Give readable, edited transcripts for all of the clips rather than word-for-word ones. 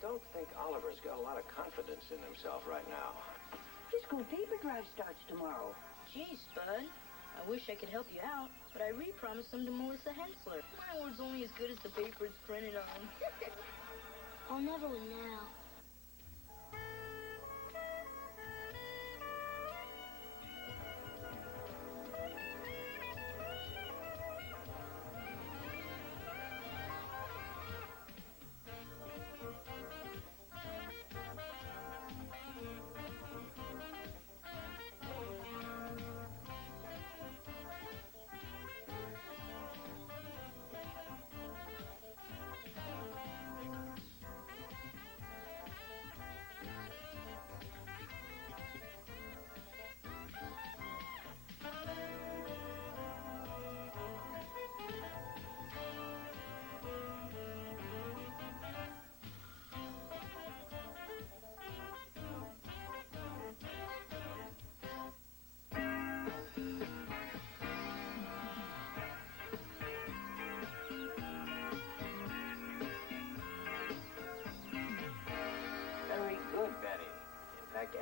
don't think Oliver's got a lot of confidence in himself right now. His school paper drive starts tomorrow. Gee, Spud. I wish I could help you out, but I re-promised them to Melissa Hensler. My word's only as good as the paper it's printed on. I'll never win now.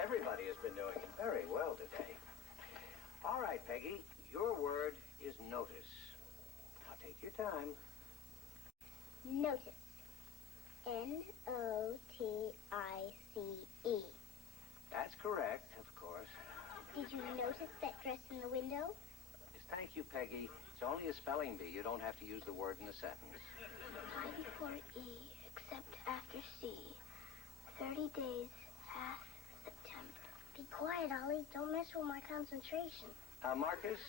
Everybody has been doing very well today. All right, Peggy, your word is notice. Now take your time. Notice. N-O-T-I-C-E. That's correct, of course. Did you notice that dress in the window? Yes, thank you, Peggy. It's only a spelling bee. You don't have to use the word in a sentence. I before E, except after C. 30 days, half September. Be quiet, Ollie. Don't mess with my concentration. Marcus,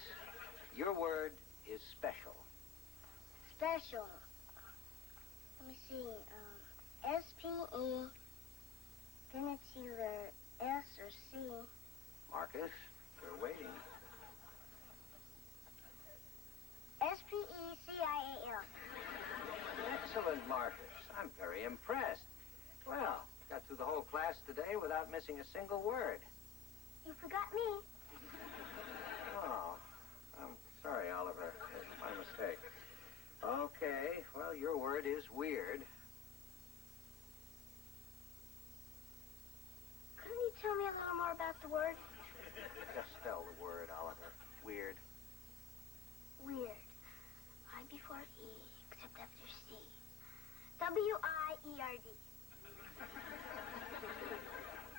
your word is special. Special. Let me see. S-P-E. Then it's either S or C. Marcus, we're waiting. S-P-E-C-I-A-L. Excellent, Marcus. I'm very impressed. Well, got through the whole class today without missing a single word. You forgot me. Oh, I'm sorry, Oliver. That's my mistake. Okay, well, your word is weird. Couldn't you tell me a little more about the word? Just spell the word, Oliver. Weird. Weird. I before E, except after C. W-I-E-R-D.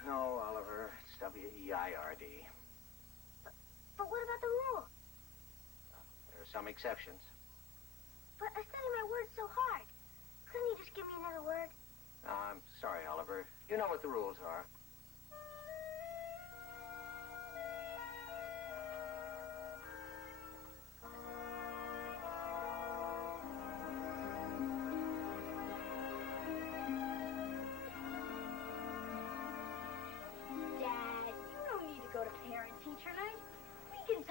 No, Oliver, it's W-E-I-R-D. But what about the rule? There are some exceptions. But I study my words so hard. Couldn't you just give me another word? I'm sorry, Oliver. You know what the rules are.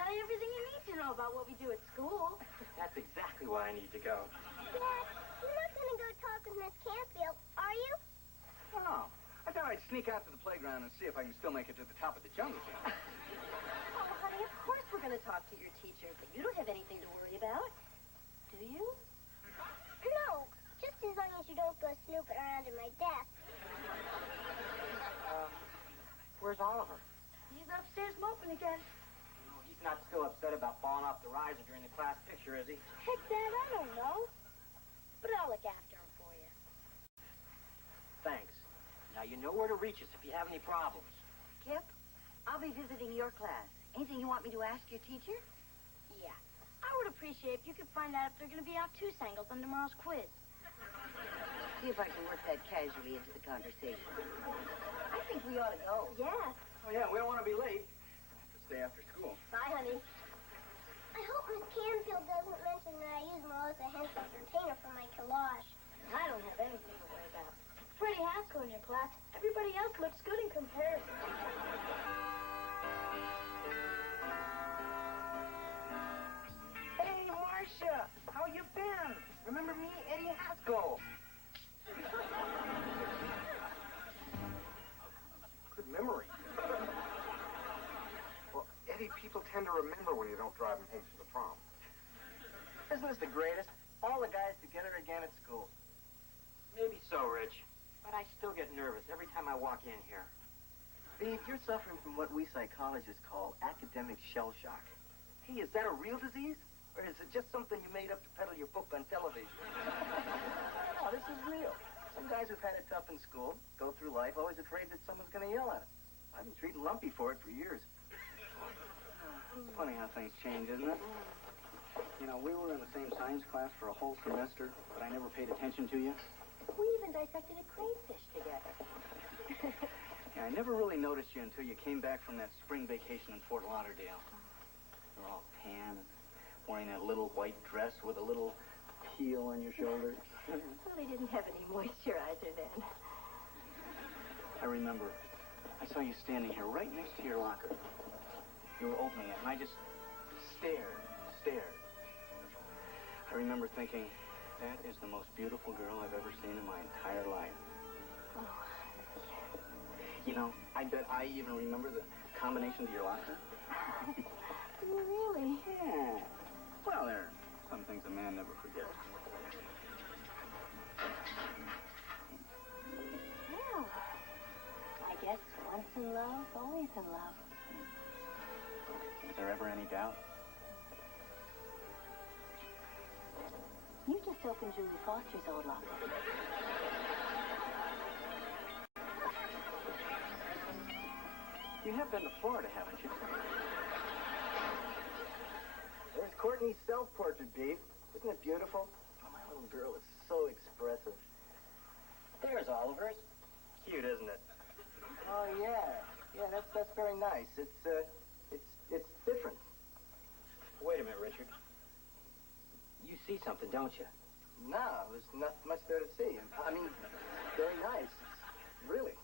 Everything you need to know about what we do at school. That's exactly why I need to go. Dad, you're not going to go talk with Miss Canfield, are you? Oh, I thought I'd sneak out to the playground and see if I can still make it to the top of the jungle gym. Oh, honey, of course we're going to talk to your teacher, but you don't have anything to worry about, do you? No, just as long as you don't go snooping around in my desk. Where's Oliver? He's upstairs moping again. He's not still upset about falling off the riser during the class picture, is he? Heck, Dad, I don't know. But I'll look after him for you. Thanks. Now you know where to reach us if you have any problems. Kip, I'll be visiting your class. Anything you want me to ask your teacher? Yeah. I would appreciate if you could find out if they're going to be obtuse angles on tomorrow's quiz. See if I can work that casually into the conversation. I think we ought to go. Yeah. Oh, yeah, we don't want to be late. Stay after school. Bye, honey. I hope Miss Canfield doesn't mention that I use Melissa Hensler's retainer for my collage. I don't have anything to worry about. Freddie Haskell in your class. Everybody else looks good in comparison. Hey, Marcia! How you been? Remember me, Eddie Haskell? Good memory. People tend to remember when you don't drive them home from the prom. Isn't this the greatest? All the guys together again at school. Maybe so, Rich. But I still get nervous every time I walk in here. Beaver, you're suffering from what we psychologists call academic shell shock. Hey, is that a real disease? Or is it just something you made up to peddle your book on television? No, this is real. Some guys who've had it tough in school go through life always afraid that someone's going to yell at them. I've been treating Lumpy for it for years. It's funny how things change, isn't it? You know, we were in the same science class for a whole semester, but I never paid attention to you. We even dissected a crayfish together. Yeah, I never really noticed you until you came back from that spring vacation in Fort Lauderdale. You're all tan and wearing that little white dress with a little heel on your shoulder. Well, they didn't have any moisturizer then. I remember. I saw you standing here right next to your locker. You were opening it, and I just stared. I remember thinking, that is the most beautiful girl I've ever seen in my entire life. Oh. You know, I bet I even remember the combination to your locker. Really? Yeah. Well, there are some things a man never forgets. Well, I guess once in love, always in love. Is there ever any doubt? You just opened Julie Foster's old locker. You have been to Florida, haven't you? There's Courtney's self-portrait, Beaver. Isn't it beautiful? Oh, my little girl is so expressive. There's Oliver's. Cute, isn't it? Oh, yeah. Yeah, that's very nice. It's different. Wait a minute, Richard. You see something, don't you? No, there's not much there to see. I mean, very nice. Really.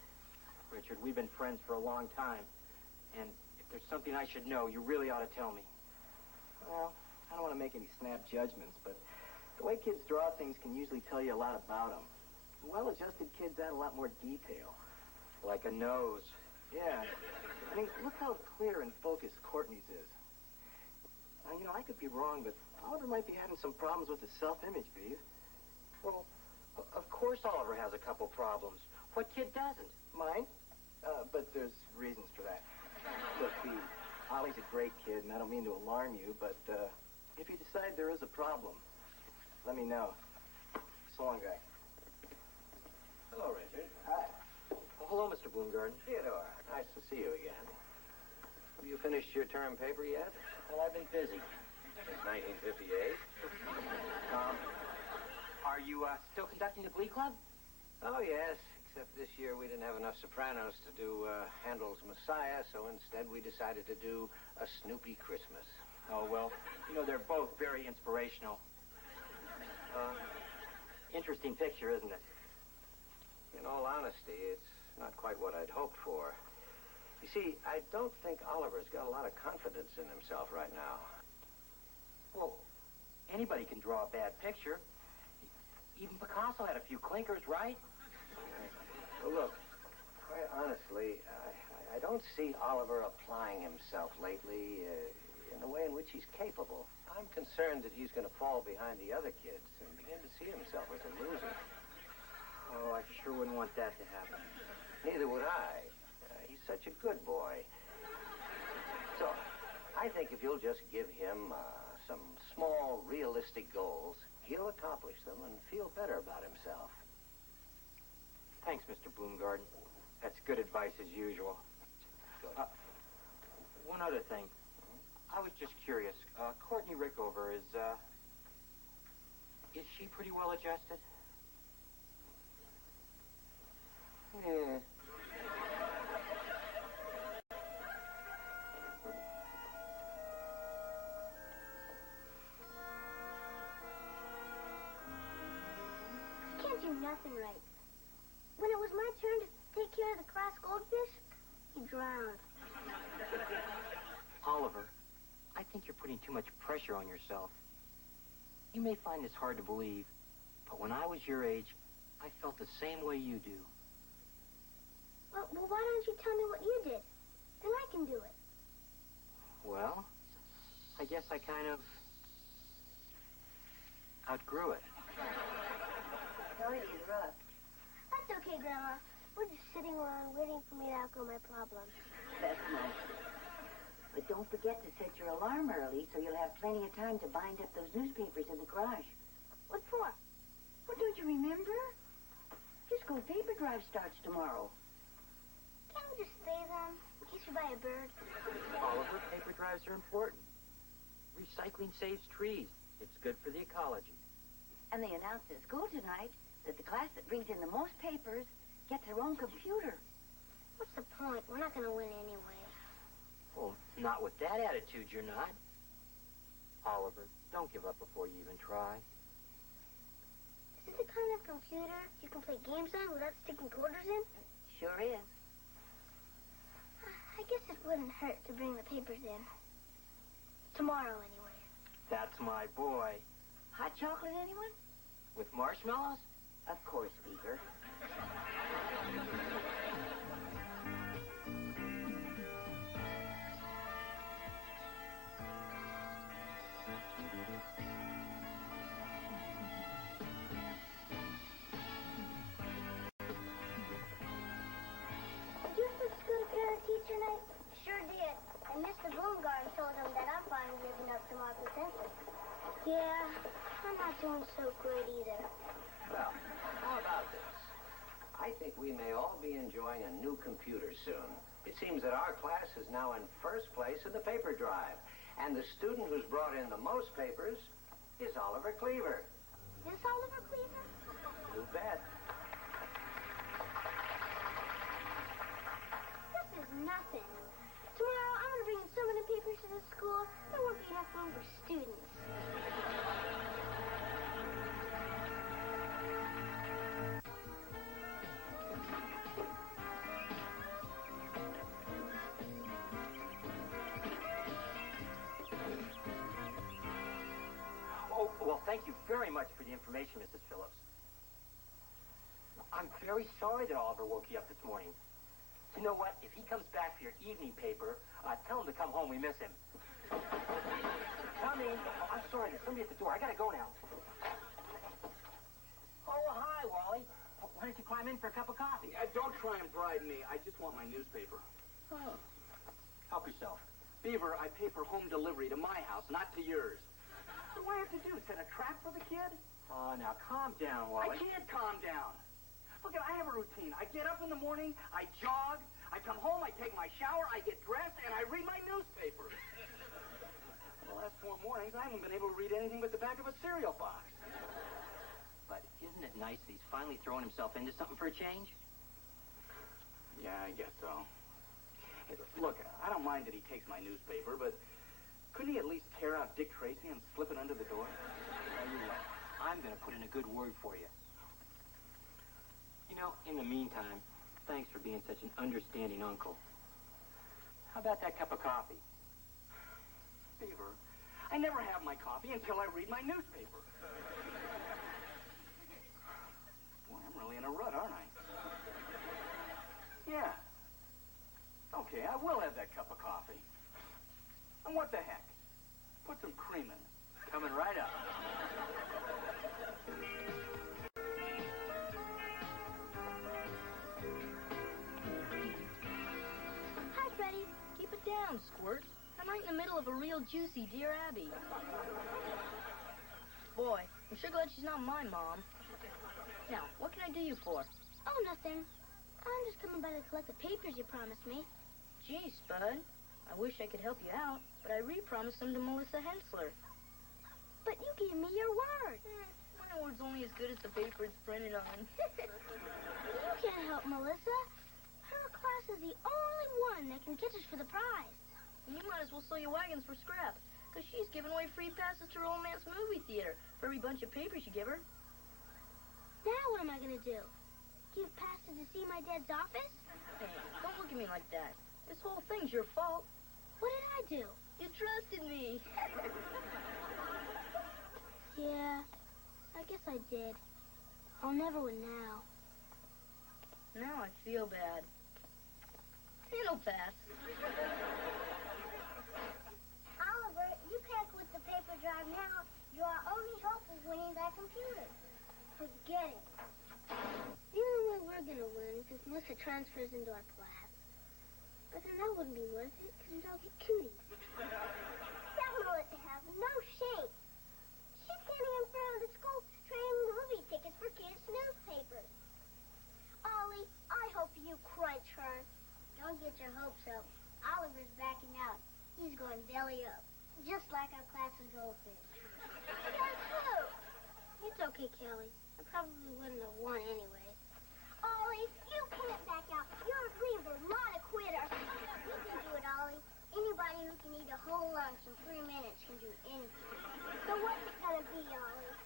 Richard, we've been friends for a long time. And if there's something I should know, you really ought to tell me. Well, I don't want to make any snap judgments, but the way kids draw things can usually tell you a lot about them. Well-adjusted kids add a lot more detail. Like a nose. Yeah. I mean, look how clear and focused Courtney's is. Now, you know, I could be wrong, but Oliver might be having some problems with his self-image, Beaver. Well, of course Oliver has a couple problems. What kid doesn't? Mine? But there's reasons for that. Look, Beaver, Ollie's a great kid, and I don't mean to alarm you, but if you decide there is a problem, let me know. So long, guy. Hello, Richard. Hi. Oh, hello, Mr. Bloomgarden. Theodore, nice to see you again. Have you finished your term paper yet? Well, I've been busy. Since 1958. Are you still conducting the Glee Club? Oh, yes. Except this year we didn't have enough sopranos to do Handel's Messiah, so instead we decided to do A Snoopy Christmas. Oh, well, you know, they're both very inspirational. Interesting picture, isn't it? In all honesty, it's not quite what I'd hoped for. You see, I don't think Oliver's got a lot of confidence in himself right now. Well, anybody can draw a bad picture. Even Picasso had a few clinkers, right? Well, look, quite honestly, I don't see Oliver applying himself lately in the way in which he's capable. I'm concerned that he's going to fall behind the other kids and begin to see himself as a loser. Oh, I sure wouldn't want that to happen. Neither would I. He's such a good boy. So, I think if you'll just give him some small, realistic goals, he'll accomplish them and feel better about himself. Thanks, Mr. Bloomgarden. That's good advice as usual. One other thing. I was just curious. Courtney Rickover is she pretty well adjusted? Yeah. Can't do nothing right. When it was my turn to take care of the class goldfish, he drowned. Oliver, I think you're putting too much pressure on yourself. You may find this hard to believe, but when I was your age, I felt the same way you do. Well, why don't you tell me what you did? Then I can do it. Well, I guess I kind of outgrew it. Sorry to interrupt. That's okay, Grandma. We're just sitting around waiting for me to outgrow my problems. That's nice. But don't forget to set your alarm early so you'll have plenty of time to bind up those newspapers in the garage. What for? Well, don't you remember? Your school paper drive starts tomorrow. Can't we just stay then, in case we buy a bird? Oliver, paper drives are important. Recycling saves trees. It's good for the ecology. And they announced at school tonight that the class that brings in the most papers gets their own computer. What's the point? We're not going to win anyway. Well, not with that attitude, you're not. Oliver, don't give up before you even try. Is it the kind of computer you can play games on without sticking quarters in? Sure is. I guess it wouldn't hurt to bring the papers in. Tomorrow, anyway. That's my boy. Hot chocolate, anyone? With marshmallows? Of course, Beaver. Did you have to go to parent-teacher night? Sure did. And Mr. Bloomgarden told him that I'm finally living up to my potential. Yeah, I'm not doing so great either. Well, how about this? I think we may all be enjoying a new computer soon. It seems that our class is now in first place in the paper drive. And the student who's brought in the most papers is Oliver Cleaver. This Oliver Cleaver? You bet. This is nothing. Tomorrow, I'm going to bring in so many papers to the school, there won't be enough room for students. Oh, well, thank you very much for the information, Mrs. Phillips. I'm very sorry that Oliver woke you up this morning. You know what? If he comes back for your evening paper, tell him to come home. We miss him. Come in. Oh, I'm sorry. There's somebody at the door. I gotta go now. Oh, hi, Wally. Why don't you climb in for a cup of coffee? Don't try and bribe me. I just want my newspaper. Oh. Help yourself. Beaver, I pay for home delivery to my house, not to yours. What do I have to do? Set a trap for the kid? Oh, now calm down, I Wally. can't calm down. Look, I have a routine. I get up in the morning, I jog, I come home, I take my shower, I get dressed, and I read my newspaper. The last 4 mornings, I haven't been able to read anything but the back of a cereal box. But isn't it nice that he's finally throwing himself into something for a change? Yeah, I guess so. Hey, look, I don't mind that he takes my newspaper, but couldn't he at least tear out Dick Tracy and slip it under the door? Tell you what, I'm going to put in a good word for you. You know, in the meantime, thanks for being such an understanding uncle. How about that cup of coffee? Beaver, I never have my coffee until I read my newspaper. Boy, I'm really in a rut, aren't I? Yeah. Okay, I will have that cup of coffee. And what the heck? Put some cream in it. Coming right up. Hi, Freddie. Keep it down, Squirt. I'm right in the middle of a real juicy Dear Abby. Boy, I'm sure glad she's not my mom. Now, what can I do you for? Oh, nothing. I'm just coming by to collect the papers you promised me. Gee, Spud. I wish I could help you out, but I re-promised them to Melissa Hensler. But you gave me your word. My word's only as good as the paper it's printed on. You can't help Melissa. Her class is the only one that can catch us for the prize. You might as well sell your wagons for scrap, because she's giving away free passes to her old man's movie theater for every bunch of papers you give her. Now what am I going to do? Give passes to see my dad's office? Hey, don't look at me like that. This whole thing's your fault. What did I do? You trusted me. Yeah, I guess I did. I'll never win now. Now I feel bad. It'll pass. Oliver, you can't quit the paper drive now. Your only hope is winning that computer. Forget it. The only way we're gonna win Melissa transfers into our class. But then that wouldn't be worth it, because we'd all get cooties. That Melissa has no shame. She's standing in front of the school trading movie tickets for kids' newspapers. Ollie, I hope you crunch her. Don't get your hopes up. Oliver's backing out. He's going belly up, just like our class's goldfish. That's true. It's okay, Kelly. I probably wouldn't have won anyway. Ollie, you can't back out. You're a Beaver, not a quitter. You can do it, Ollie. Anybody who can eat a whole lunch in 3 minutes can do anything. So what's it gonna be, Ollie?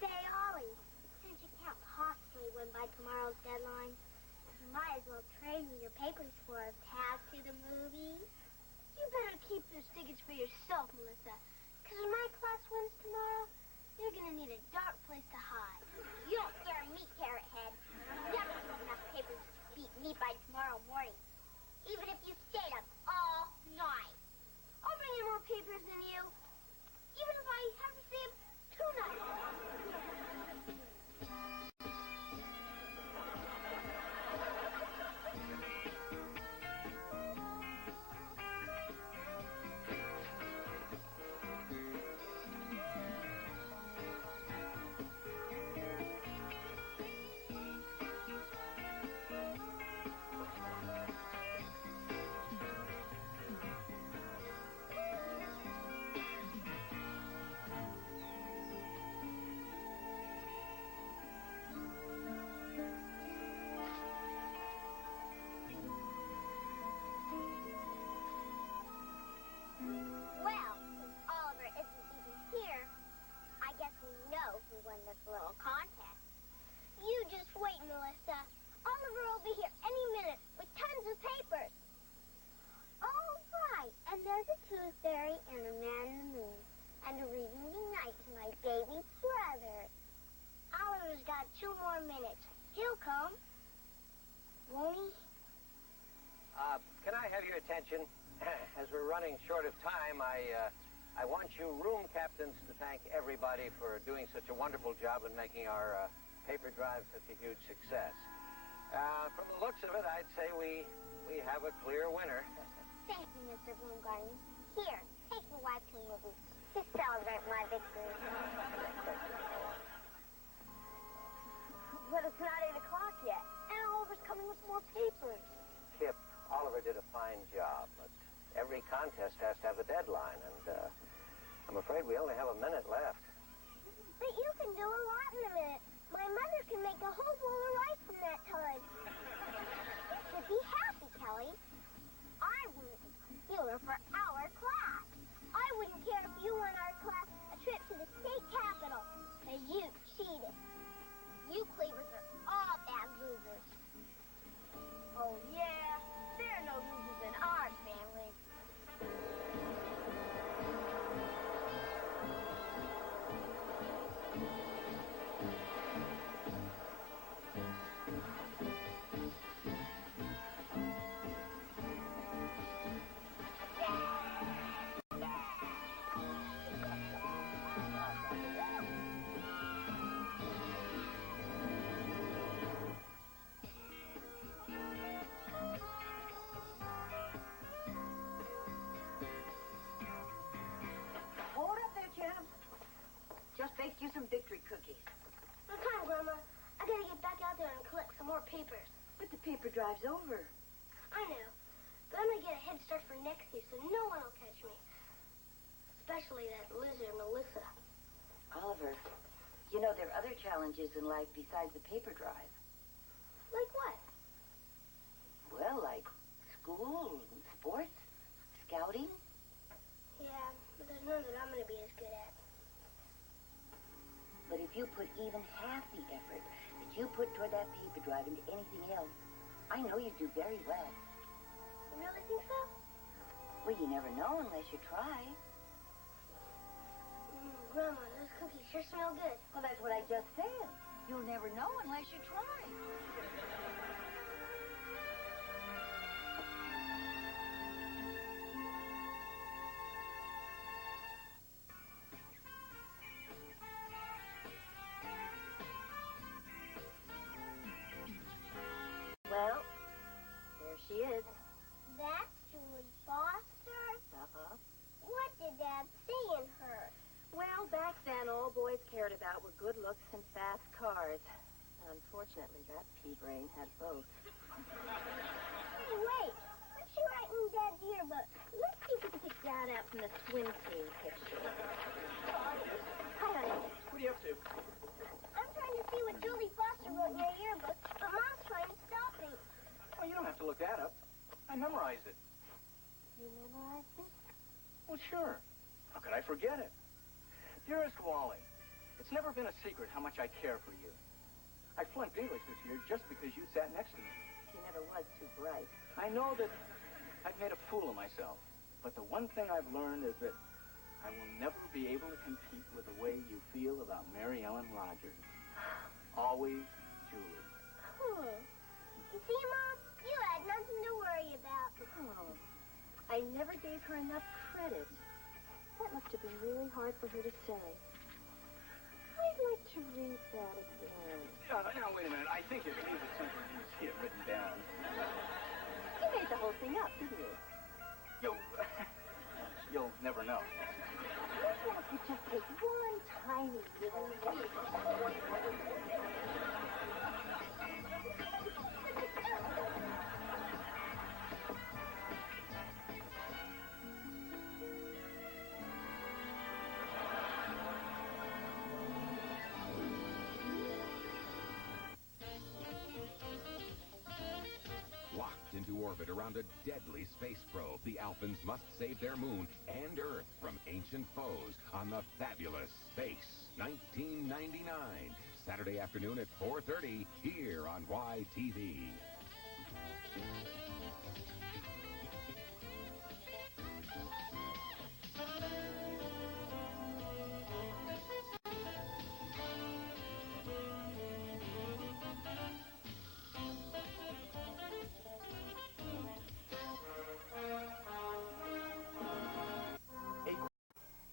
Say, Ollie, since you can't possibly win by tomorrow's deadline, you might as well trade me your papers for a pass to the movies. You better keep those tickets for yourself, Melissa. Because when my class wins tomorrow, you're gonna need a dark place to hide. You don't scare me, Carrot Head. Never have enough papers to beat me by tomorrow morning. Even if you stayed up all night. I'll bring in more papers than you. Even if I have to stay up 2 nights. Little contest. You just wait, Melissa. Oliver will be here any minute with tons of papers. All right, and there's a tooth fairy and a man in the moon and a reading tonight to my baby brother. Oliver's got 2 more minutes. He'll come, won't he? Can I have your attention? As we're running short of time, I want you room captains to thank everybody for doing such a wonderful job in making our paper drive such a huge success. From the looks of it, I'd say we have a clear winner. Thank you, Mr. Bloomgarden. Here, take the wife to movie to celebrate my victory. But it's not 8 o'clock yet, and Oliver's coming with more papers. Kip, Oliver did a fine job, but every contest has to have a deadline, and I'm afraid we only have a minute left. But you can do a lot in a minute. My mother can make a whole bowl of rice in that time. You should be happy, Kelly. I wouldn't be computer for our class. I wouldn't care if you won our class a trip to the state capitol, because you cheated. You Cleavers are all bad losers. Oh, yeah? There are no losers in our family. Just baked you some victory cookies. No time, Grandma. I gotta get back out there and collect some more papers. But the paper drive's over. I know. But I'm gonna get a head start for next year so no one will catch me. Especially that lizard, Melissa. Oliver, you know there are other challenges in life besides the paper drive. Like what? Well, like school, sports, scouting. Yeah, but there's none that I'm gonna be as good at. But if you put even half the effort that you put toward that paper drive into anything else, I know you'd do very well. You really think so? Well, you never know unless you try. Grandma, those cookies sure smell good. Well, that's what I just said. You'll never know unless you try. Unfortunately, that pea-brain had both. Hey, wait. What's she writing in Dad's yearbook? Let's see if we can pick that out from the swim team picture. Hi, honey. What are you up to? I'm trying to see what Julie Foster wrote in her yearbook, but Mom's trying to stop me. Oh, you don't have to look that up. I memorized it. You memorized it? Well, sure. How could I forget it? Dearest Wally, it's never been a secret how much I care for you. I flunked English this year just because you sat next to me. She never was too bright. I know that I've made a fool of myself, but the one thing I've learned is that I will never be able to compete with the way you feel about Mary Ellen Rogers. Always, Julie. You see, Mom? You had nothing to worry about. Oh, I never gave her enough credit. That must have been really hard for her to say. I'd like to read that again. Now, wait a minute. I think it means it's something you see it written down. You made the whole thing up, didn't you? You'll never know. Maybe I could just take one tiny little leap. Locked into orbit around a deadly space probe, the Alphans must save their moon and Earth from ancient foes on the fabulous Space 1999. Saturday afternoon at 4:30 here on YTV.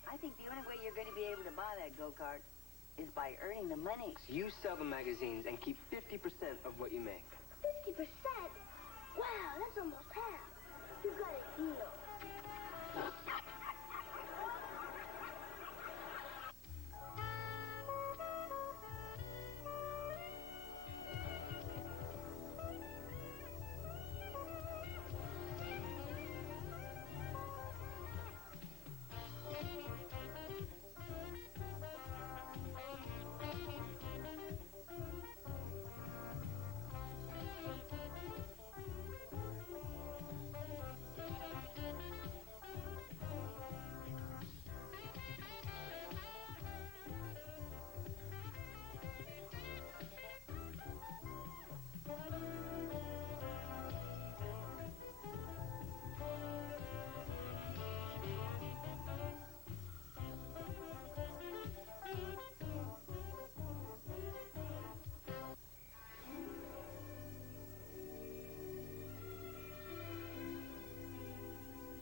I think the only way you're going to be able to buy that go-kart is by earning the money. You sell the magazines and keep 50% of what you make. 50%? Wow, that's almost half. You got a deal.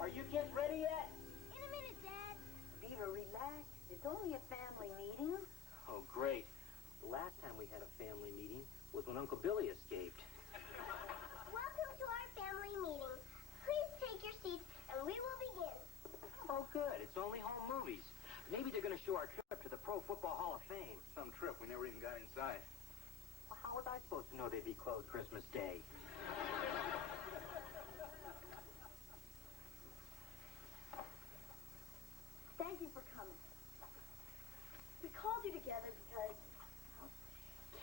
Are you kids ready yet? In a minute, Dad. Beaver, relax. It's only a family meeting. Oh, great. The last time we had a family meeting was when Uncle Billy escaped. Welcome to our family meeting. Please take your seats and we will begin. Oh, good. It's only home movies. Maybe they're going to show our trip to the Pro Football Hall of Fame. Some trip. We never even got inside. Well, how was I supposed to know they'd be closed Christmas Day? Thank you for coming. We called you together because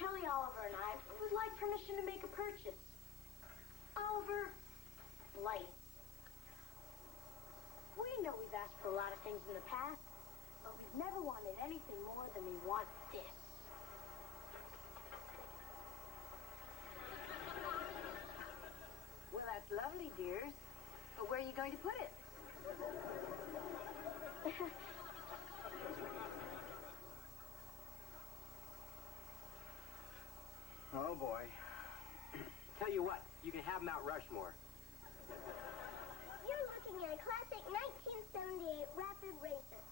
Kelly, Oliver, and I would like permission to make a purchase. Oliver, Blight. We know we've asked for a lot of things in the past, but we've never wanted anything more than we want this. Well, that's lovely, dears. But where are you going to put it? Oh, boy. Tell you what, you can have Mount Rushmore. You're looking at a classic 1978 Rapid Racer.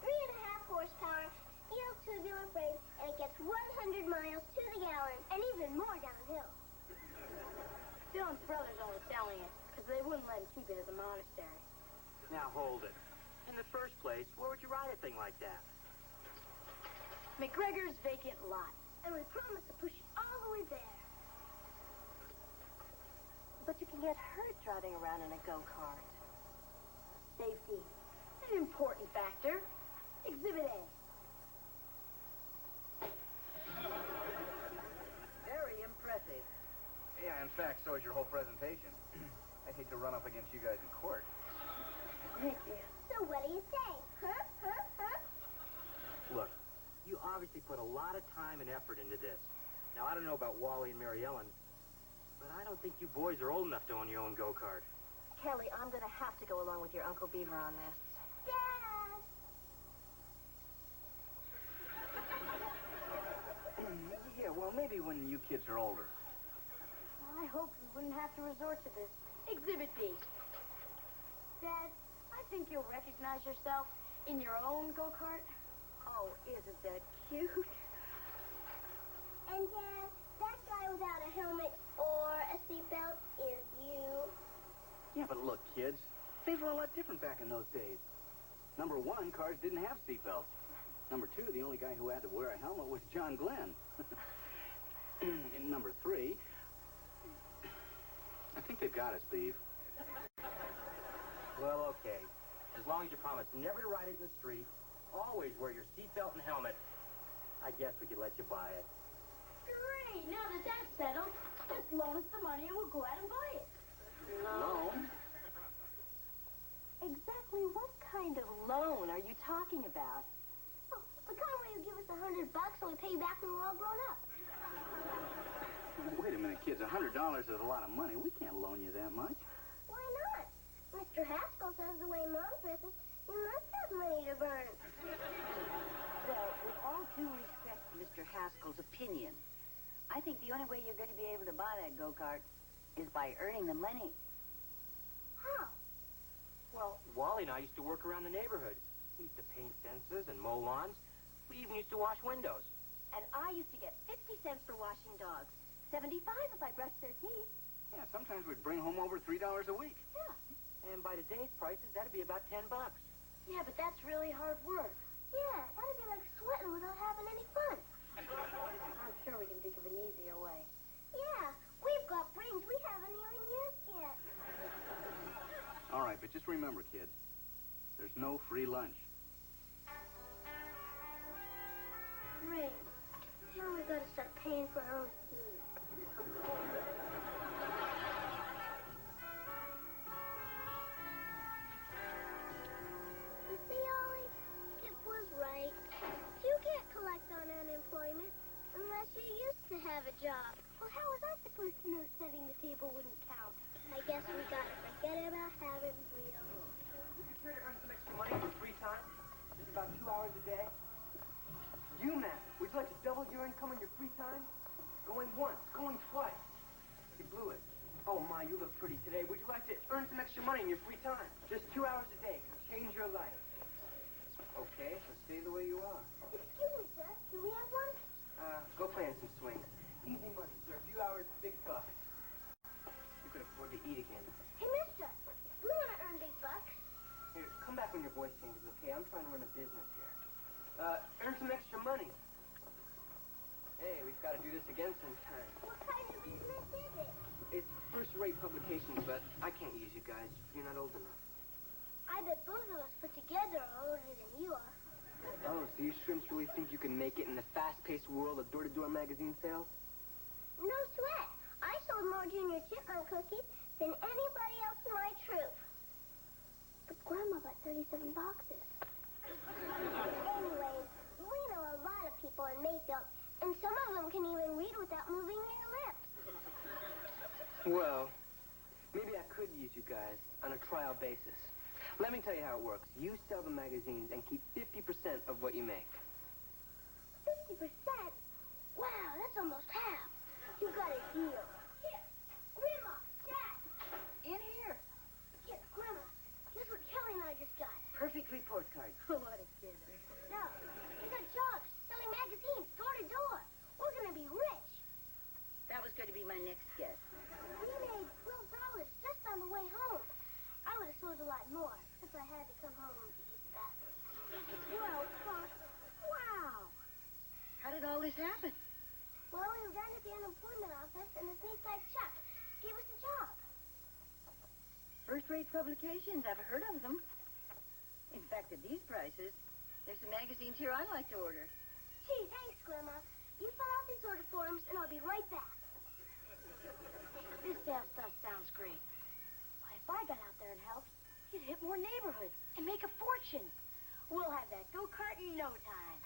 3.5 horsepower, steel tubular frame, and it gets 100 miles to the gallon, and even more downhill. Dylan's brothers only selling it because they wouldn't let him keep it at the monastery. Now, hold it. In the first place, where would you ride a thing like that? McGregor's vacant lot. And we promise to push it all get hurt driving around in a go-kart. Safety, an important factor. Exhibit A. Very impressive. Yeah, in fact, so is your whole presentation. I'd hate to run up against you guys in court. Thank you. So what do you say? Huh? Huh? Huh? Look, you obviously put a lot of time and effort into this. Now, I don't know about Wally and Mary Ellen, but I don't think you boys are old enough to own your own go-kart. Kelly, I'm going to have to go along with your Uncle Beaver on this. Dad! Yeah, well, maybe when you kids are older. I hope we wouldn't have to resort to this. Exhibit B. Dad, I think you'll recognize yourself in your own go-kart. Oh, isn't that cute? And Dad, that guy without a helmet or a seatbelt is you. Yeah, but look, kids, things were a lot different back in those days. Number one, cars didn't have seatbelts. Number two, the only guy who had to wear a helmet was John Glenn. And number three, I think they've got us, Beav. Well, okay. As long as you promise never to ride it in the street, always wear your seatbelt and helmet, I guess we could let you buy it. Great! Now that that's settled, just loan us the money and we'll go out and buy it. Loan? Exactly what kind of loan are you talking about? Oh, the kind where you give us $100 and we pay you back when we're all grown up. Wait a minute, kids. $100 is a lot of money. We can't loan you that much. Why not? Mr. Haskell says the way Mom dresses, you must have money to burn. Well, with all due respect to Mr. Haskell's opinion, I think the only way you're going to be able to buy that go-kart is by earning the money. How? Well, Wally and I used to work around the neighborhood. We used to paint fences and mow lawns. We even used to wash windows. And I used to get 50 cents for washing dogs. 75 if I brushed their teeth. Yeah, sometimes we'd bring home over $3 a week. Yeah. And by today's prices, that'd be about $10. Yeah, but that's really hard work. Yeah, that'd be like sweating without having any fun. I'm sure we can think of an easier way. Yeah, we've got brains we haven't even used yet. All right, but just remember, kids, there's no free lunch. Brains. Now we've got to start paying for our own food. You see, Ollie? It was right. You can't collect on unemployment unless you used to have a job. Well, how was I supposed to know setting the table wouldn't count? I guess we got to forget about having real. Would you care to earn some extra money in your free time? Just about 2 hours a day? You, Matt, would you like to double your income in your free time? Going once, going twice. You blew it. Oh, my, you look pretty today. Would you like to earn some extra money in your free time? Just 2 hours a day can change your life. Okay, so stay the way you are. Excuse me, sir. Do we have one? Go play in some swings. Easy money, sir. A few hours, big bucks. You can afford to eat again. Hey, mister. We want to earn big bucks. Here, come back when your voice changes, okay? I'm trying to run a business here. Earn some extra money. Hey, we've got to do this again sometime. What kind of business is it? It's first-rate publications, but I can't use you guys. You're not old enough. I bet both of us put together are older than you are. Oh, so you shrimps really think you can make it in the fast-paced world of door-to-door magazine sales? No sweat. I sold more Junior Chipmunk cookies than anybody else in my troop. But Grandma bought 37 boxes. Anyways, we know a lot of people in Mayfield, and some of them can even read without moving their lips. Well, maybe I could use you guys on a trial basis. Let me tell you how it works. You sell the magazines and keep 50% of what you make. 50%? Wow, that's almost half. You got a deal. Here, Grandma, Dad. In here. Here, Grandma, guess what Kelly and I just got? Perfect report card. What a kid. No, we got jobs selling magazines door to door. We're gonna be rich. That was going to be my next guess. We made $12 just on the way home. I would have sold a lot more if I had to come home to use the bathroom. $12. Wow. How did all this happen? Well, we were down at the unemployment office, and this neat guy Chuck gave us a job. first-rate publications. I've heard of them. In fact, at these prices, there's some magazines here I'd like to order. Gee, thanks, Grandma. You fill out these order forms, and I'll be right back. This sales stuff sounds great. Why, if I got out there and helped, you'd hit more neighborhoods and make a fortune. We'll have that go-kart in no time.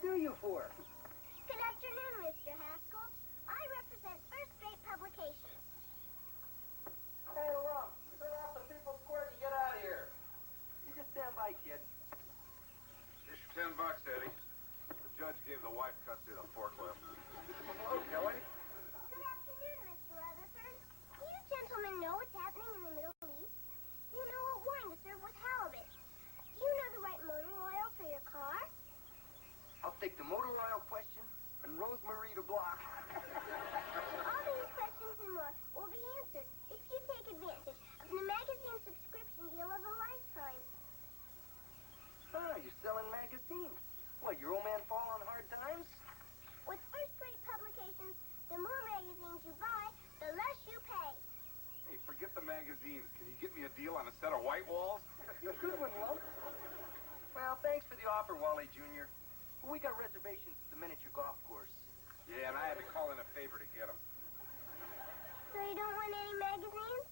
Do you for? Good afternoon, Mr. Haskell. I represent First Rate Publications. Hey, look. Turn off the people's court and get out of here. You just stand by, kid. Here's your $10, Eddie. The judge gave the wife custody of the forklift. Hello, Kelly. Good afternoon, Mr. Rutherford. Do you gentlemen know what's happening in the Middle East? Do you know what wine to serve with halibut? Do you know the right motor oil for your car? I'll take the motor oil question and Rosemary to block. All these questions and more will be answered if you take advantage of the magazine subscription deal of a lifetime. Ah, you're selling magazines. What, your old man fall on hard times? With first-rate publications, the more magazines you buy, the less you pay. Hey, forget the magazines. Can you get me a deal on a set of white walls? Good one, Lump. Well, thanks for the offer, Wally Jr. We got reservations at the miniature golf course. Yeah, and I had to call in a favor to get them. So you don't want any magazines?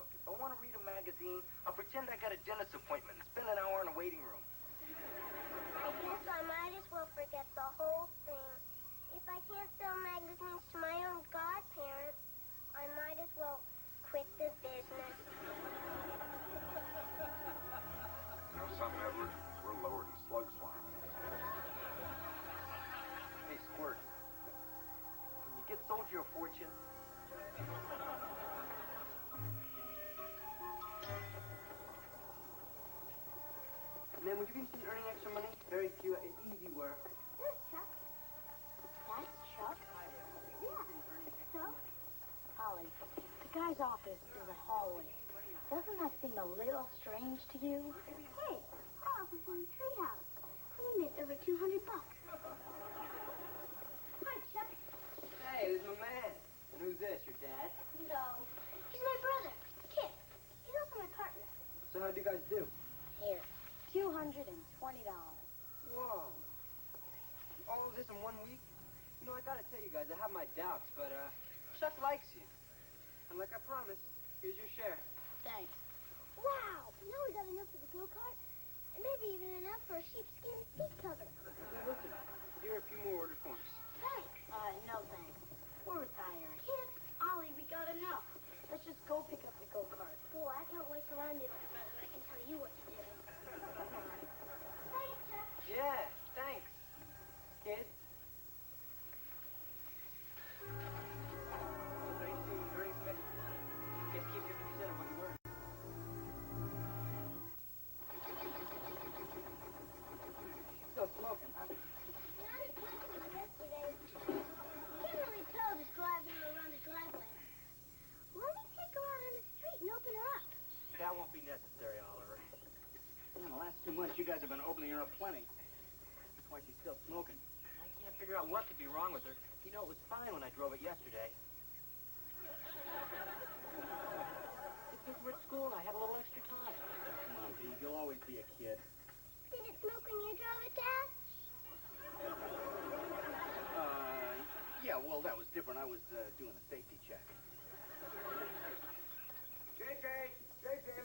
Look, if I want to read a magazine, I'll pretend I got a dentist appointment and spend an hour in a waiting room. I guess I might as well forget the whole thing. If I can't sell magazines to my own godparents, I might as well quit the business. You know something, Edward? We're lower than slug slime. Hey, Squirt, can you get Soldier a fortune? Man, would you be interested in earning extra money? Very few, easy work. There's Chuck. That's Chuck? Yeah. So? Holly, the guy's office is a hallway. Doesn't that seem a little strange to you? Hey, our office is in the treehouse. We made over $200. Hi, Chuck. Hey, there's my man. And who's this, your dad? No. He's my brother, Kit. He's also my partner. So how'd you guys do? Here, $220. Whoa. All of this in 1 week? You know, I gotta tell you guys, I have my doubts, but, Chuck likes you. And like I promised, here's your share. Thanks. Wow. Now we got enough for the go-kart, and maybe even enough for a sheepskin seat cover. Listen, here are a few more order forms. Thanks. No thanks. We're retiring. Kit. Ollie, we got enough. Let's just go pick up the go-kart. Boy, I can't wait till I'm the older brother and I can tell you what to do. Thanks, Chuck. Yeah, thanks, kid. Thanks to earnings committee. Just keep 50% of what you earn. Still smoking, huh? Not as much as yesterday. Can't really tell just driving her around the driveway. Let me take her out on the street and open her up. That won't be necessary, Oliver. In the last 2 months, you guys have been opening her up plenty. That's why she's still smoking. I Can't figure out what could be wrong with her. You know, it was fine when I drove it yesterday. The kids were at school and I had a little extra time. Come on, Beaver, you'll always be a kid. Did it smoke when you drove it, Dad? Yeah, well, that was different. I was doing a safety check. JJ,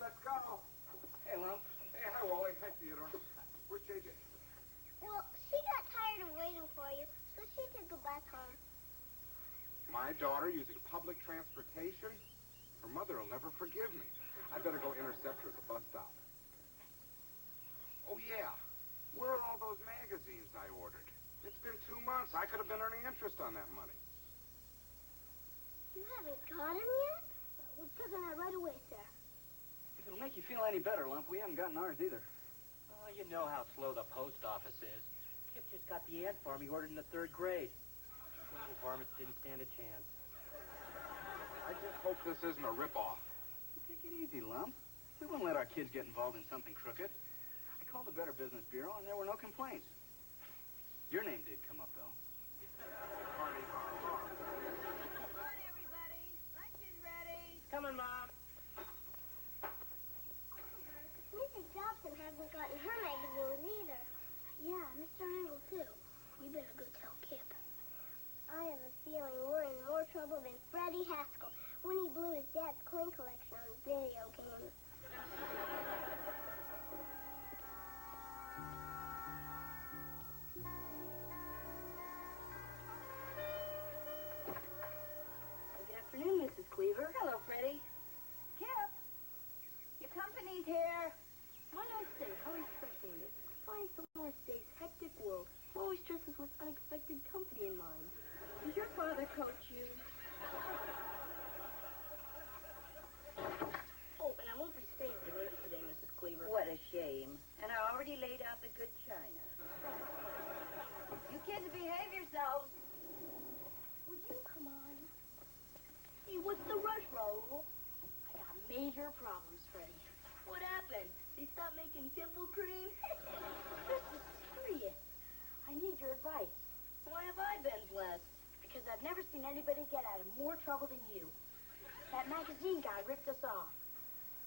let's go. Hey, Lump. Hey, hi, Wally. Hi, Theodore. Where's JJ? Well, she got tired of waiting for you, so she took go back home. My daughter using public transportation? Her mother will never forgive me. I better go intercept her at the bus stop. Oh, yeah. Where are all those magazines I ordered? It's been 2 months. I could have been earning interest on that money. You haven't got him yet? We're taking that right away, sir. If it'll make you feel any better, Lump, we haven't gotten ours either. Oh, you know how slow the post office is. Kip just got the ad form he ordered in the 3rd grade. Little varmints didn't stand a chance. I just hope this isn't a ripoff. Take it easy, Lump. We won't let our kids get involved in something crooked. I called the Better Business Bureau, and there were no complaints. Your name did come up, though. Come on, everybody. Lunch is ready. Coming, Mom. Mrs. Dobson hasn't gotten her magazine either. Yeah, Mr. Angle, too. We better go tell Kip. I have a feeling we're in more trouble than Freddie Haskell when he blew his dad's coin collection on video games. Good afternoon, Mrs. Cleaver. Hello, Freddie. Kip, your company's here. Might I say, how refreshing it is to find someone in today's hectic world who always dresses with unexpected company in mind. Does your father coach you? Oh, and I won't be staying for late today, Mrs. Cleaver. What a shame. And I already laid out the good china. You kids behave yourselves. Would you come on? Hey, what's the rush, Raoul? I got major problems, Freddie. What happened? They stopped making pimple cream? This is serious. I need your advice. Why have I been blessed? Because I've never seen anybody get out of more trouble than you. That magazine guy ripped us off.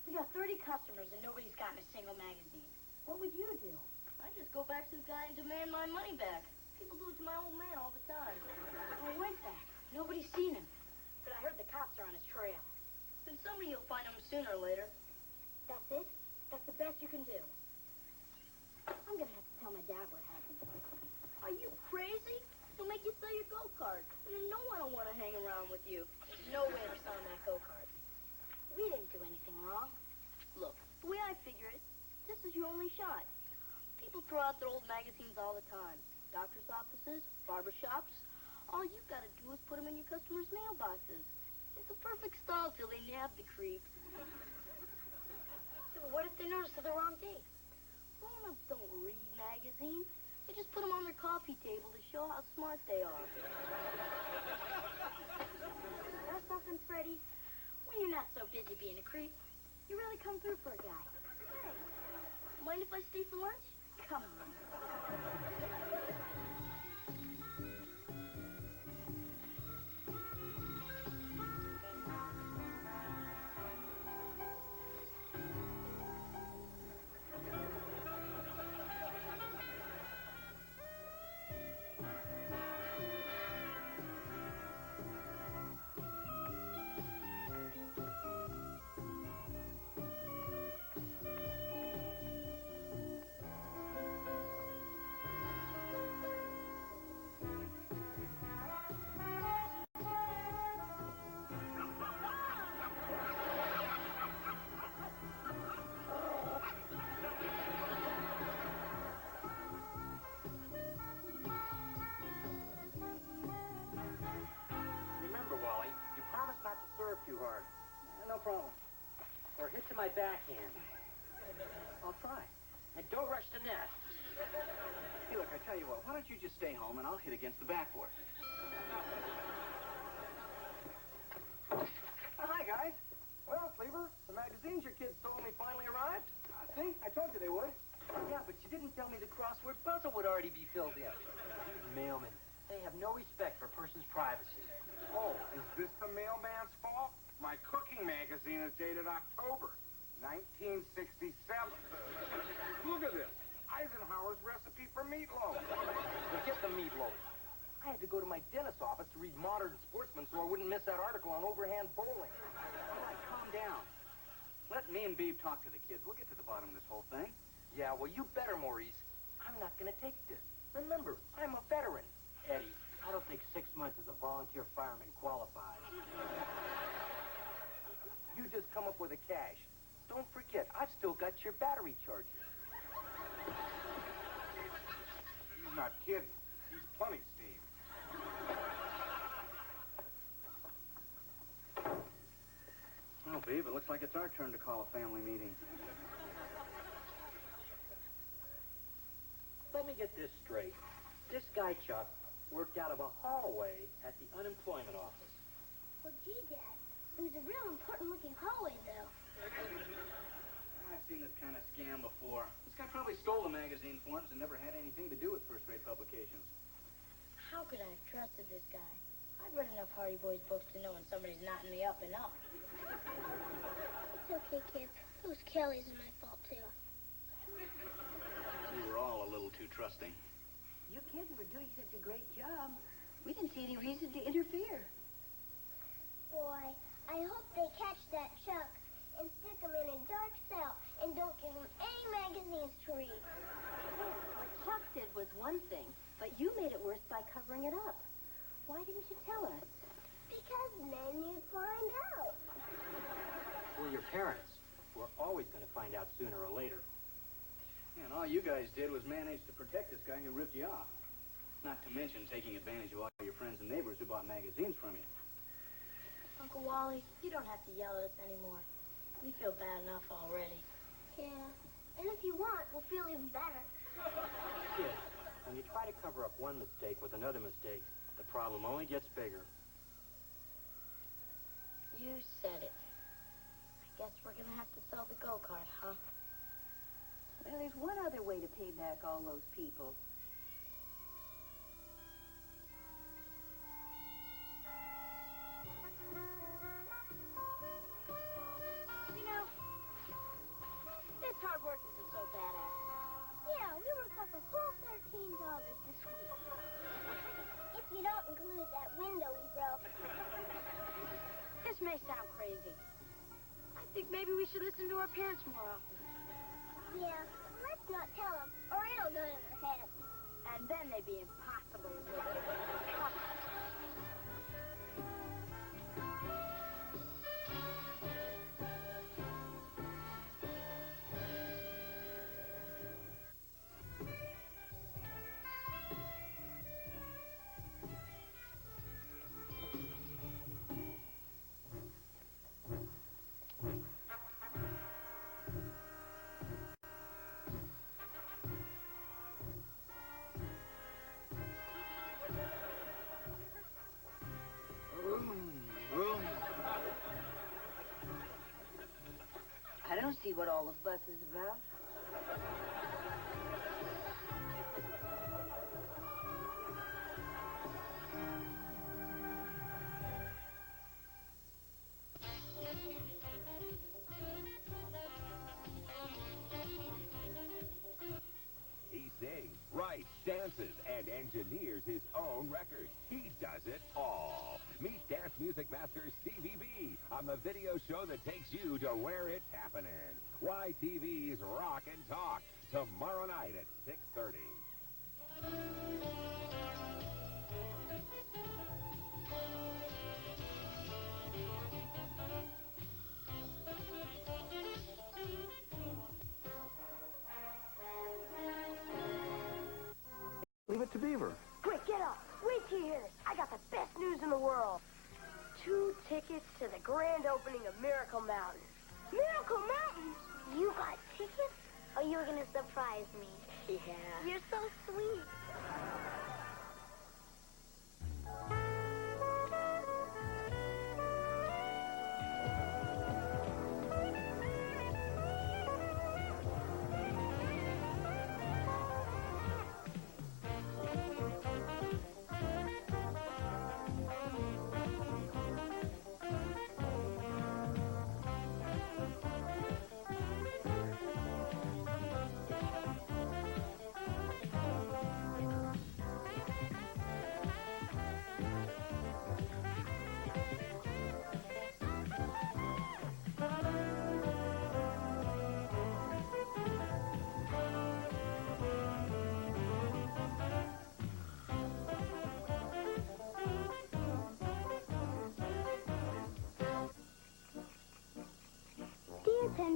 We got 30 customers and nobody's gotten a single magazine. What would you do? I'd just go back to the guy and demand my money back. People do it to my old man all the time. I went back. Nobody's seen him. But I heard the cops are on his trail. Then somebody will find him sooner or later. That's it? That's the best you can do. I'm gonna have to tell my dad what happened. Are you crazy? He'll make you sell your go-kart. And then no one will want to hang around with you. There's no way we're selling that go-kart. We didn't do anything wrong. Look, the way I figure it, this is your only shot. People throw out their old magazines all the time. Doctor's offices, barber shops. All you've got to do is put them in your customers' mailboxes. It's a perfect stall till they nab the creeps. So what if they notice the wrong date? Grown-ups don't read magazines. They just put them on their coffee table to show how smart they are. Know something, Freddie? When you're not so busy being a creep, you really come through for a guy. Hey, mind if I stay for lunch? Come on. Too hard. No problem. Or hit to my backhand. I'll try. And don't rush the net. Hey, look, I tell you what, why don't you just stay home and I'll hit against the backboard? Hi, guys. Well, Cleaver, the magazines your kids told me finally arrived. See? I told you they would. Yeah, but you didn't tell me the crossword puzzle would already be filled in. Mailman. They have no respect for a person's privacy. Oh, is this the mailman's fault? My cooking magazine is dated October 1967. Look at this. Eisenhower's recipe for meatloaf. Forget the meatloaf. I had to go to my dentist's office to read Modern Sportsman so I wouldn't miss that article on overhand bowling. All right, calm down. Let me and Beav talk to the kids. We'll get to the bottom of this whole thing. Yeah, well, you better, Maurice. I'm not going to take this. Remember, I'm a veteran. Eddie, I don't think 6 months as a volunteer fireman qualifies. You just come up with the cash. Don't forget, I've still got your battery charger. He's not kidding. He's plenty steam. Well, Beav, it looks like it's our turn to call a family meeting. Let me get this straight. This guy, Chuck, worked out of a hallway at the unemployment office. Well, gee, Dad, it was a real important-looking hallway, though. I've seen this kind of scam before. This guy probably stole the magazine forms and never had anything to do with first-rate publications. How could I have trusted this guy? I've read enough Hardy Boys books to know when somebody's knotting me up and up. It's okay, kid. It was Kelly's and my fault, too. We were all a little too trusting. You kids were doing such a great job. We didn't see any reason to interfere. Boy, I hope they catch that Chuck and stick him in a dark cell and don't give him any magazines to read. What Chuck did was one thing, but you made it worse by covering it up. Why didn't you tell us? Because then you'd find out. We're your parents. We're always going to find out sooner or later. And all you guys did was manage to protect this guy who ripped you off. Not to mention taking advantage of all your friends and neighbors who bought magazines from you. Uncle Wally, you don't have to yell at us anymore. We feel bad enough already. Yeah, and if you want, we'll feel even better. Kids, when you try to cover up one mistake with another mistake, the problem only gets bigger. You said it. I guess we're gonna have to sell the go-kart, huh? Well, there's one other way to pay back all those people. You know, this hard work isn't so bad after all. Yeah, we worked up a whole $13 this week. If you don't include that window we broke. This may sound crazy. I think maybe we should listen to our parents more often. Yeah, let's not tell them, or it'll go to their heads. And then they'd be impossible to live with. I don't see what all the fuss is about. He sings, writes, dances, and engineers his own records. He does it all. Meet dance music master Stevie B on the video show that takes you to where it's happening. YTV's Rock and Talk, tomorrow night at 6:30. Leave it to Beaver. Quick, get up. Wait till you hear this. I got the best news in the world. 2 tickets to the grand opening of Miracle Mountain. Miracle Mountain? You got tickets? Or you were going to surprise me? Yeah. You're so sweet.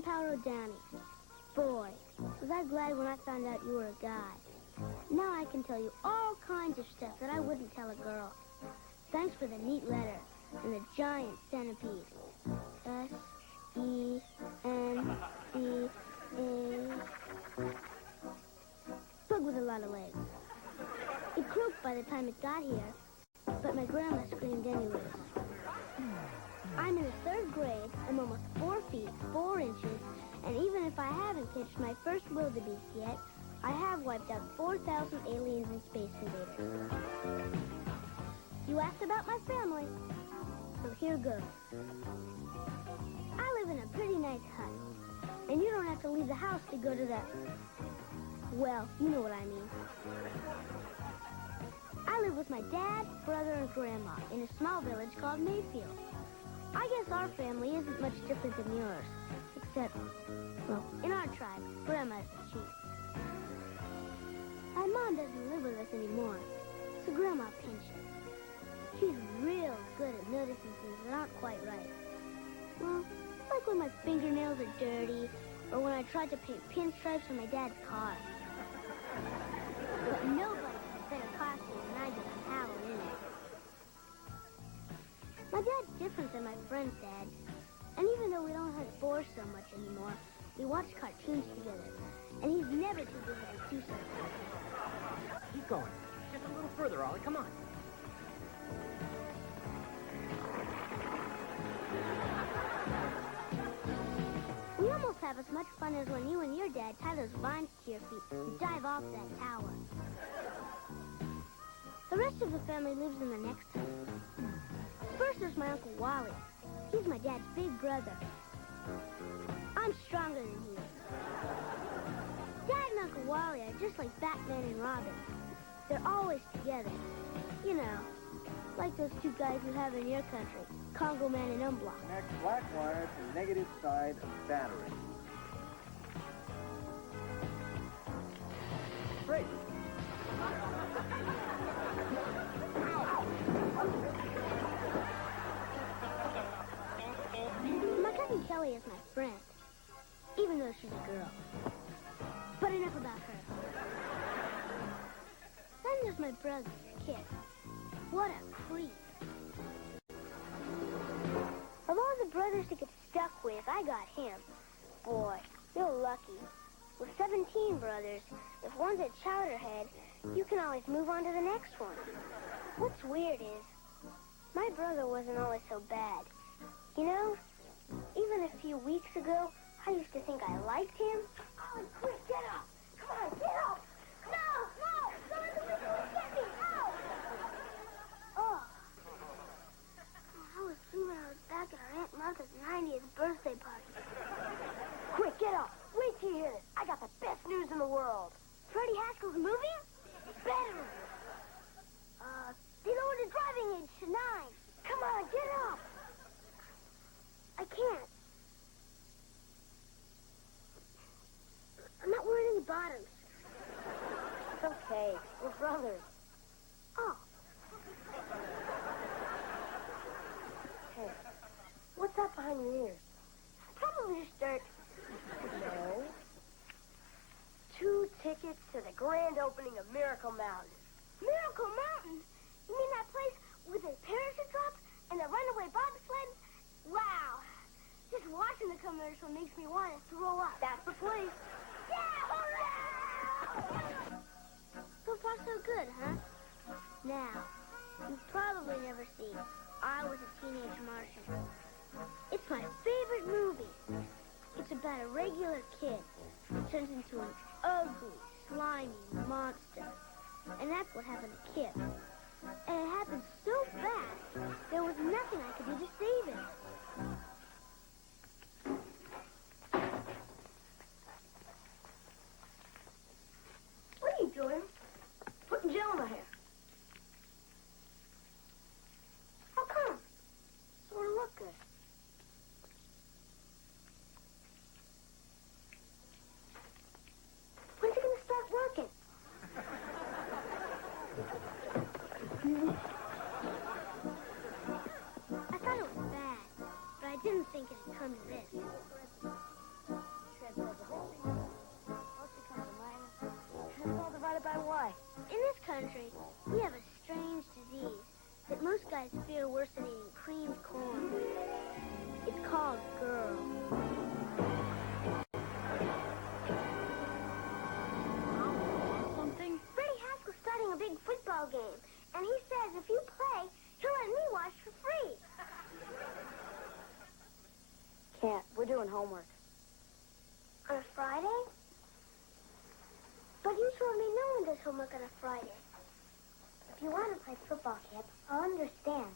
gunpowder or Downy? Boy, was I glad when I found out you were a guy. Now I can tell you all kinds of stuff that I wouldn't tell a girl. Thanks for the neat letter and the giant centipede. S-E-N-T-A. Bug with a lot of legs. It croaked by the time it got here, but my grandma screamed anyways. I'm in the 3rd grade. I'm almost 4 feet, 4 inches, and even if I haven't pitched my first wildebeest yet, I have wiped out 4,000 aliens and space invaders. You asked about my family, so here goes. I live in a pretty nice hut, and you don't have to leave the house to go to the... Well, you know what I mean. I live with my dad, brother, and grandma in a small village called Mayfield. I guess our family isn't much different than yours, except, well, in our tribe, grandma's the chief. My mom doesn't live with us anymore, so grandma pinches. She's real good at noticing things that aren't quite right. Well, like when my fingernails are dirty, or when I tried to paint pinstripes on my dad's car. But nobody has a better costume than I did on Halloween. My dad's different than my friend's dad. And even though we don't hunt boars so much anymore, we watch cartoons together. And he's never too busy to do something. Keep going. Just a little further, Ollie. Come on. We almost have as much fun as when you and your dad tie those vines to your feet and dive off that tower. The rest of the family lives in the next house. First, there's my Uncle Wally. He's my dad's big brother. I'm stronger than he is. Dad and Uncle Wally are just like Batman and Robin. They're always together. You know, like those two guys you have in your country, Congo Man and Umblock. Connect black wire to negative side of battery. Great. My cousin Kelly is my friend, even though she's a girl. But enough about her. Then there's my brother, Kit. What a creep. Of all the brothers to get stuck with, I got him. Boy, you're lucky. With 17 brothers, if one's a chowderhead, you can always move on to the next one. What's weird is, my brother wasn't always so bad. You know, even a few weeks ago, I used to think I liked him. Oh, quick, get up! Come on, get up! No! Don't let the wind get me! No! Oh. I was dreaming I was back at our Aunt Martha's 90th birthday party. Quick, get up. Wait till you hear this. I got the best news in the world. Freddie Haskell's moving? Better. They lowered the driving age to 9. Come on, get up. I can't. I'm not wearing any bottoms. It's okay. We're brothers. Oh. Hey, what's that behind your ears? Probably just dirt. No. 2 tickets to the grand opening of Miracle Mountain. Miracle Mountain? You mean that place with the parachute drops and the runaway bobsled? Wow. Just watching the commercial makes me want to throw up. That's the place. Yeah, hooray! So far, so good, huh? Now, you've probably never seen I Was a Teenage Martian. It's my favorite movie. It's about a regular kid who turns into an ugly, slimy monster. And that's what happened to Kip. And it happened so fast, there was nothing I could do to save him. What are you doing? Putting gel in my hair. How come? Sort of look good. When's it going to start working? I thought it was bad. country, we have a strange disease that most guys fear worse than eating creamed corn. It's called girl. Something? Freddie Haskell's starting a big football game, and he says if you play, he'll let me watch for free. Can't. We're doing homework. On a Friday? But you told me no one does homework on a Friday. If you want to play football, Kip, I'll understand.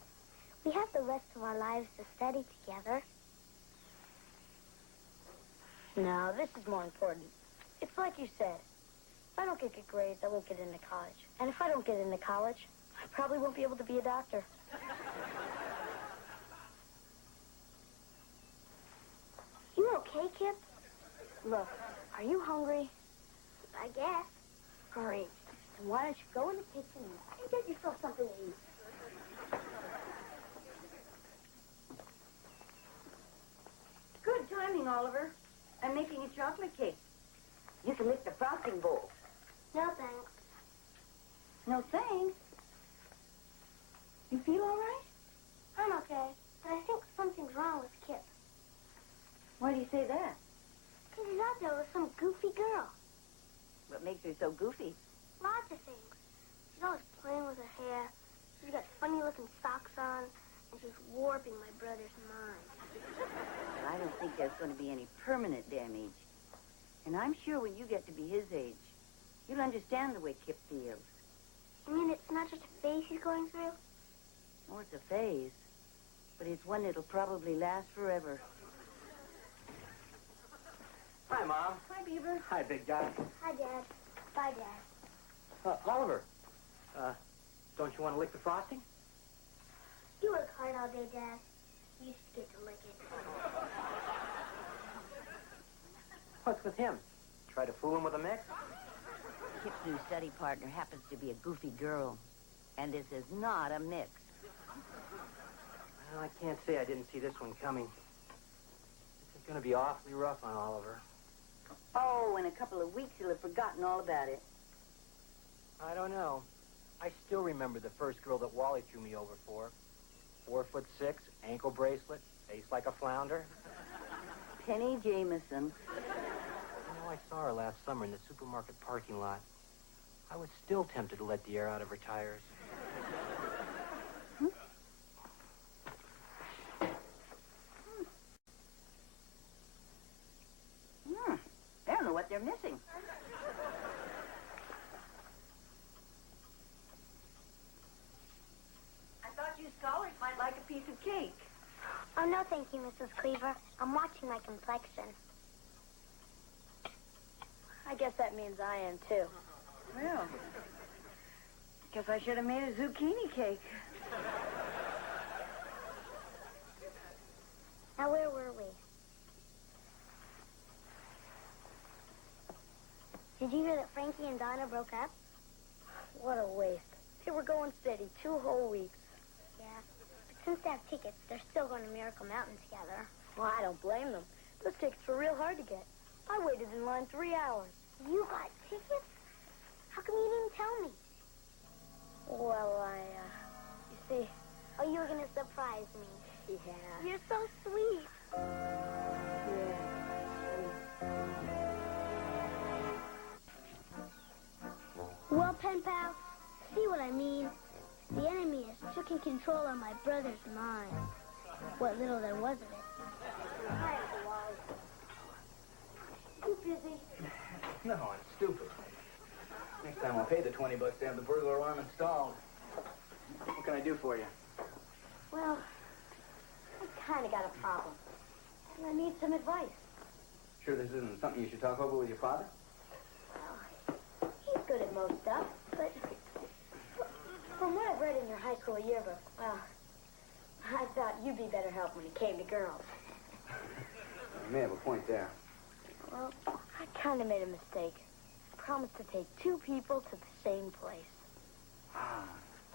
We have the rest of our lives to study together. No, this is more important. It's like you said. If I don't get good grades, I won't get into college. And if I don't get into college, I probably won't be able to be a doctor. You okay, Kip? Look, are you hungry? I guess. Great. Then why don't you go in the kitchen and get yourself something to eat? Good timing, Oliver. I'm making a chocolate cake. You can lick the frosting bowl. No, thanks. No thanks. You feel all right? I'm okay, but I think something's wrong with Kip. Why do you say that? Because he's out there with some goofy girl. What makes her so goofy? Lots of things. She's always playing with her hair. She's got funny-looking socks on, and she's warping my brother's mind. I don't think there's going to be any permanent damage. And I'm sure when you get to be his age, you'll understand the way Kip feels. You mean it's not just a phase he's going through? Oh, it's a phase. But it's one that'll probably last forever. Hi, Mom. Hi, Beaver. Hi, big guy. Hi, Dad. Bye, Dad. Oliver, don't you want to lick the frosting? You work hard all day, Dad. You just get to lick it. What's with him? Try to fool him with a mix? Kip's new study partner happens to be a goofy girl. And this is not a mix. Well, I can't say I didn't see this one coming. This is going to be awfully rough on Oliver. Oh, in a couple of weeks he'll have forgotten all about it. I don't know. I still remember the first girl that Wally threw me over for. 4'6", ankle bracelet, face like a flounder. Penny Jameson. You know, I saw her last summer in the supermarket parking lot. I was still tempted to let the air out of her tires. I don't know what they're missing. I thought you scholars might like a piece of cake. Oh, no, thank you, Mrs. Cleaver. I'm watching my complexion. I guess that means I am, too. Well, guess I should have made a zucchini cake. Now, where were we? Did you hear that Frankie and Donna broke up? What a waste. They were going steady 2 whole weeks. Yeah. But since they have tickets, they're still going to Miracle Mountain together. Well, I don't blame them. Those tickets were real hard to get. I waited in line 3 hours. You got tickets? How come you didn't tell me? Well, you see... Oh, you were going to surprise me. Yeah. You're so sweet. Yeah. Well, pen pal, see what I mean? The enemy has taken control of my brother's mind. What little there was of it. Hi, Uncle Wally. You busy? No, I'm stupid. Next time I'll pay the $20 to have the burglar alarm installed. What can I do for you? Well, I kind of got a problem. And I need some advice. Sure this isn't something you should talk over with your father? Well, he's good at most stuff, but from what I've read in your high school yearbook, well, I thought you'd be better help when it came to girls. You may have a point there. Well, I kind of made a mistake. I promised to take 2 people to the same place.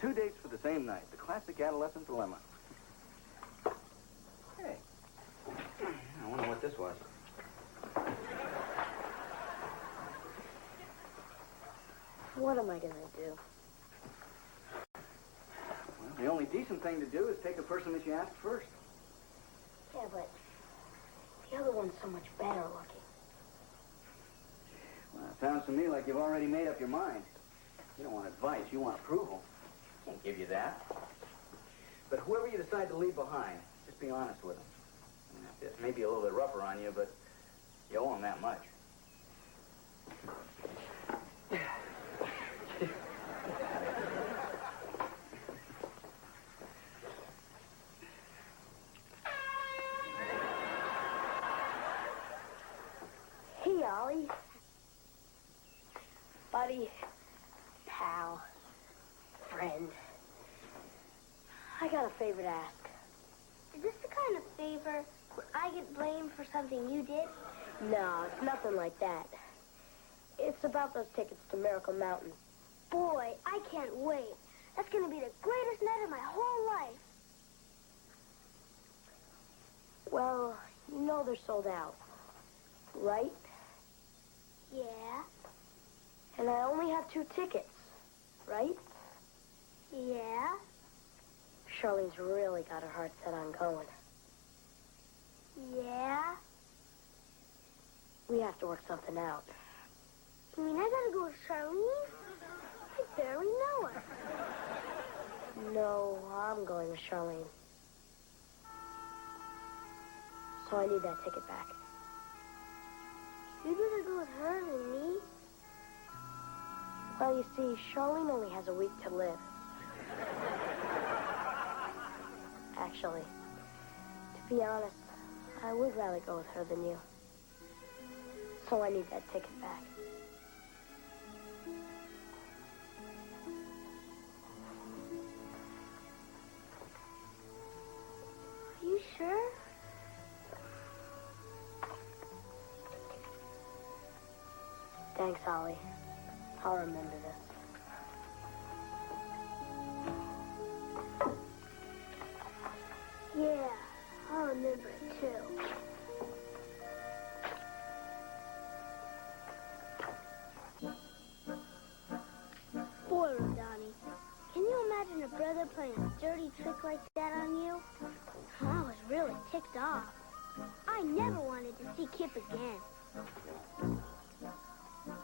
2 dates for the same night. The classic adolescent dilemma. Hey. I wonder what this was. What am I going to do? decent thing to do is take the person that you asked first. Yeah, but the other one's so much better looking. Well, it sounds to me like you've already made up your mind. You don't want advice, you want approval. Can't give you that. But whoever you decide to leave behind, just be honest with them. I mean, it may be a little bit rougher on you, but you owe them that much. Hey, Ollie. Buddy. Pal. Friend. I got a favor to ask. Is this the kind of favor where I get blamed for something you did? No, it's nothing like that. It's about those tickets to Miracle Mountain. Boy, I can't wait. That's going to be the greatest night of my whole life. Well, you know they're sold out, right? Yeah. And I only have 2 tickets, right? Yeah. Charlene's really got her heart set on going. Yeah. We have to work something out. You mean I gotta go with Charlene? I barely know her. No, I'm going with Charlene. So I need that ticket back. You'd rather go with her than me? Well, you see, Charlene only has a week to live. Actually, to be honest, I would rather go with her than you. So I need that ticket back. Are you sure? Thanks, Ollie. I'll remember this. Yeah, I'll remember it too. Boy, Donnie, can you imagine a brother playing a dirty trick like that on you? I was really ticked off. I never wanted to see Kip again.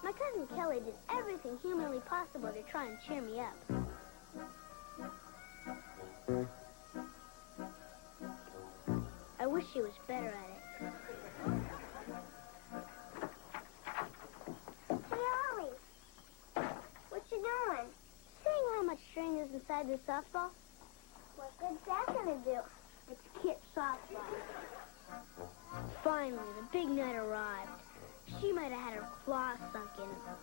My cousin Kelly did everything humanly possible to try and cheer me up. I wish she was better at it. Hey, Ollie. What you doing? Seeing how much string is inside this softball? What good's that gonna do? It's Kit's softball. Finally, the big night arrived. She might have had her claws sunk in him.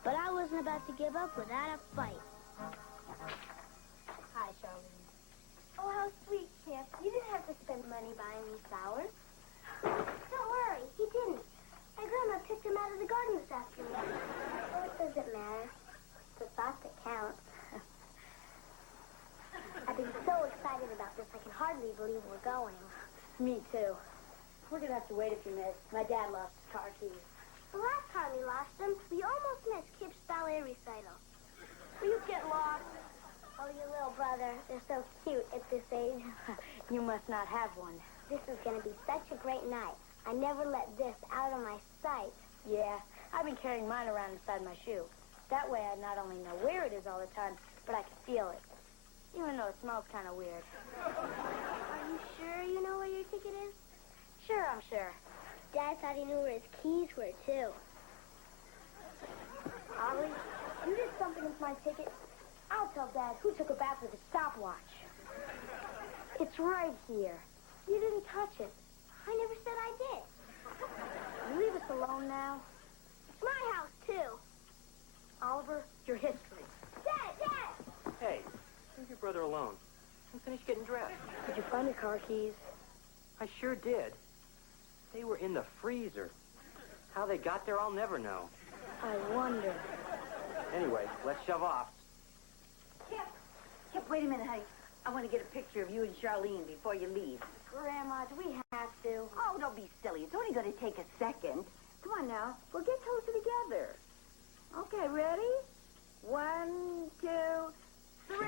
But I wasn't about to give up without a fight. Hi, Charlene. Oh, how sweet, Kip. You didn't have to spend money buying me flowers. Don't worry, he didn't. My grandma picked him out of the garden this afternoon. Well, it doesn't matter. It's the thought that counts. I've been so excited about this, I can hardly believe we're going. Me too. We're gonna have to wait a few minutes. My dad lost his car keys. The last time we lost them, we almost missed Kip's ballet recital. Will you get lost? Oh, your little brother. They're so cute at this age. You must not have one. This is going to be such a great night. I never let this out of my sight. Yeah, I've been carrying mine around inside my shoe. That way I not only know where it is all the time, but I can feel it. Even though it smells kind of weird. Are you sure you know where your ticket is? Sure, I'm sure. Dad thought he knew where his keys were, too. Ollie, you did something with my ticket. I'll tell Dad who took it back with a stopwatch. It's right here. You didn't touch it. I never said I did. You leave us alone now. It's my house, too. Oliver, your history. Dad! Dad! Hey, leave your brother alone. I'm finished getting dressed. Did you find the car keys? I sure did. They were in the freezer. How they got there, I'll never know. I wonder. Anyway, let's shove off. Kip, wait a minute, honey. I want to get a picture of you and Charlene before you leave. Grandma, do we have to? Oh, don't be silly. It's only going to take a second. Come on now. We'll get closer together. Okay, ready? 1, 2, 3.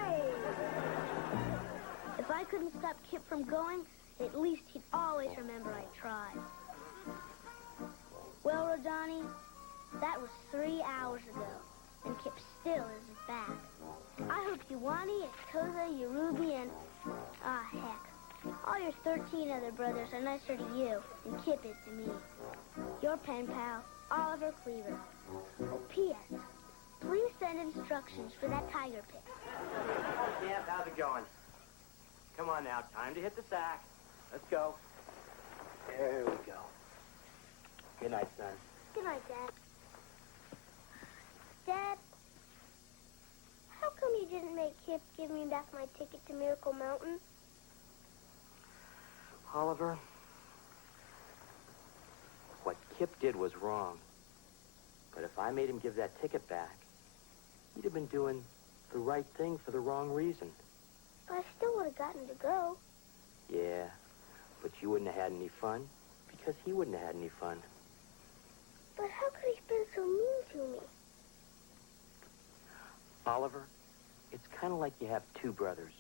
stop Kip from going, at least he'd always remember I tried. Well, Rodani, that was 3 hours ago, and Kip still isn't back. I hope Yuani, Koza, Yorubi, and... heck. All your 13 other brothers are nicer to you than Kip is to me. Your pen pal, Oliver Cleaver. Oh, P.S. Please send instructions for that tiger pit. Camp, how's it going? Come on now, time to hit the sack. Let's go. There we go. Good night, son. Good night, Dad. Dad, how come you didn't make Kip give me back my ticket to Miracle Mountain? Oliver, what Kip did was wrong. But if I made him give that ticket back, he'd have been doing the right thing for the wrong reason. But I still would have gotten to go. Yeah, but you wouldn't have had any fun because he wouldn't have had any fun. But how could he been so mean to me? Oliver, it's kind of like you have two brothers.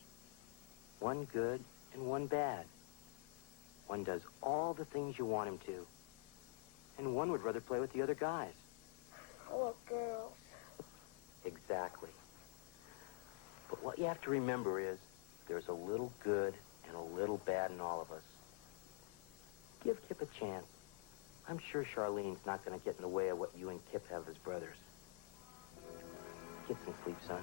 One good and one bad. One does all the things you want him to. And one would rather play with the other guys. Or girls. Exactly. But what you have to remember is there's a little good and a little bad in all of us. Give Kip a chance. I'm sure Charlene's not going to get in the way of what you and Kip have as brothers. Get some sleep, son.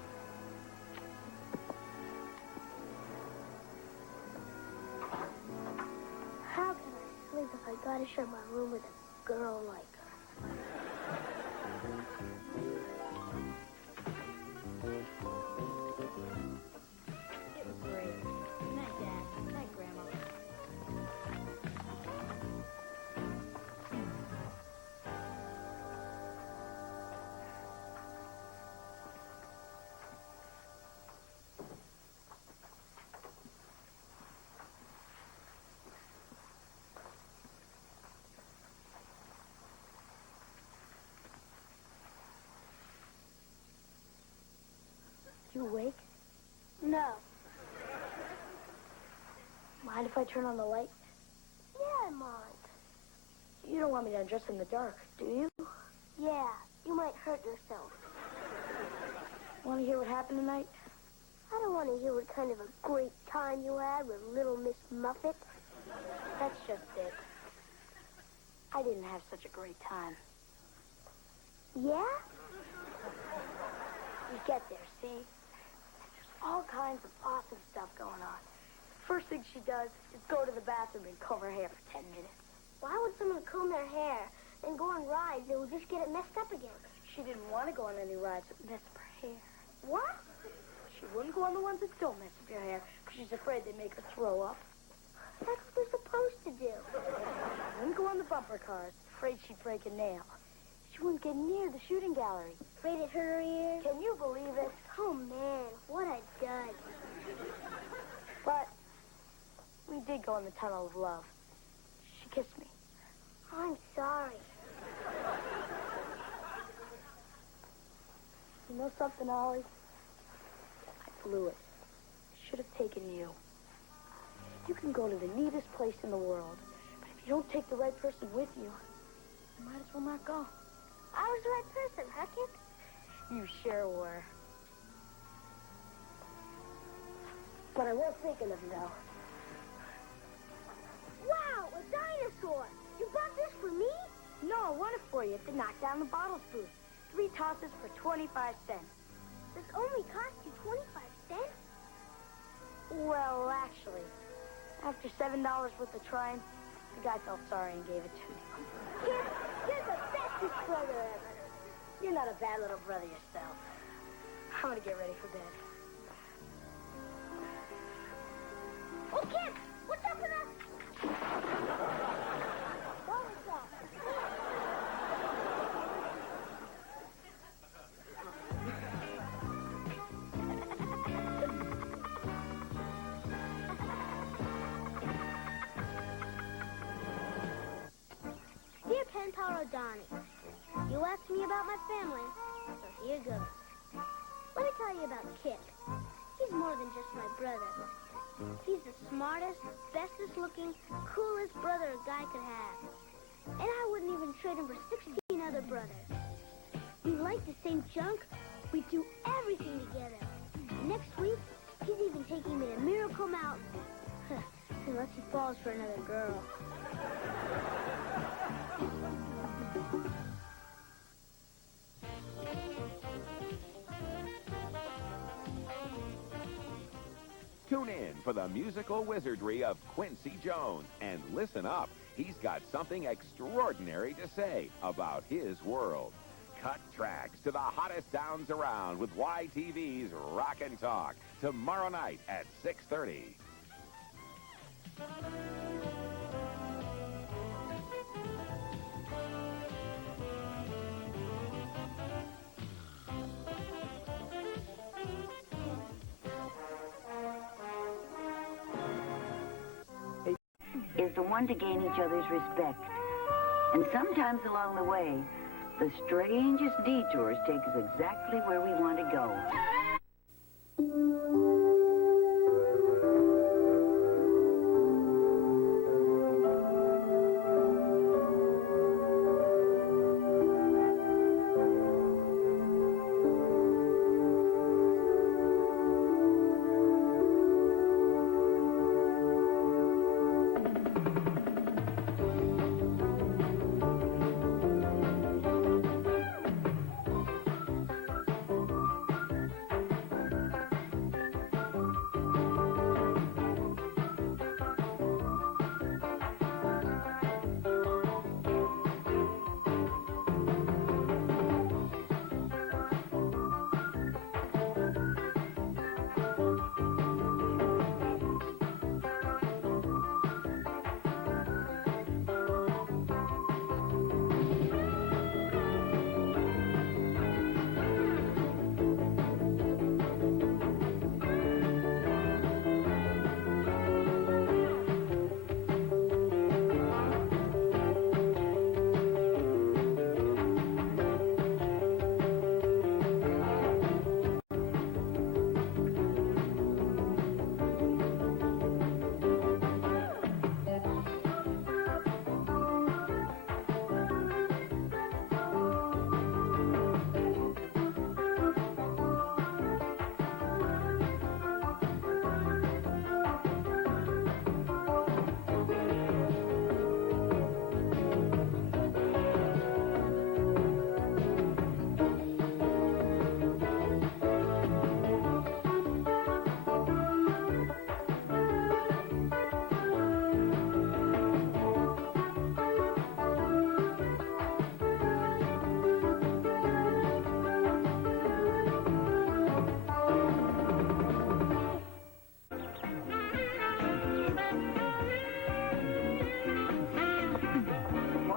How can I sleep if I gotta share my room with a girl like her? It was great. Good night, Dad. Good night, Grandma. You awake? No. Mind if I turn on the light? Yeah, I mind. You don't want me to undress in the dark, do you? Yeah, you might hurt yourself. Want to hear what happened tonight? I don't want to hear what kind of a great time you had with Little Miss Muffet. That's just it. I didn't have such a great time. Yeah? You get there, see? There's all kinds of awesome stuff going on. First thing she does is go to the bathroom and comb her hair for 10 minutes. Why would someone comb their hair and go on rides that would just get it messed up again? She didn't want to go on any rides that mess up her hair. What? She wouldn't go on the ones that don't mess up your hair because she's afraid they make her throw up. That's what they're supposed to do. She wouldn't go on the bumper cars, afraid she'd break a nail. She wouldn't get near the shooting gallery. Afraid it hurt her ears. Can you believe it? Oh, man, what a dud. But we did go in the tunnel of love. She kissed me. I'm sorry. You know something, Ollie? I blew it. I should have taken you. You can go to the neatest place in the world, but if you don't take the right person with you, you might as well not go. I was the right person, huh, Kip? You sure were. But I was thinking of you, though. Wow, a dinosaur! You bought this for me? No, I won it for you at the Knock Down the Bottles booth. 3 tosses for 25 cents. This only cost you 25 cents? Well, actually, after $7 worth of trying, the guy felt sorry and gave it to me. Kip, you're the bestest brother ever. You're not a bad little brother yourself. I'm gonna get ready for bed. Oh, Kip, what's up with us? What was up? Dear Pen Pal O'Donnell, you asked me about my family, so here goes. Let me tell you about Kip. He's more than just my brother. He's the smartest, bestest looking, coolest brother a guy could have. And I wouldn't even trade him for 16 other brothers. We like the same junk. We do everything together. Next week, he's even taking me to Miracle Mountain. Unless he falls for another girl. Tune in for the musical wizardry of Quincy Jones. And listen up. He's got something extraordinary to say about his world. Cut tracks to the hottest sounds around with YTV's Rock and Talk. Tomorrow night at 6:30. Is the one to gain each other's respect. And sometimes along the way, the strangest detours take us exactly where we want to go.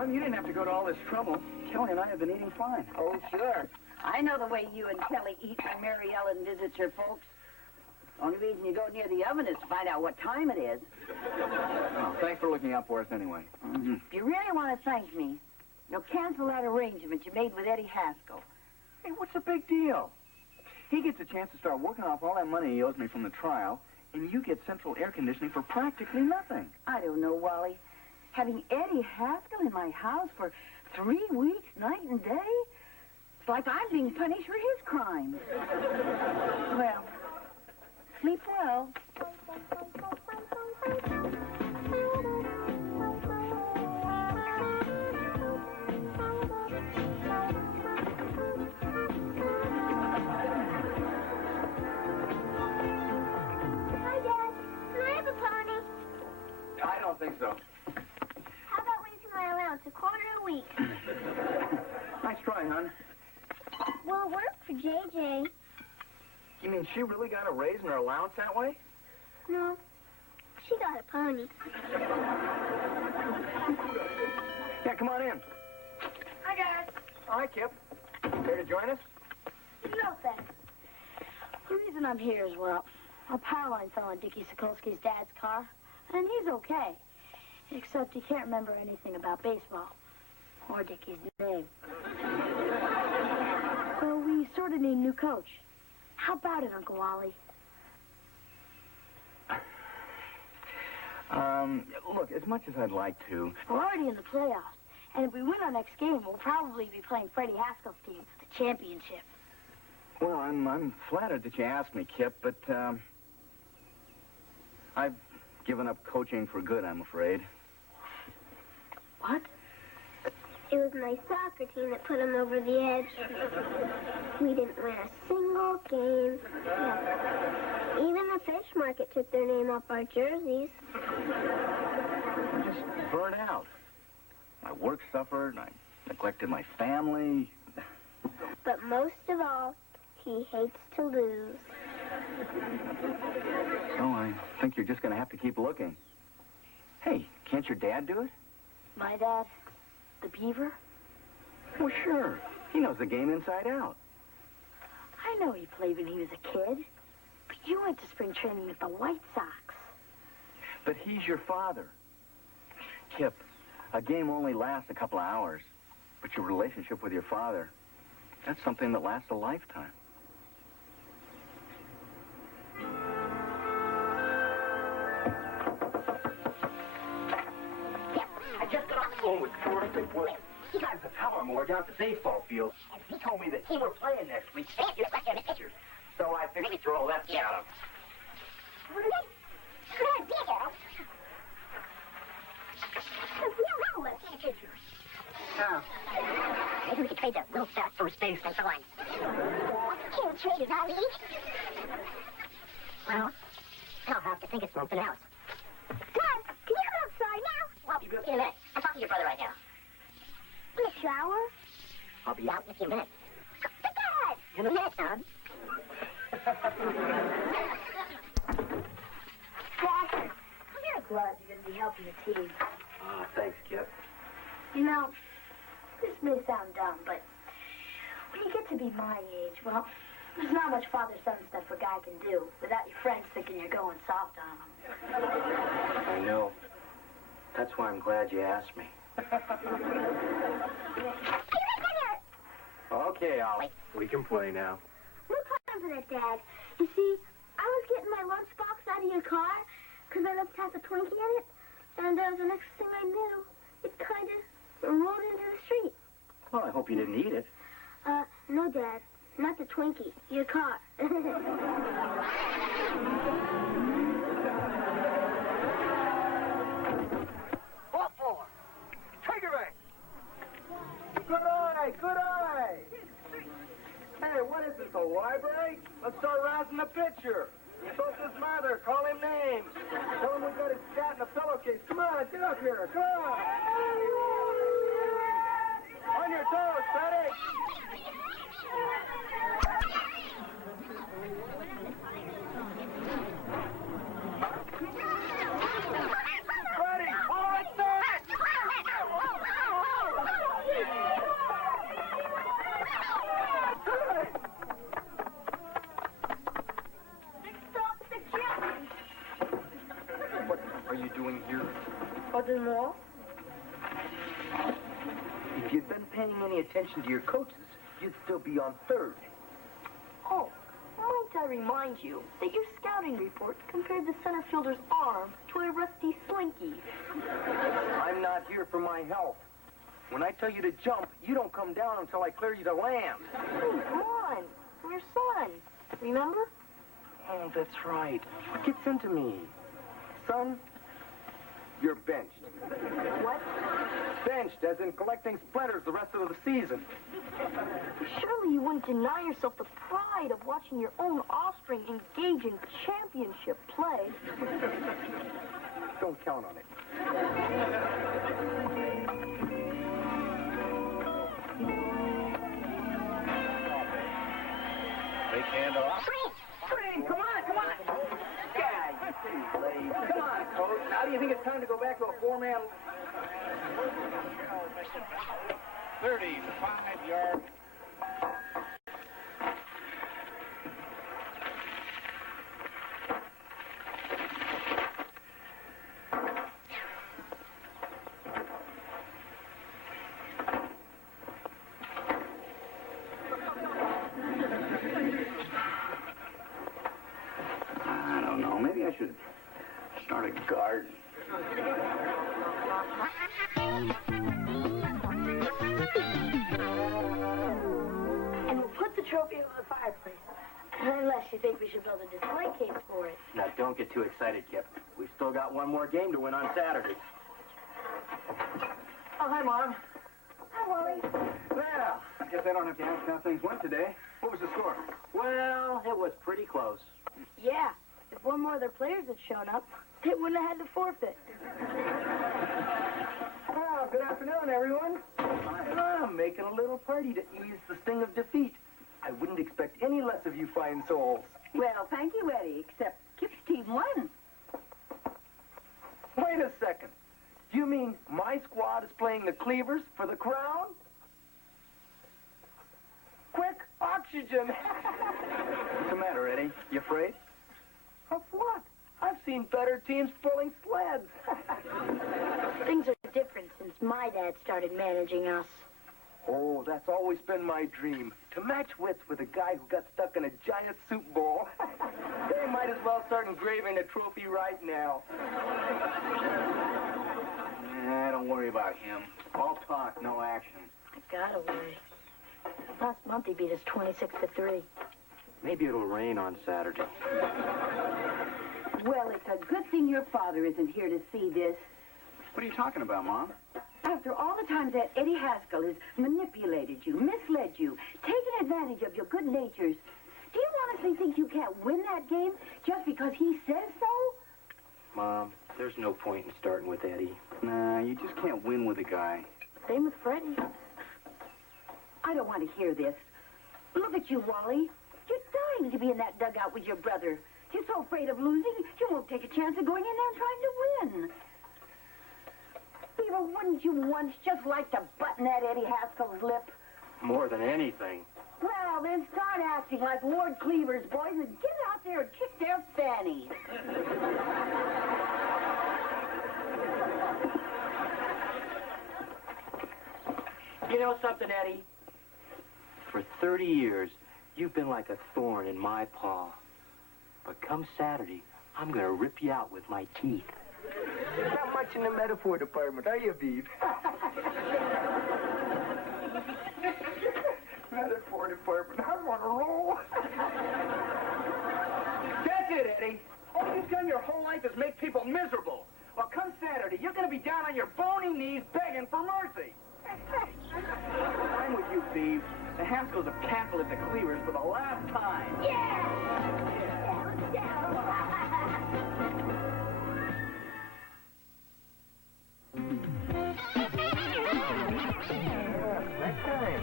You didn't have to go to all this trouble. Kelly and I have been eating fine. Oh, sure. I know the way you and Kelly eat when Mary Ellen visits her folks. Only reason you go near the oven is to find out what time it is. Oh, thanks for looking out for us anyway. Mm-hmm. If you really want to thank me, you'll cancel that arrangement you made with Eddie Haskell. Hey, what's the big deal? He gets a chance to start working off all that money he owes me from the trial, and you get central air conditioning for practically nothing. I don't know, Wally. Having Eddie Haskell in my house for 3 weeks, night and day? It's like I'm being punished for his crimes. Well, sleep well. Hi, Dad. Can I have a pony? I don't think so. How about raising my allowance a quarter a week? Nice try, hon. Well, it worked for JJ. You mean she really got a raise in her allowance that way? No, she got a pony. Yeah, come on in. Hi, guys. Hi, Kip. Care to join us? No, thanks. The reason I'm here is, well, a power line fell on Dickie Sokolsky's dad's car, and he's okay. Except he can't remember anything about baseball. Or Dickie's name. So we sort of need a new coach. How about it, Uncle Wally? Look, as much as I'd like to... We're already in the playoffs. And if we win our next game, we'll probably be playing Freddie Haskell's team for the championship. Well, I'm flattered that you asked me, Kip, but, I've given up coaching for good, I'm afraid. What? It was my soccer team that put him over the edge. We didn't win a single game. Even the fish market took their name off our jerseys. I'm just burnt out. My work suffered, I neglected my family. But most of all, he hates to lose. So I think you're just going to have to keep looking. Hey, can't your dad do it? My dad? The Beaver? Well, sure. He knows the game inside out. I know he played when he was a kid. But you went to spring training with the White Sox. But he's your father. Kip, a game only lasts a couple of hours. But your relationship with your father, that's something that lasts a lifetime. I just got off the phone with Forrest and Wood. He drives the power mower down to the baseball field, and he told me that he were playing next week. And you're second pitcher. So I figured he'd throw a lefty at him. Maybe we could trade that real fat first baseman for one. Can't trade it, Ali. Well, I'll have to think of something else. Dad, can you come outside now? Well, in a minute. I'm talking to your brother right now. In the shower? I'll be out in a few minutes. But Dad! In a minute, son. Dad, I'm very glad you're going to be helping the team. Oh, thanks, Kip. You know, this may sound dumb, but when you get to be my age, well, there's not much father-son stuff a guy can do without your friends thinking you're going soft on them. I know. That's why I'm glad you asked me. Okay, Ollie. We can play now. Look for that, Dad. You see, I was getting my lunchbox out of your car because I left half a Twinkie in it, and the next thing I knew, it kind of rolled into the street. Well, I hope you didn't eat it. No, Dad. Not the Twinkie. Your car. What for? Trigger ring. Good eye, good eye. Hey, what is this, a library? Let's start razzing the pitcher. Sosa's mother, call him names. Tell him we got his cat in a pillowcase. Come on, get up here, come on. On your toes, Betty. Ready, all right, there. What are you doing here? Nothing more? If you'd been paying any attention to your coaches, you'd still be on third. Oh, might I remind you that your scouting report compared the center fielder's arm to a rusty slinky. I'm not here for my health. When I tell you to jump, you don't come down until I clear you to land. Hey, come on. I'm your son. Remember? Oh, that's right. What gets into me? Son, you're benched. What? Benched, as in collecting splinters the rest of the season. Surely you wouldn't deny yourself the pride of watching your own offspring engage in championship play. Don't count on it. Take hand off. Green, come on, come on. Yeah, you pretty late. Come on, coach. Now do you think it's time to go back to a four-man? 35-yard. I don't know. Maybe I should start a garden. And we'll put the trophy over the fireplace. Unless you think we should build a display case for it. Now, don't get too excited, Kip. We've still got one more game to win on Saturday. Oh, hi, Mom. Hi, Wally. Well, I guess I don't have to ask how things went today. What was the score? Well, it was pretty close. Yeah, if one more of their players had shown up, they wouldn't have had to forfeit. Well, good afternoon, everyone. I'm making a little party to ease the sting of defeat. I wouldn't expect any less of you fine souls. Well, thank you, Eddie, except Kip's team won. Wait a second. Do you mean my squad is playing the Cleavers for the crown? Quick, oxygen! What's the matter, Eddie? You afraid? Of what? I've seen better teams pulling sleds. Things are different since my dad started managing us. Oh, that's always been my dream. To match wits with a guy who got stuck in a giant soup bowl. They might as well start engraving a trophy right now. Don't worry about him. All talk, no action. I gotta worry. Last month he beat us 26-3. Maybe it'll rain on Saturday. Well, it's a good thing your father isn't here to see this. What are you talking about, Mom? After all the times that Eddie Haskell has manipulated you, misled you, taken advantage of your good natures, do you honestly think you can't win that game just because he says so? Mom, there's no point in starting with Eddie. Nah, you just can't win with a guy. Same with Freddie. I don't want to hear this. Look at you, Wally. You're dying to be in that dugout with your brother. You're so afraid of losing, you won't take a chance of going in there and trying to win. Beaver, wouldn't you once just like to button that Eddie Haskell's lip? More than anything. Well, then start acting like Ward Cleaver's boys and get out there and kick their fannies. You know something, Eddie? For 30 years, you've been like a thorn in my paw. But come Saturday, I'm going to rip you out with my teeth. Not much in the metaphor department, are you, Beaver? Metaphor department, I'm on a roll. That's it, Eddie. All you've done your whole life is make people miserable. Well, come Saturday, you're going to be down on your bony knees begging for mercy. I'm with you, Beaver. The Haskells have canceled at the Cleavers for the last time. Next time.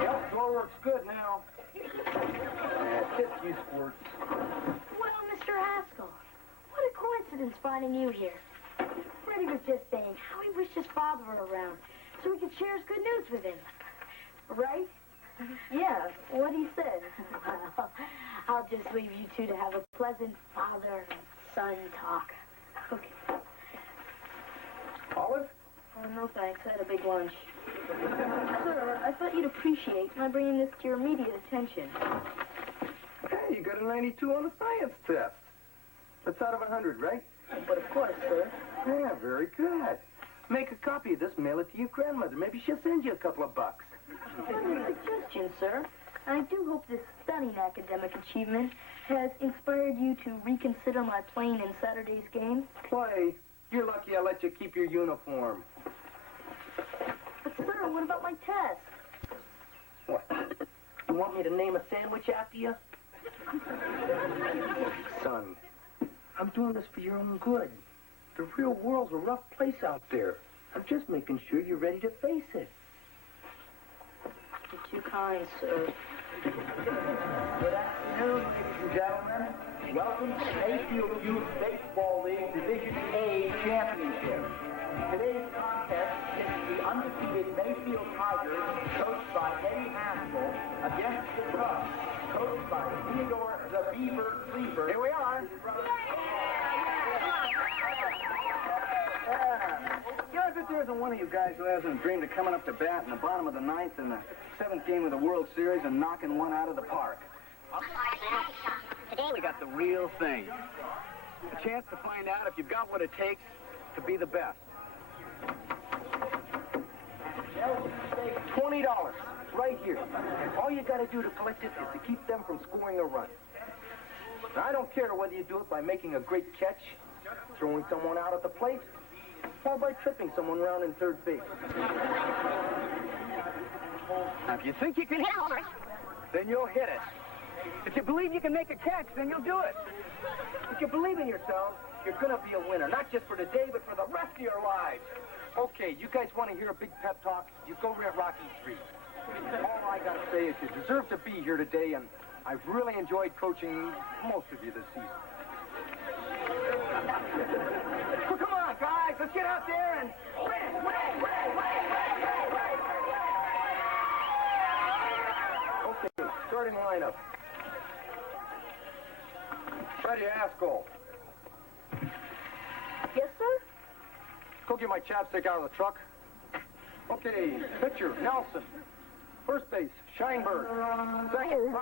Yep, door works good now. Tip you squirt. Well, Mr. Haskell, what a coincidence finding you here. Freddie was just saying how he wished his father were around so he could share his good news with him. Right? Yeah, what he said. Well, I'll just leave you two to have a pleasant father and son talk. Okay. Olive? Oh, no thanks. I had a big lunch. Sir, I thought you'd appreciate my bringing this to your immediate attention. Hey, you got a 92 on the science test. That's out of 100, right? But of course, sir. Yeah, very good. Make a copy of this, mail it to your grandmother. Maybe she'll send you a couple of bucks. Wonderful suggestion, sir. I do hope this stunning academic achievement has inspired you to reconsider my playing in Saturday's game. Play. You're lucky I let you keep your uniform. But, sir, what about my test? What? You want me to name a sandwich after you? Son, I'm doing this for your own good. The real world's a rough place out there. I'm just making sure you're ready to face it. You're too kind, sir. Good afternoon, ladies and gentlemen. Welcome to the Mayfield Youth Baseball League Division A Championship. Today's contest is the undefeated Mayfield Tigers, coached by Eddie Haskell, against the Cubs, coached by Theodore the Beaver Cleaver. Here we are. You know, if there isn't one of you guys who hasn't dreamed of coming up to bat in the bottom of the ninth in the 7th game of the World Series and knocking one out of the park. Today we got the real thing. A chance to find out if you've got what it takes to be the best. $20, right here. All you got to do to collect it is to keep them from scoring a run. Now, I don't care whether you do it by making a great catch, throwing someone out at the plate, or by tripping someone around in third base. Now, if you think you can hit it, then you'll hit it. If you believe you can make a catch, then you'll do it. If you believe in yourself, you're going to be a winner, not just for today, but for the rest of your lives. Okay, you guys want to hear a big pep talk? You go Red Rocky Street. All I got to say is you deserve to be here today, and I've really enjoyed coaching most of you this season. Well, come on, guys, let's get out there and win! Okay, starting lineup. Freddie Ascol. Yes, sir? Go get my chapstick out of the truck. Okay, pitcher, Nelson. First base, Scheinberg. Second,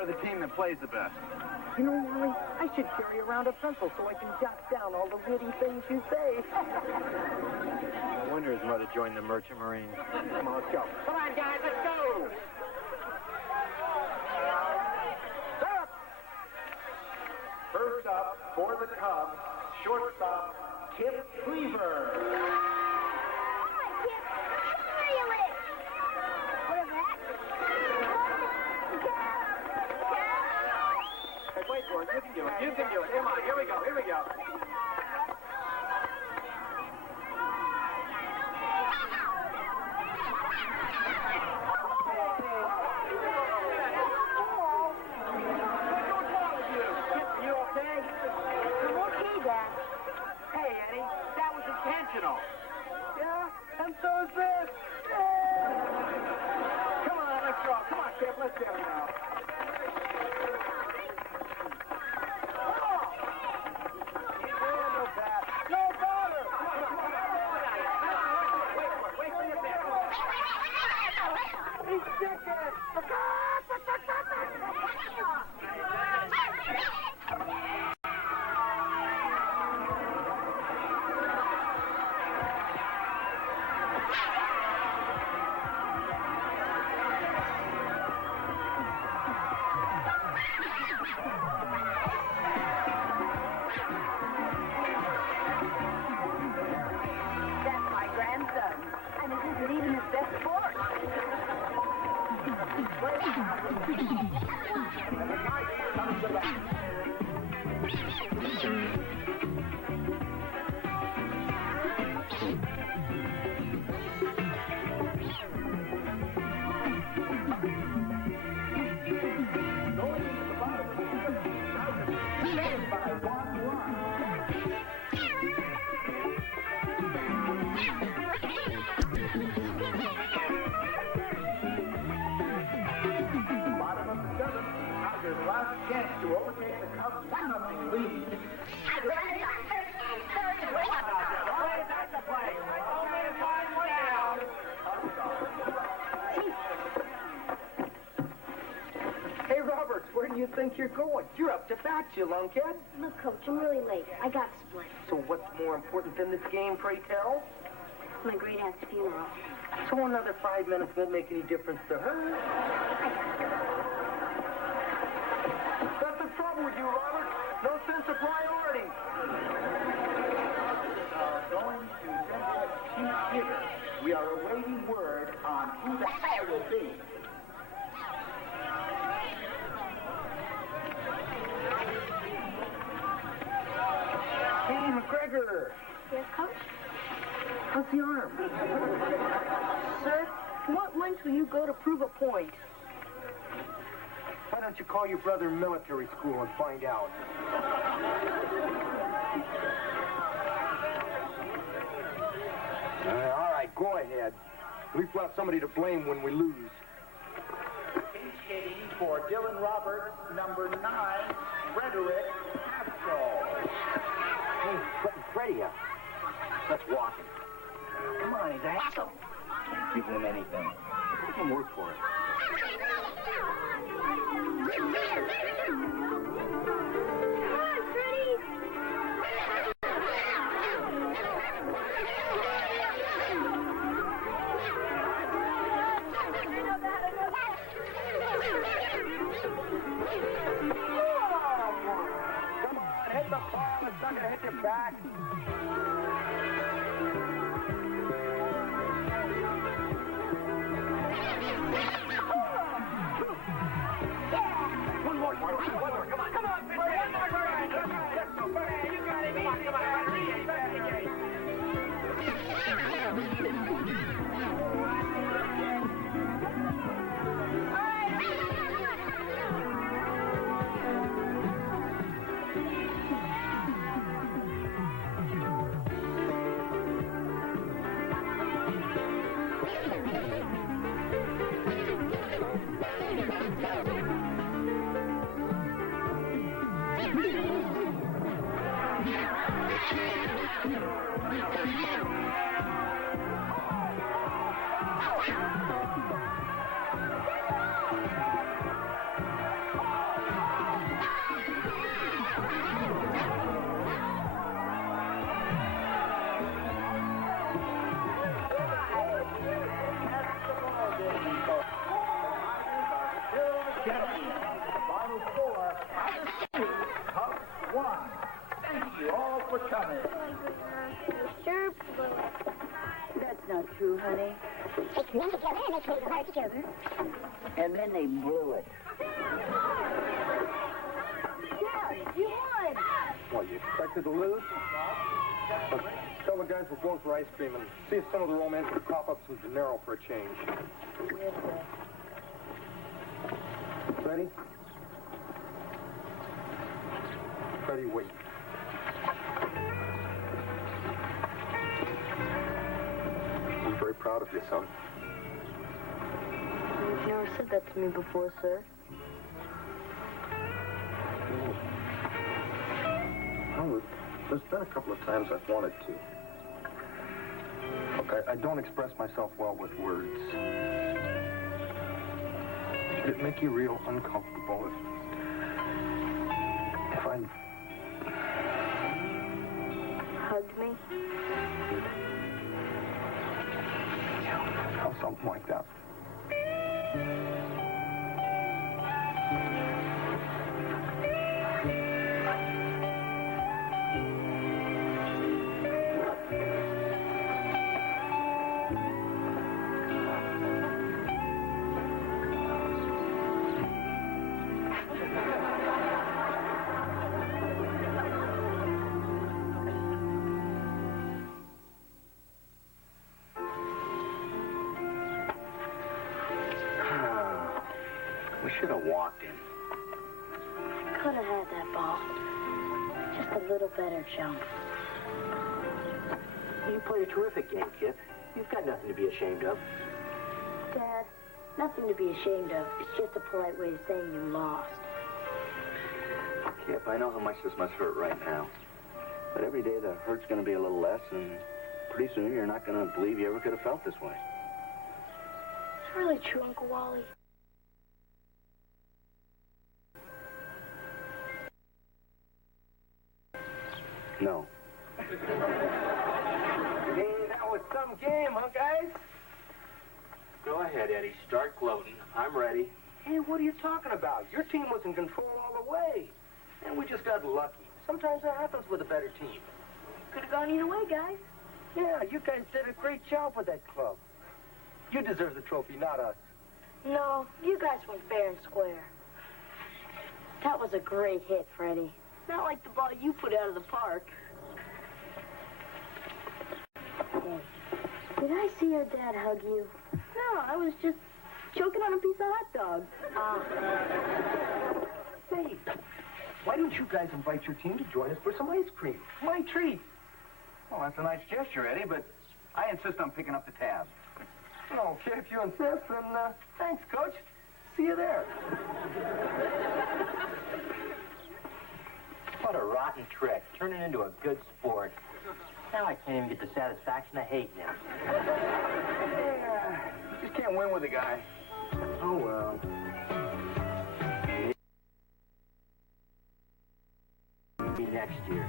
or the team that plays the best. You know, Wally, I should carry around a pencil so I can jot down all the witty things you say. No wonder his mother joined the Merchant Marines. Come on, let's go. Come on, guys, let's go! First up for the Cubs, shortstop, Kip Beaver. Wait for it. You can do it. You can do it. Come on. Here we go. Here we go. You okay? I'm okay, Dad. Hey, Eddie, that was intentional. Yeah, and so is this. Come on, let's go. Come on, Kip. Let's get him now. That's my grandson. And it isn't even his best sport. Last chance to overtake the Cubs 1-0 lead. Hey, Roberts, where do you think you're going? You're up to bat, you lunkhead. Look, Coach, I'm really late. I got split. So what's more important than this game, pray tell? My great aunt's funeral. So another 5 minutes won't make any difference to her. That's the trouble with you, Robert. No sense of priority. Going to send a chief hitter. We are awaiting word on who the hell will be. Katie Gregor! Yes, Coach? How's the arm? Sir, to what lengths will you go to prove a point? Why don't you call your brother in military school and find out? All right, go ahead. At least we'll have somebody to blame when we lose. Skating for Dylan Roberts, number 9, Frederick Haskell. Hey, Freddie, let's walk him. Come on, he's a hassle. Can't give him anything. Let him work for it. Hit the ball, it's not going to hit your back. One more, come on. Come on, you got it, come on. Final score, Cup 1. Thank you all for coming. Sure. That's not true, honey. They came together and they played hard together. And then they blew it. Yeah, you won. What, you expected to lose? Look, tell the guys we'll go for ice cream and see if some of the romance can pop up some dinero for a change. Yes, sir. Ready? Freddie, wait. I'm very proud of you, son. You've never said that to me before, sir. Well, there's been a couple of times I've wanted to. Look, I don't express myself well with words. It'd make you real uncomfortable if I... Hugged me? Or something like that. We should have walked him. Could have had that ball. Just a little better jump. You played a terrific game, Kip. You've got nothing to be ashamed of. Dad, nothing to be ashamed of. It's just a polite way of saying you lost. Kip, I know how much this must hurt right now. But every day the hurt's going to be a little less, and pretty soon you're not going to believe you ever could have felt this way. It's really true, Uncle Wally. No. Hey, that was some game, huh, guys? Go ahead, Eddie. Start gloating. I'm ready. Hey, what are you talking about? Your team was in control all the way. And we just got lucky. Sometimes that happens with a better team. Could have gone either way, guys. Yeah, you guys did a great job with that club. You deserve the trophy, not us. No, you guys went fair and square. That was a great hit, Freddie. Not like the ball you put out of the park. Did I see your dad hug you? No, I was just choking on a piece of hot dog. Hey, why don't you guys invite your team to join us for some ice cream? My treat. Well, that's a nice gesture, Eddie, but I insist on picking up the tab. Okay, if you insist, then thanks, Coach. See you there. What a rotten trick. Turning into a good sport. Now I can't even get the satisfaction of hating him. Yeah, you just can't win with a guy. Oh, well. Maybe next year.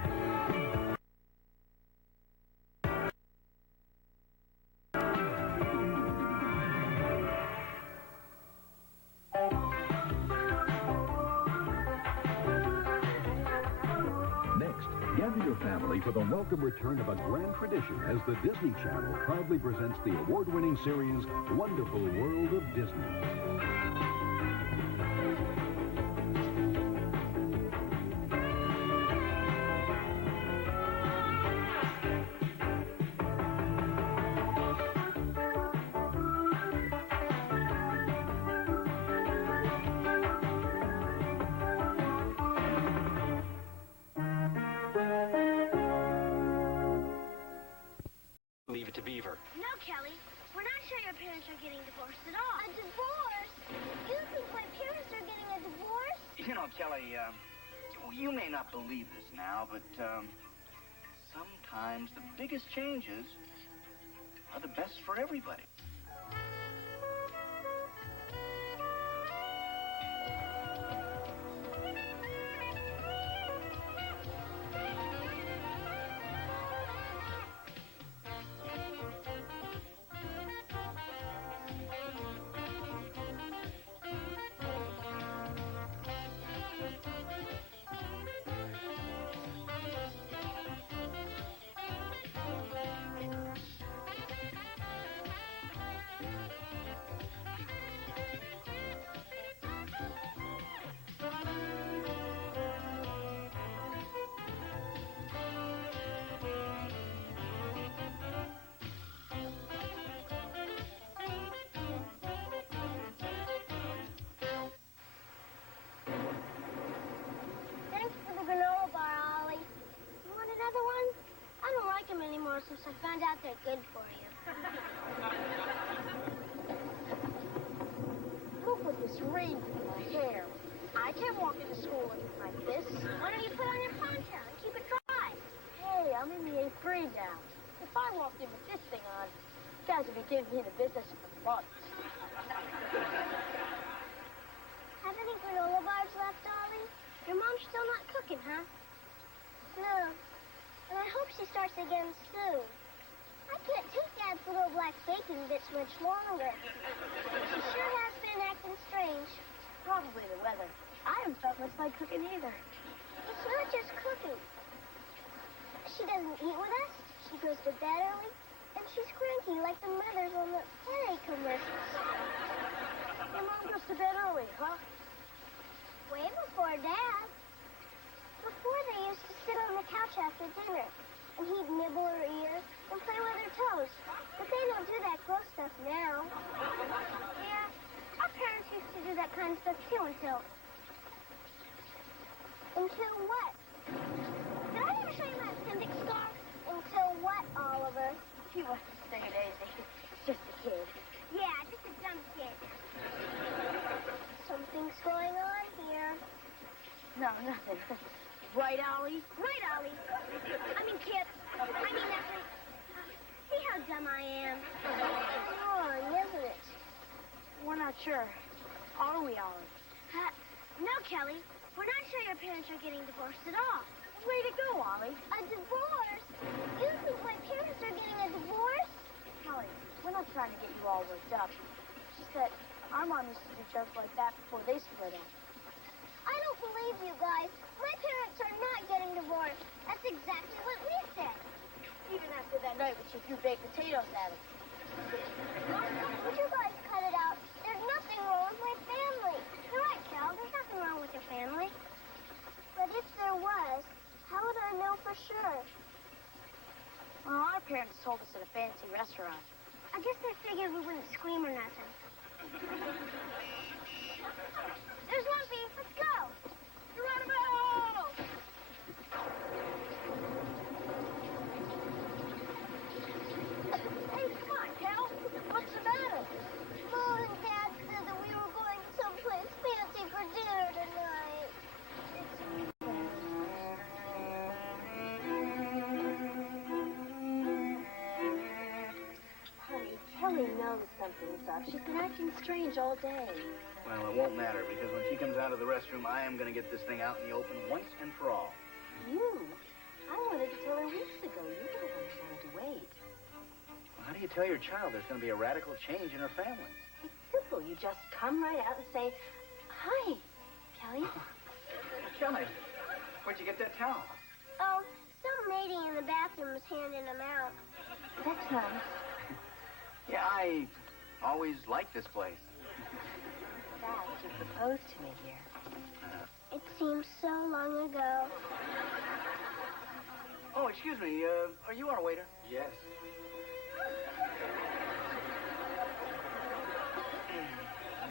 Gather your family for the welcome return of a grand tradition as the Disney Channel proudly presents the award-winning series Wonderful World of Disney. Leave it to Beaver. No, Kelly. We're not sure your parents are getting divorced at all. A divorce? You think my parents are getting a divorce? You know, Kelly, you may not believe this now, but sometimes the biggest changes are the best for everybody. Thanks for the granola bar, Ollie. You want another one? I don't like them anymore since I found out they're good for you. Look at this ring in my hair. I can't walk into school looking like this. Why don't you put on your poncho and keep it dry? Hey, I'm in the 8th grade now. If I walked in with this thing on, you guys would be giving me the business for months. Have any granola bars left, Ollie? Your mom's still not cooking, huh? No. And I hope she starts again soon. I can't take Dad's little black bacon bits much longer. She sure has been acting strange. Probably the weather. I haven't felt much like cooking either. It's not just cooking. She doesn't eat with us, she goes to bed early, and she's cranky like the mothers on the Peri commercials. Your mom goes to bed early, huh? Way before Dad. Before, they used to sit on the couch after dinner, and he'd nibble her ear and play with her toes. But they don't do that gross stuff now. Yeah, our parents used to do that kind of stuff too until what? Did I ever show you my appendix scar? Until what, Oliver? He wants to stay at Daisy. He's just a kid. Yeah, just a dumb kid. Something's going on here. No, nothing. Right, Ollie? Right, Ollie. I mean, Kip. I mean, nothing. See how dumb I am. It's wrong, isn't it? We're not sure. Are we, Ollie? No, Kelly. We're not sure your parents are getting divorced at all. Way to go, Ollie. A divorce? You think my parents are getting a divorce? Kelly, we're not trying to get you all worked up. It's just that our mom used to do jokes like that before they split up. I don't believe you guys. My parents are not getting divorced. That's exactly what we said. Even after that night when she threw baked potatoes at us. Would you guys cut it out? There's nothing wrong with my family. You're right, Cal. There's nothing wrong with your family. But if there was, how would I know for sure? Well, our parents told us at a fancy restaurant. I guess they figured we wouldn't scream or nothing. There's Lumpy. Let's go. Geronimo! Hey, come on, Cal. What's the matter? Mom and Dad said that we were going someplace fancy for dinner tonight. Honey, Kelly knows something's up. She's been acting strange all day. Well, it won't matter, because when she comes out of the restroom, I am going to get this thing out in the open once and for all. You? I wanted to tell her weeks ago. You were the one who wanted to wait. Well, how do you tell your child there's going to be a radical change in her family? It's simple. You just come right out and say, hi, Kelly. Kelly, where'd you get that towel? Oh, some lady in the bathroom was handing them out. That's nice. Yeah, I always liked this place. That you proposed to me here. It seems so long ago. Oh, excuse me, are you our waiter? Yes.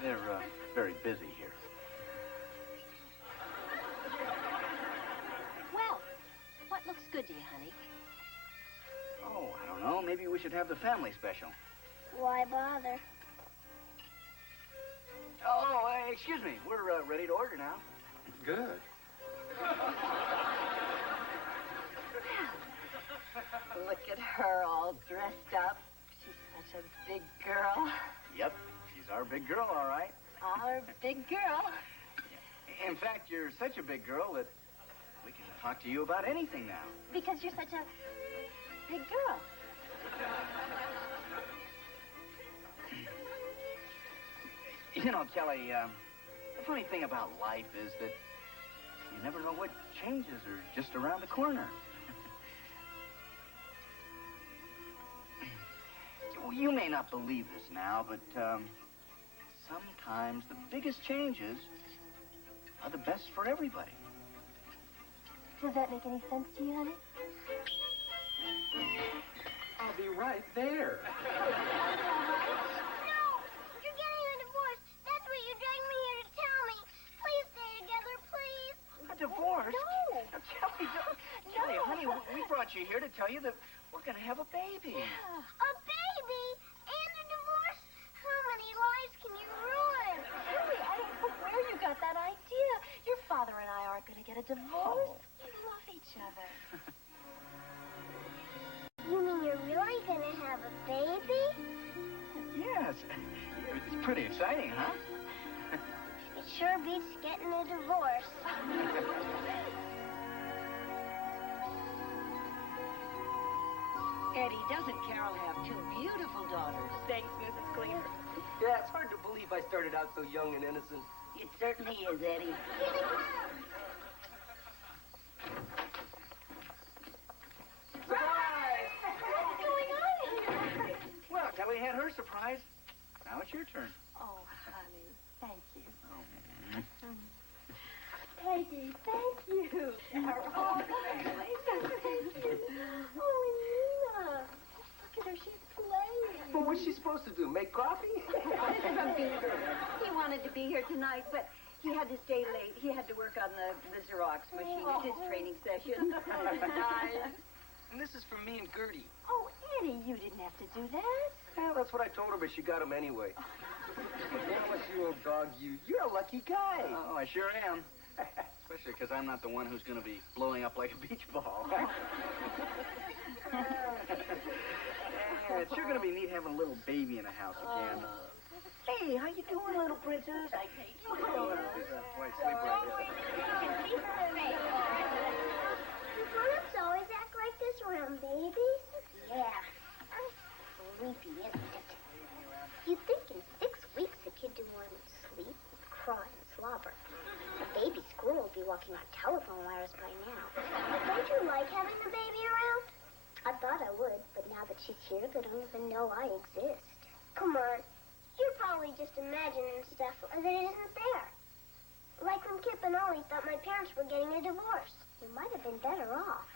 They're very busy here. Well, what looks good to you, honey? Oh, I don't know. Maybe we should have the family special. Why bother? Oh, excuse me. We're ready to order now. Good. Look at her all dressed up. She's such a big girl. Yep, she's our big girl, all right. Our big girl. In fact, you're such a big girl that we can talk to you about anything now. Because you're such a big girl. You know, Kelly, the funny thing about life is that you never know what changes are just around the corner. You may not believe this now, but sometimes the biggest changes are the best for everybody. Does that make any sense to you, honey? I'll be right there. Divorce? No. Kelly, Kelly, honey, we brought you here to tell you that we're going to have a baby. Yeah. A baby? And a divorce? How many lives can you ruin? Kelly, I don't know where you got that idea. Your father and I aren't going to get a divorce. We love each other. You mean you're really going to have a baby? Yes. It's pretty exciting, huh? It sure beats getting a divorce. Eddie, doesn't Carol have two beautiful daughters? Thanks, Mrs. Klinger. Yeah, it's hard to believe I started out so young and innocent. It certainly is, Eddie. Surprise! What's going on here? Well, Kelly had her surprise. Now it's your turn. Oh, honey, thank you. Oh. Peggy, thank you. Oh, congratulations. Thank you. Oh, Nina. Look at her. She's playing. Well, what's she supposed to do? Make coffee? This is from Beaver. He wanted to be here tonight, but he had to stay late. He had to work on the Xerox machine. It's his training session. Nice. And this is from me and Gertie. Oh, Eddie, you didn't have to do that. Yeah, that's what I told her, but she got him anyway. Unless you old dog, you're a lucky guy. Oh, I sure am. Especially because I'm not the one who's going to be blowing up like a beach ball. Yeah, it's sure going to be neat having a little baby in the house again. Hey, how you doing, little princess? Oh, wait, sleep right there. Do grown-ups always act like this around babies? Yeah. Sleepy, isn't it? You'd think in 6 weeks a kid didn't want to sleep, cry, and slobber. A baby squirrel would be walking on telephone wires by now. Don't you like having the baby around? I thought I would, but now that she's here, they don't even know I exist. Come on. You're probably just imagining stuff that isn't there. Like when Kip and Ollie thought my parents were getting a divorce. You might have been better off.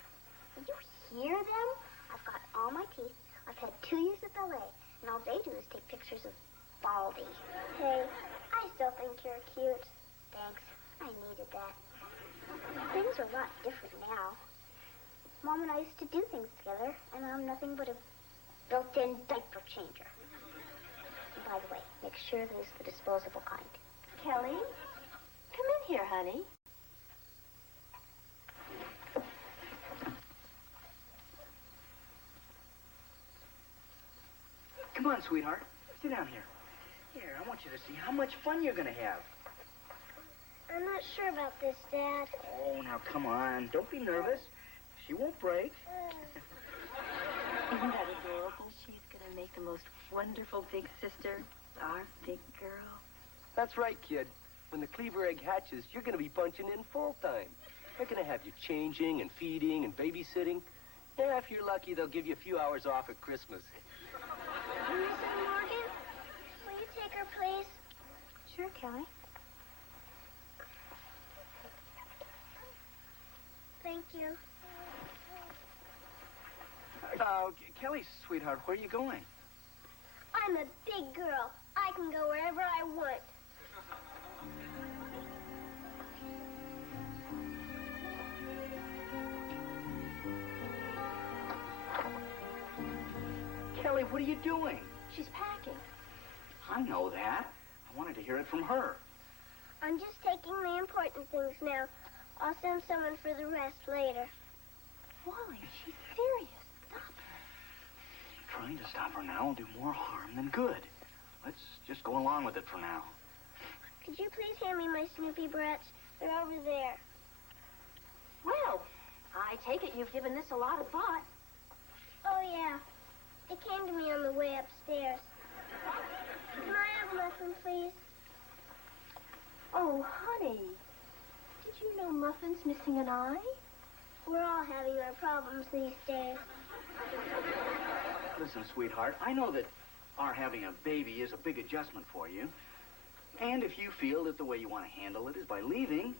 Did you hear them? I've got all my teeth. I've had 2 years of ballet, and all they do is take pictures of Baldy. Hey, I still think you're cute. Thanks. I needed that. Things are a lot different now. Mom and I used to do things together, and I'm nothing but a built-in diaper changer. And by the way, make sure that it's the disposable kind. Kelly, come in here, honey. Come on, sweetheart. Sit down here. Here, I want you to see how much fun you're going to have. I'm not sure about this, Dad. Oh, now come on. Don't be nervous. She won't break. Isn't that adorable? She's going to make the most wonderful big sister, our big girl. That's right, kid. When the Cleaver egg hatches, you're going to be punching in full time. They're going to have you changing and feeding and babysitting. Yeah, if you're lucky, they'll give you a few hours off at Christmas. Mrs. Morgan, will you take her, please? Sure, Kelly. Thank you. Kelly, sweetheart, where are you going? I'm a big girl. I can go wherever I want. Kelly, what are you doing? She's packing. I know that. I wanted to hear it from her. I'm just taking the important things now. I'll send someone for the rest later. Wally, she's serious. Stop her. Trying to stop her now will do more harm than good. Let's just go along with it for now. Could you please hand me my Snoopy Brats? They're over there. Well, I take it you've given this a lot of thought. Oh, yeah. It came to me on the way upstairs. Can I have a muffin, please? Oh, honey. Did you know Muffin's missing an eye? We're all having our problems these days. Listen, sweetheart, I know that our having a baby is a big adjustment for you. And if you feel that the way you want to handle it is by leaving,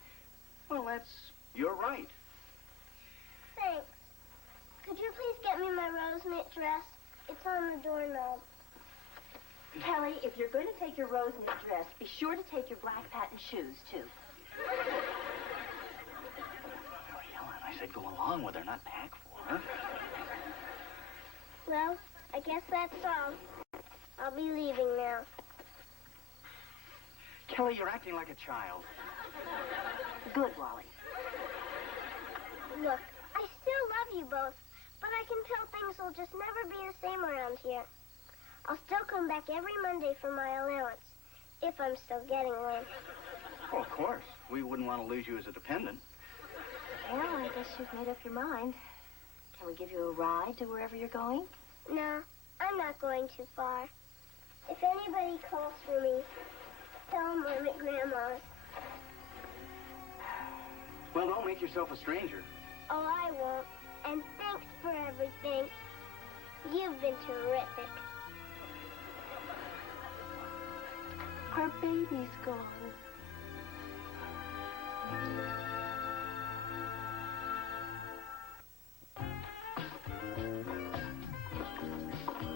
well, that's your right. Thanks. Could you please get me my rose knit dress? It's on the doorknob. Kelly, if you're going to take your rose knit dress, be sure to take your black patent shoes, too. Helen, I said go along with her, not pack for her. Well, I guess that's all. I'll be leaving now. Kelly, you're acting like a child. Good, Wally. Look, I still love you both, but I can tell things will just never be the same around here. I'll still come back every Monday for my allowance, if I'm still getting one. Well, of course. We wouldn't want to lose you as a dependent. Well, I guess you've made up your mind. Can we give you a ride to wherever you're going? No, I'm not going too far. If anybody calls for me, tell them I'm at Grandma's. Well, don't make yourself a stranger. Oh, I won't. And thanks for everything. You've been terrific. Our baby's gone.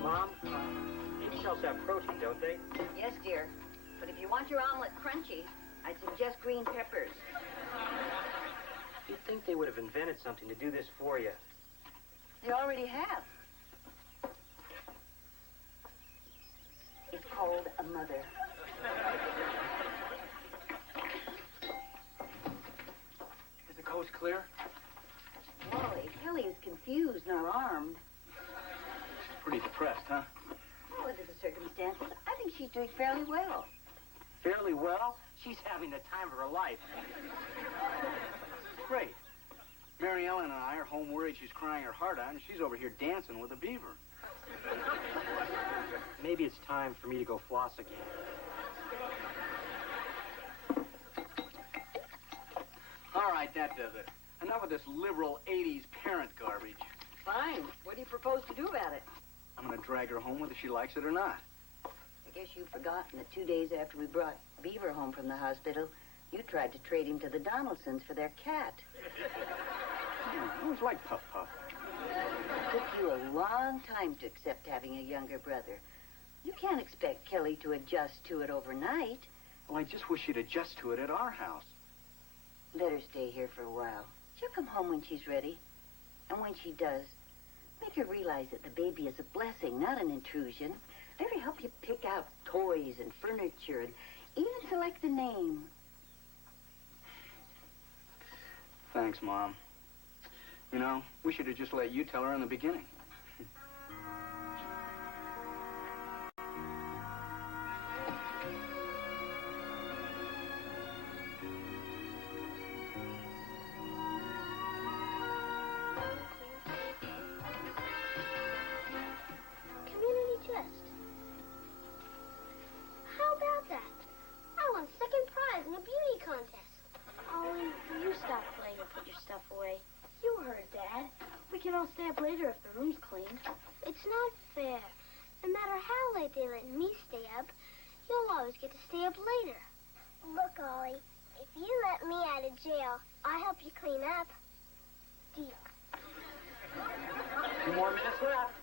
Mom, eggshells have protein, don't they? Yes, dear. But if you want your omelet crunchy, I'd suggest green peppers. You'd think they would have invented something to do this for you. They already have. It's called a mother. Is the coast clear? Wally, Kelly is confused, not armed. Pretty depressed, huh? Oh, under the circumstances, I think she's doing fairly well. Fairly well? She's having the time of her life. Great. Mary Ellen and I are home worried she's crying her heart out, and she's over here dancing with a beaver. Maybe it's time for me to go floss again. All right, that does it. Enough of this liberal 80s parent garbage. Fine. What do you propose to do about it? I'm going to drag her home whether she likes it or not. I guess you've forgotten that 2 days after we brought Beaver home from the hospital, you tried to trade him to the Donaldsons for their cat. Yeah, I always liked Puff Puff. took you a long time to accept having a younger brother. You can't expect Kelly to adjust to it overnight. Well, I just wish she'd adjust to it at our house. Let her stay here for a while. She'll come home when she's ready. And when she does, make her realize that the baby is a blessing, not an intrusion. Let her help you pick out toys and furniture and even select the name. Thanks, Mom. You know, we should have just let you tell her in the beginning. Community chest. How about that? I won second prize in a beauty contest. Ollie, you stop playing and put your stuff away. You heard, Dad. We can all stay up later if the room's clean. It's not fair. No matter how late they let me stay up, you'll always get to stay up later. Look, Ollie, if you let me out of jail, I'll help you clean up. Deal. 2 more minutes left.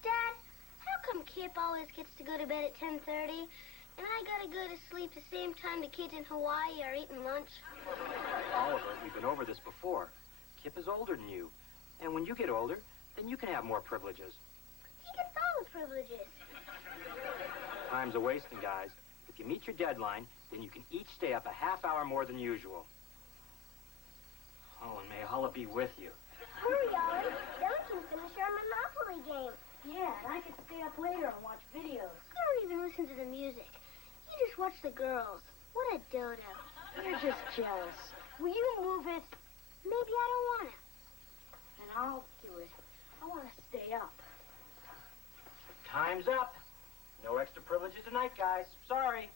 Dad, how come Kip always gets to go to bed at 10:30, and I gotta go to sleep the same time the kids in Hawaii are eating lunch? Oliver, we've been over this before. Kip is older than you. And when you get older, then you can have more privileges. He gets all the privileges. Time's a wasting, guys. If you meet your deadline, then you can each stay up a half hour more than usual. Oh, and may Allah be with you. Hurry, Ollie. Then we can finish our Monopoly game. Yeah, and I could stay up later and watch videos. You don't even listen to the music. You just watch the girls. What a dodo. You're just jealous. Will you move it? Maybe I don't want to. And I'll do it. I want to stay up. Time's up. No extra privileges tonight, guys. Sorry.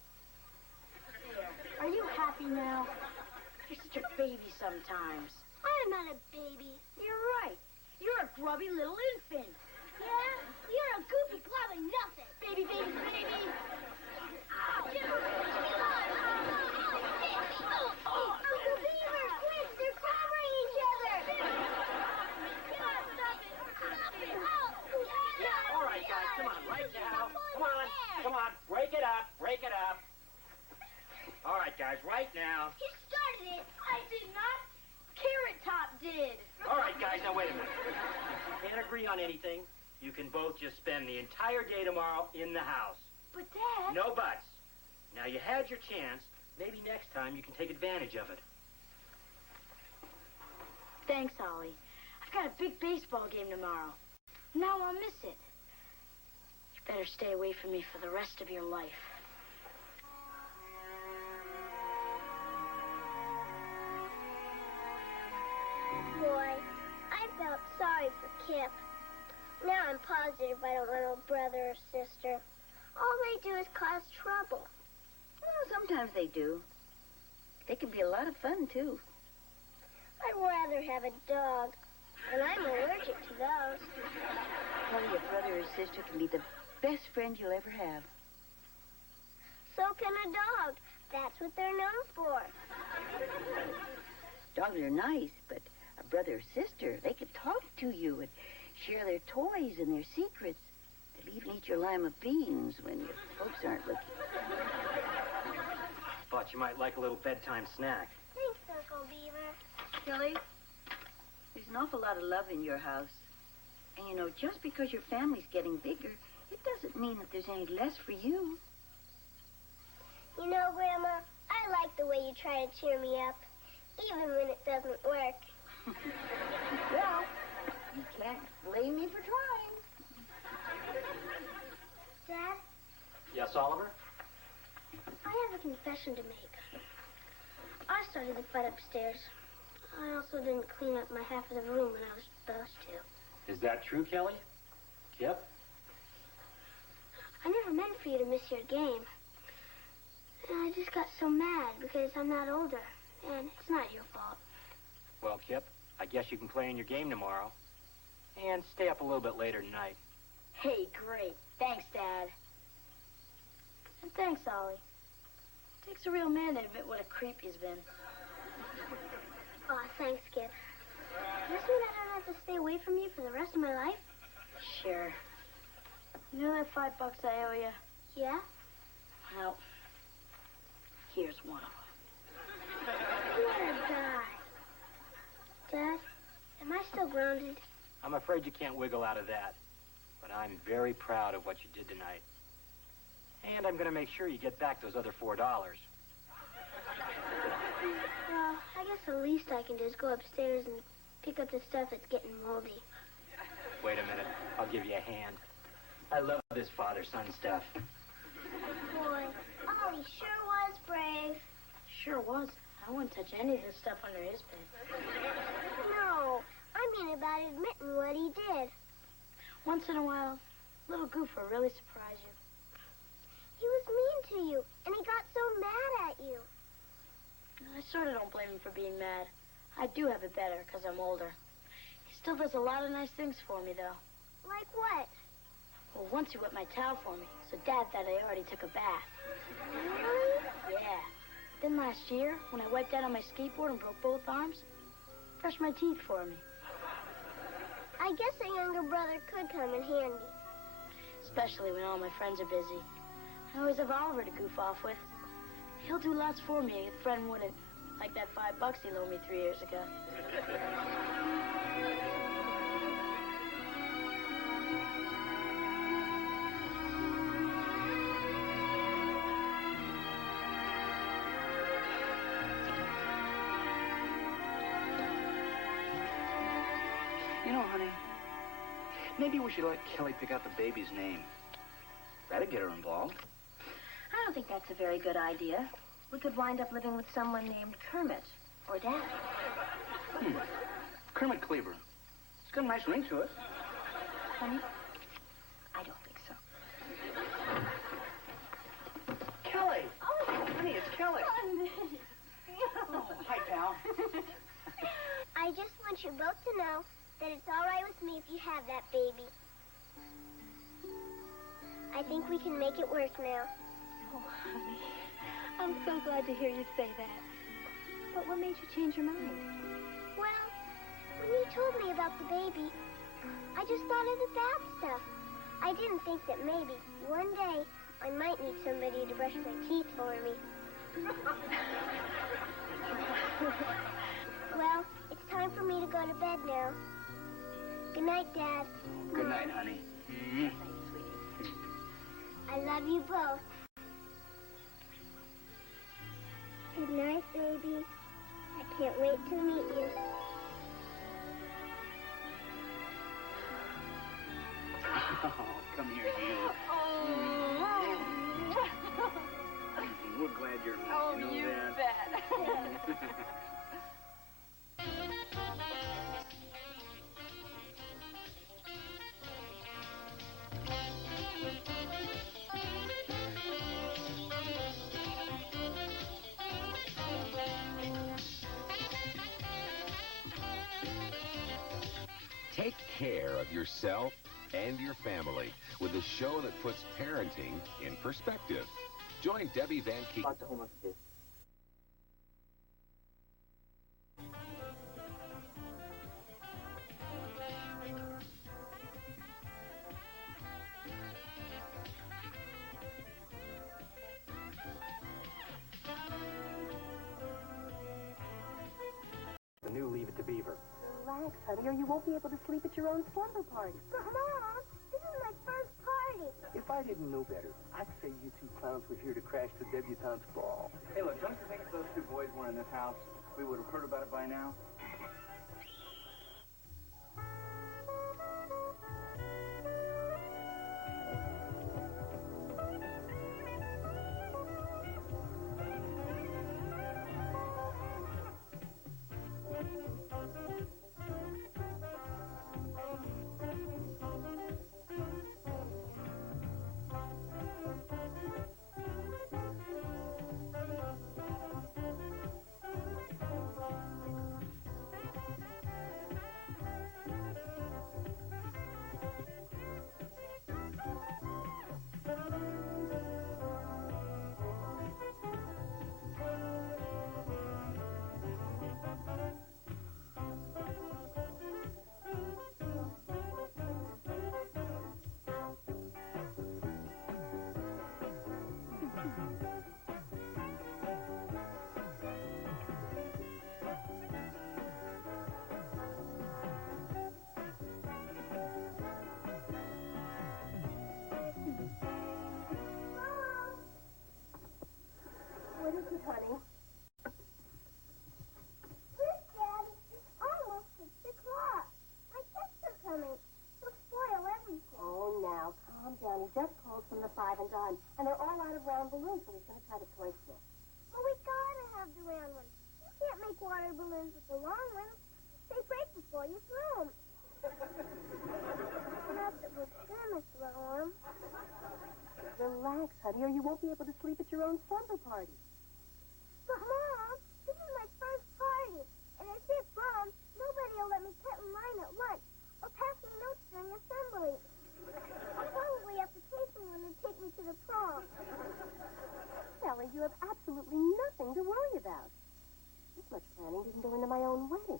There. Are you happy now? You're such a baby sometimes. I'm not a baby. You're right. You're a grubby little infant. Yeah? You're a goofy glob of nothing. Baby, baby, baby. Ow! Uncle Beaver, quick! They're covering each other! All right, guys, come on, right now. Come on, break it up, All right, guys, right now. He started it. I did not. Carrot Top did. All right, guys, now wait a minute. If you can't agree on anything, you can both just spend the entire day tomorrow in the house. But, Dad... No buts. Now, you had your chance. Maybe next time you can take advantage of it. Thanks, Ollie. I've got a big baseball game tomorrow. Now I'll miss it. You better stay away from me for the rest of your life. Boy, I felt sorry for Kip. Now I'm positive I don't want no brother or sister. All they do is cause trouble. Well, sometimes they do. They can be a lot of fun, too. I'd rather have a dog, and I'm allergic to those. Probably a brother or sister can be the best friend you'll ever have. So can a dog. That's what they're known for. Dogs are nice, but a brother or sister, they can talk to you and share their toys and their secrets. They'll even eat your lima beans when your folks aren't looking. Thought you might like a little bedtime snack. Thanks, Uncle Beaver. Kelly, there's an awful lot of love in your house. And you know, just because your family's getting bigger, it doesn't mean that there's any less for you. You know, Grandma, I like the way you try to cheer me up, even when it doesn't work. Well, you can't blame me for trying. Dad, Yes, Oliver? I have a confession to make. I started the fight upstairs. I also didn't clean up my half of the room when I was supposed to. Is that true, Kelly? Kip? I never meant for you to miss your game. And I just got so mad because I'm not older. And it's not your fault. Well, Kip, I guess you can play in your game tomorrow. And stay up a little bit later tonight. Hey, great. Thanks, Dad. And thanks, Ollie. Takes a real man to admit what a creep he's been. Aw, thanks, Skip. Does this mean I don't have to stay away from you for the rest of my life? Sure. You know that $5 I owe you? Yeah? Well, here's one of them. What a guy. Dad, am I still grounded? I'm afraid you can't wiggle out of that. But I'm very proud of what you did tonight. And I'm going to make sure you get back those other $4. Well, I guess the least I can do is go upstairs and pick up the stuff that's getting moldy. Wait a minute. I'll give you a hand. I love this father-son stuff. Boy, Ollie sure was brave. Sure was. I wouldn't touch any of this stuff under his bed. No, I mean about admitting what he did. Once in a while, little goofer really surprise you. He was mean to you, and he got so mad at you. I sort of don't blame him for being mad. I do have it better because I'm older. He still does a lot of nice things for me, though. Like what? Well, once he wet my towel for me, so Dad thought I already took a bath. Really? Yeah. Then last year, when I wiped out on my skateboard and broke both arms, brushed my teeth for me. I guess a younger brother could come in handy. Especially when all my friends are busy. I always have Oliver to goof off with. He'll do lots for me if a friend wouldn't. Like that $5 he loaned me 3 years ago. You know, honey, maybe we should let Kelly pick out the baby's name. That'd get her involved. I don't think that's a very good idea. We could wind up living with someone named Kermit or Dad. Kermit Cleaver. It's got a nice ring to it. Honey, I don't think so. Kelly! Oh, honey, it's Kelly. Oh, hi, pal. I just want you both to know that it's all right with me if you have that baby. I think we can make it work now. Oh, honey, I'm so glad to hear you say that. But what made you change your mind? Well, when you told me about the baby, I just thought of the bad stuff. I didn't think that maybe one day I might need somebody to brush my teeth for me. Well, it's time for me to go to bed now. Good night, Dad. Good night, honey. I love you both. Good night, baby. I can't wait to meet you. Oh, come here, you. We're glad you're here. Oh, you know you that. bet. Take care of yourself and your family with a show that puts parenting in perspective. Join Debbie Van Keek. The new Leave It to Beaver. Relax, honey, or you won't be able to sleep at your own slumber party. But, Mom, this is my first party. If I didn't know better, I'd say you two clowns were here to crash the debutante's ball. Hey, look, don't you think if those two boys weren't in this house, we would have heard about it by now? Relax, honey, or you won't be able to sleep at your own slumber party. But, Mom, this is my first party. And if it's prom, nobody will let me cut in line at lunch or pass me notes during assembly. I'll probably have to pay someone to take me to the prom. Sally, you have absolutely nothing to worry about. This much planning didn't go into my own wedding.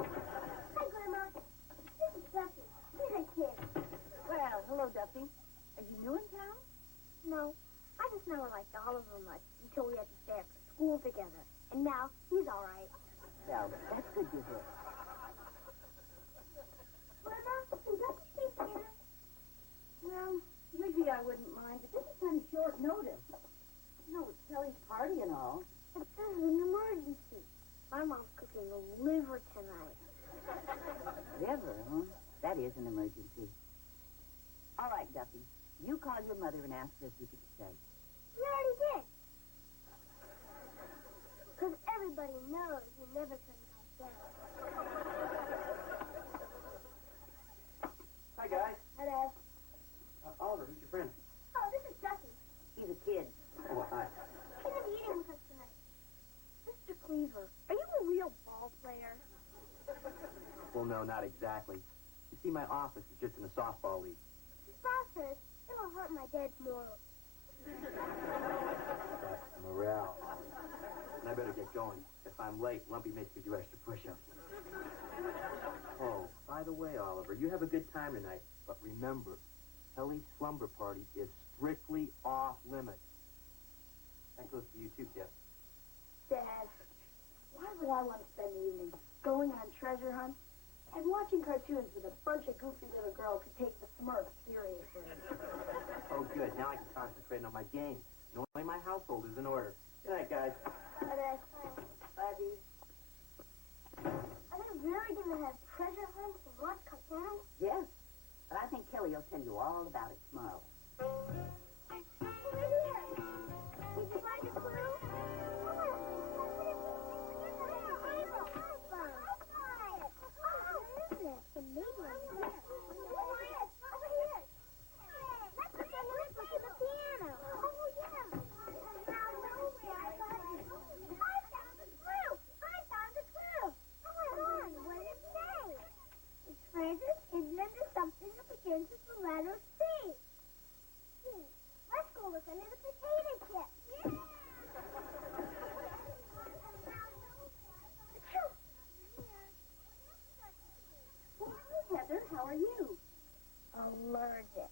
Hi, Grandma. This is Duffy. He's a kid. Well, hello, Duffy. Are you new in town? No, I just never liked Oliver much until we had to stay after school together. And now he's all right. Well, that's good to hear. Grandma, can Duffy stay here? Well, usually I wouldn't mind, but this is kind of short notice. You know, it's Kelly's party and all. But this is an emergency. My mom's cooking a liver tonight. Liver, huh? That is an emergency. All right, Duffy. You call your mother and ask her if you could stay. We already did. Because everybody knows you never turn us down. Hi, guys. Hi, Dad. Oliver, who's your friend? Oh, this is Duffy. He's a kid. Oh, hi. He's going to be eating with us tonight. Mr. Cleaver, are you a real ball player? Well, no, not exactly. You see, my office is just in a softball league. Bosses, it'll hurt my dad's morals. That's morale. And I better get going. If I'm late, Lumpy makes me do extra push-ups. Oh, by the way, Oliver, you have a good time tonight. But remember, Kelly's slumber party is strictly off-limits. That goes to you too, Jeff. Dad, why would I want to spend the evening going on treasure hunts and watching cartoons with a bunch of goofy little girls who take the Smurfs seriously? Oh, good. Now I can concentrate on my game. Knowing my household is in order. Good night, guys. Bye, Dad. Bye, Dee. Are they really going to have treasure hunts and watch cartoons? Yes. But I think Kelly will tell you all about it tomorrow. Over here. Did you find a clue? Letter C. Let's go look under the potato chip. Well, hi, Heather. How are you? Allergic.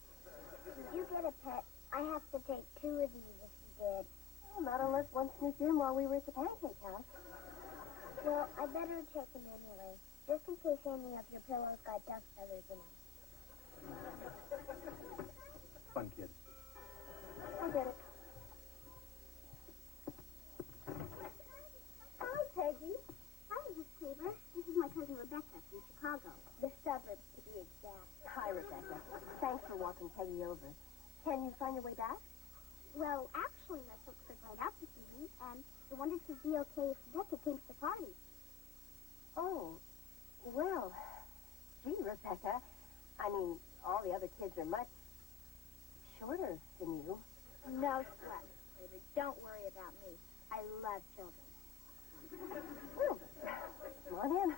Did you get a pet? I have to take 2 of these if you did. Well, not unless one sneaked in while we were at the pancake house. Well, I better check them anyway, just in case any of your pillows got duck feathers in them. Fun kid. I get it. Hi, Peggy. Hi, Mrs. Cleaver. This is my cousin Rebecca from Chicago. The suburbs, to be exact. Hi, Rebecca. Thanks for walking Peggy over. Can you find your way back? Well, actually, my folks are right out this evening, and I wondered if it would be okay if Rebecca came to the party. Oh, well, gee, Rebecca. I mean, all the other kids are much shorter than you. No sweat, Mrs. Cleaver. Don't worry about me. I love children. Well, come on in.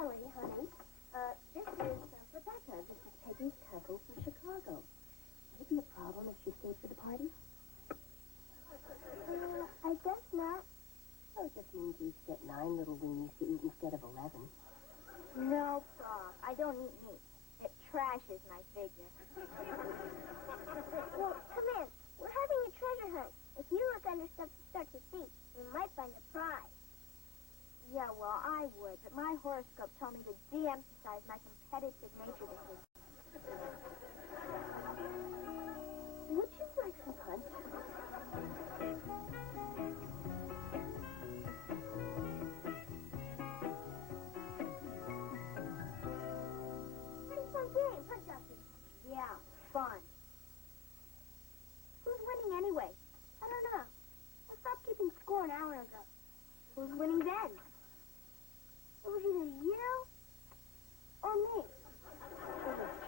Kelly, honey, this is Rebecca. This is Peggy's cousin from Chicago. Would it be a problem if she stayed for the party? I guess not. Well, it just means you get 9 little weenies to eat instead of 11. No problem. I don't eat meat. It trashes my figure. Well, come in. We're having a treasure hunt. If you look under stuff to start to see, we might find a prize. Yeah, well, I would, but my horoscope told me to de-emphasize my competitive nature this week. Would you like some punch? Pretty fun game, huh, Duffy? Yeah, fun. Who's winning anyway? I don't know. I stopped keeping score an hour ago. Who's winning then? It was either you or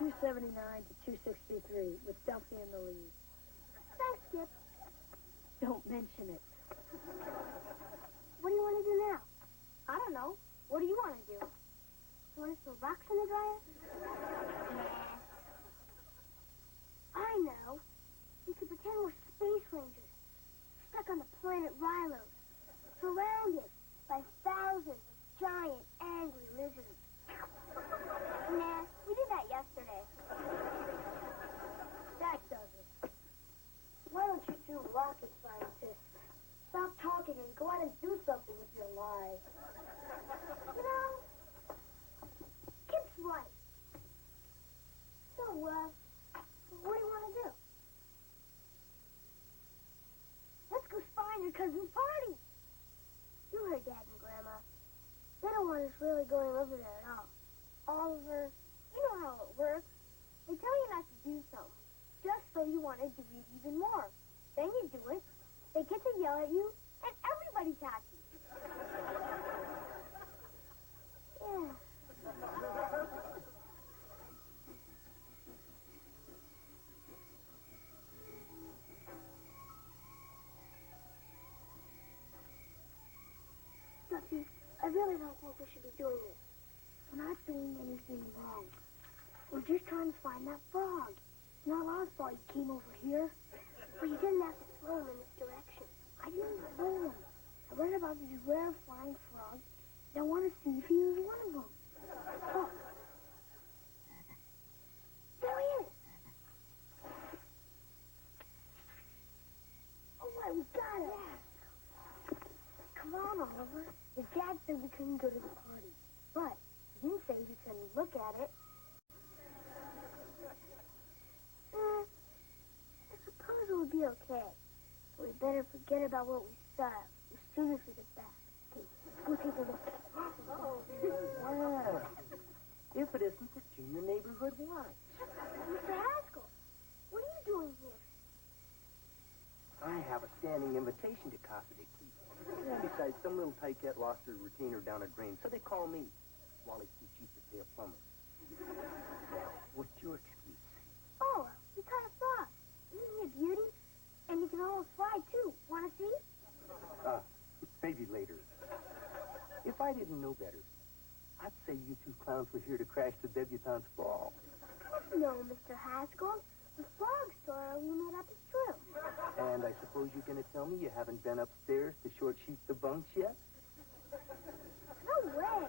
279 to 263 with Duffy in the lead. Thanks, Skip. Don't mention it. What do you want to do now? I don't know. What do you want to do? You want to throw rocks in the dryer? I know. We could pretend we're space rangers, stuck on the planet Rilo, surrounded by thousands of giant, angry lizards. Nah, we did that yesterday. That does it. Why don't you two rocket scientists stop talking and go out and do something with your lives? You know, Kip's right. So, what do you want to do? Let's go spy on your cousin's party. You heard Dad and Grandma. They don't want us really going over there at all. Oliver, you know how it works. They tell you not to do something, just so you want to do it even more. Then you do it, they get to yell at you, and everybody's happy. Yeah. Duffy, I really don't think we should be doing this. We're not doing anything wrong. We're just trying to find that frog. It's not our fault he came over here. But you didn't have to throw him in this direction. I didn't throw him. I read about these rare flying frogs, and I want to see if he was one of them. Oh. There he is. All right, we got him. Yeah. Come on, Oliver. His dad said we couldn't go to the party, but he didn't say we couldn't look at it. I suppose it would be okay. But we better forget about what we saw as soon as we get back. Okay, go take a look. Wow. If it isn't the Junior Neighborhood Watch. Mr. Haskell, what are you doing here? I have a standing invitation to Casa de Keith. Besides, some little tyke-cat lost her retainer down a drain, so they call me. Wally's too cheap to pay a plumber. Now, what's your excuse? Oh, we caught a frog. Isn't he a beauty? And he can almost fly, too. Want to see? Maybe later. If I didn't know better, I'd say you two clowns were here to crash the debutante's ball. No, Mr. Haskell. The frog story we made up is true. And I suppose you're going to tell me you haven't been upstairs to short sheet the bunks yet? No way.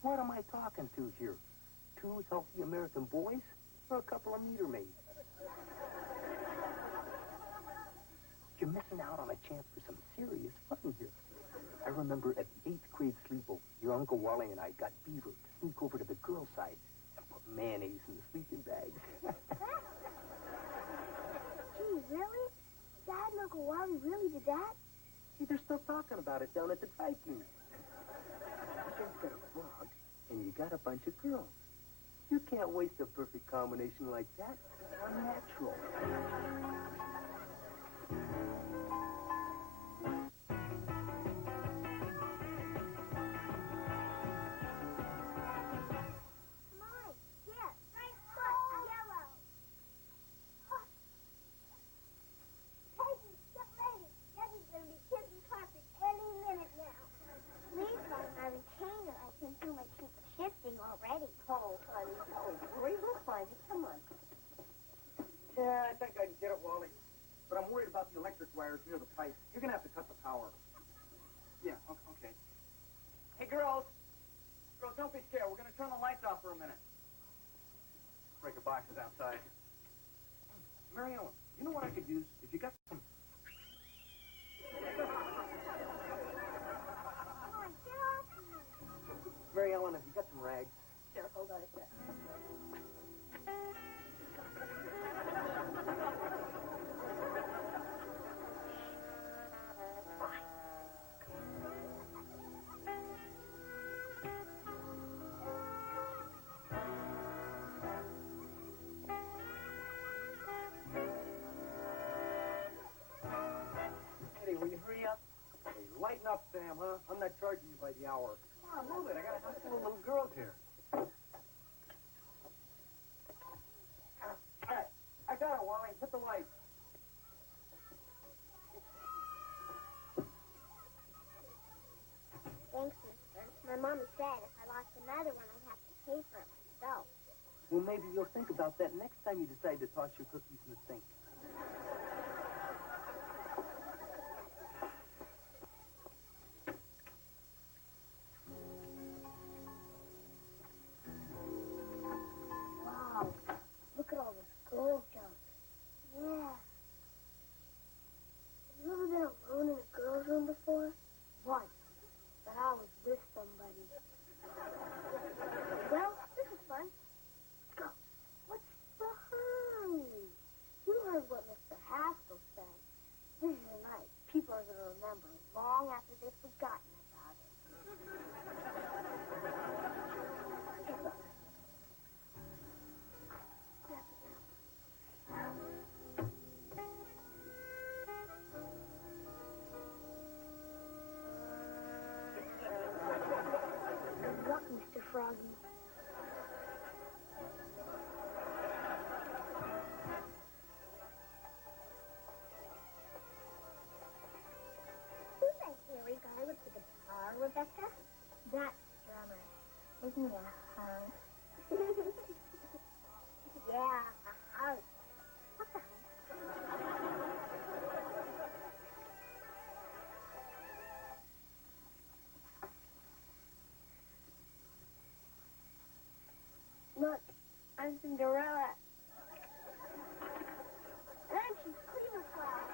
What am I talking to here? 2 healthy American boys or a couple of meter maids? You're missing out on a chance for some serious fun here. I remember at the 8th grade sleepover, your Uncle Wally and I got Beaver to sneak over to the girls' side and put mayonnaise in the sleeping bags. Gee, really? Dad and Uncle Wally really did that? See, they're still talking about it down at the dry cleaners. You guys got a frog, and you got a bunch of girls. You can't waste a perfect combination like that. Unnatural. Mine, here, nice foot, yellow. Oh. Peggy, get ready. Daddy's gonna be kissing carpet any minute now. Please, my retainer. I can feel my feet shifting already. Oh, honey. Oh, great. We'll find it. Come on. Yeah, I think I can get it, Wally. But I'm worried about the electric wires near the pipe. You're going to have to cut the power. Yeah, okay. Hey, girls. Girls, don't be scared. We're going to turn the lights off for a minute. Breaker box is outside. Mary Ellen, you know what I could use? If you got some... Mary Ellen, have you got some rags? Here, hold on a sec. Eddie, will you hurry up? Hey, lighten up, Sam, huh? I'm not charging you by the hour. Come on, move it. I got a handful of little girls here. with the lights. Thanks, mister. My mom said if I lost another one, I'd have to pay for it myself. Well, maybe you'll think about that next time you decide to toss your cookies in the sink. Wow. Look at all this gold junk. Yeah. Have you ever been alone in a girl's room before? Once, but I was with somebody. Well, this is fun. Go. What's the hurry? You heard what Mr. Haskell said. This is a night people are going to remember long after they've forgotten about it. Good luck, Mr. Froggy. Who's that hairy guy with the guitar, Rebecca? That's drummer. Isn't he a hunk? Yeah, a house. What's a house? Look, I'm Cinderella. And she's Cleveland Flag.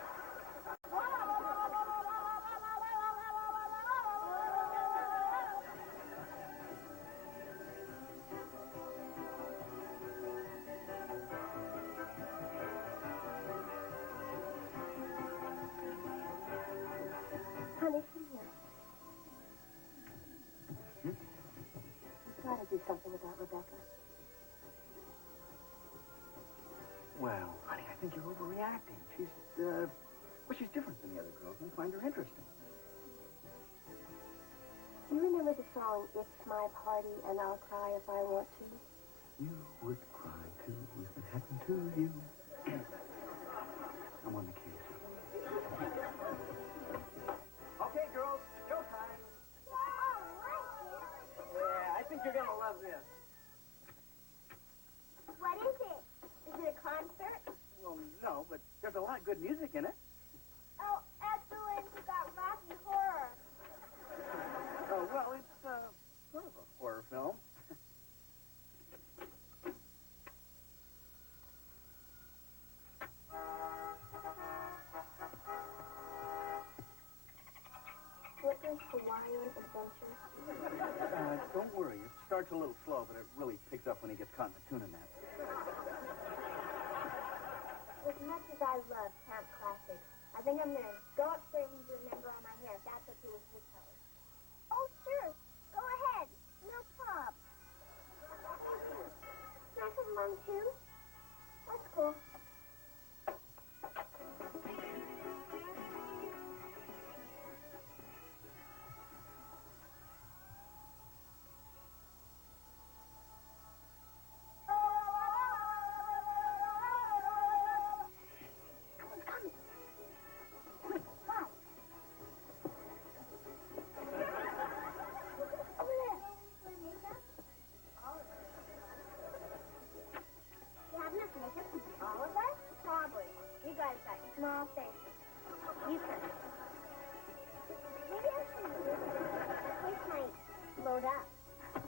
Honey, come here. You've got to do something about Rebecca. Well, honey, I think you're overreacting. She's different than the other girls. I find her interesting. You remember the song, It's My Party and I'll Cry If I Want to? You would cry too if it happened to you. I'm on the case. Okay, girls, showtime. Yeah, I think you're gonna love this. What is it? Is it a concert? Well, no, but there's a lot of good music in it. Oh, excellent. You got Rocky Horror. Oh, well, it's sort of a horror film. Flipper's Hawaiian Adventure. Don't worry. It starts a little slow, but it really picks up when he gets caught in the tuna net. As much as I love camp classics, I think I'm going to go upstairs and do a number on my hair if that's okay with you, Kelly. Oh, sure. Go ahead. No problem. Can I come along, too? That's cool. All of us? Probably. You guys got small faces. You can. Maybe I should do this. The place might load up.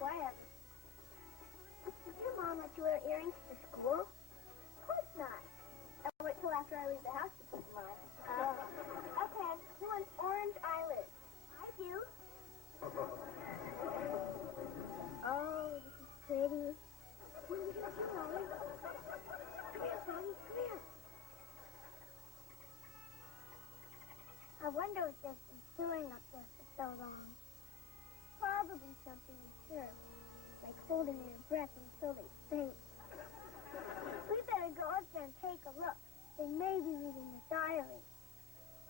Whatever. Did your mom let you wear earrings to school? Of course not. I'll wait till after I leave the house to put them on. Okay. Who wants orange eyelids? I do. Oh, this is pretty. What are we going to do, Ollie? Come here, Bonnie. Come here. I wonder what they've been doing up there for so long. Probably something absurd, like holding their breath until they faint. We better go up there and take a look. They may be reading the diary.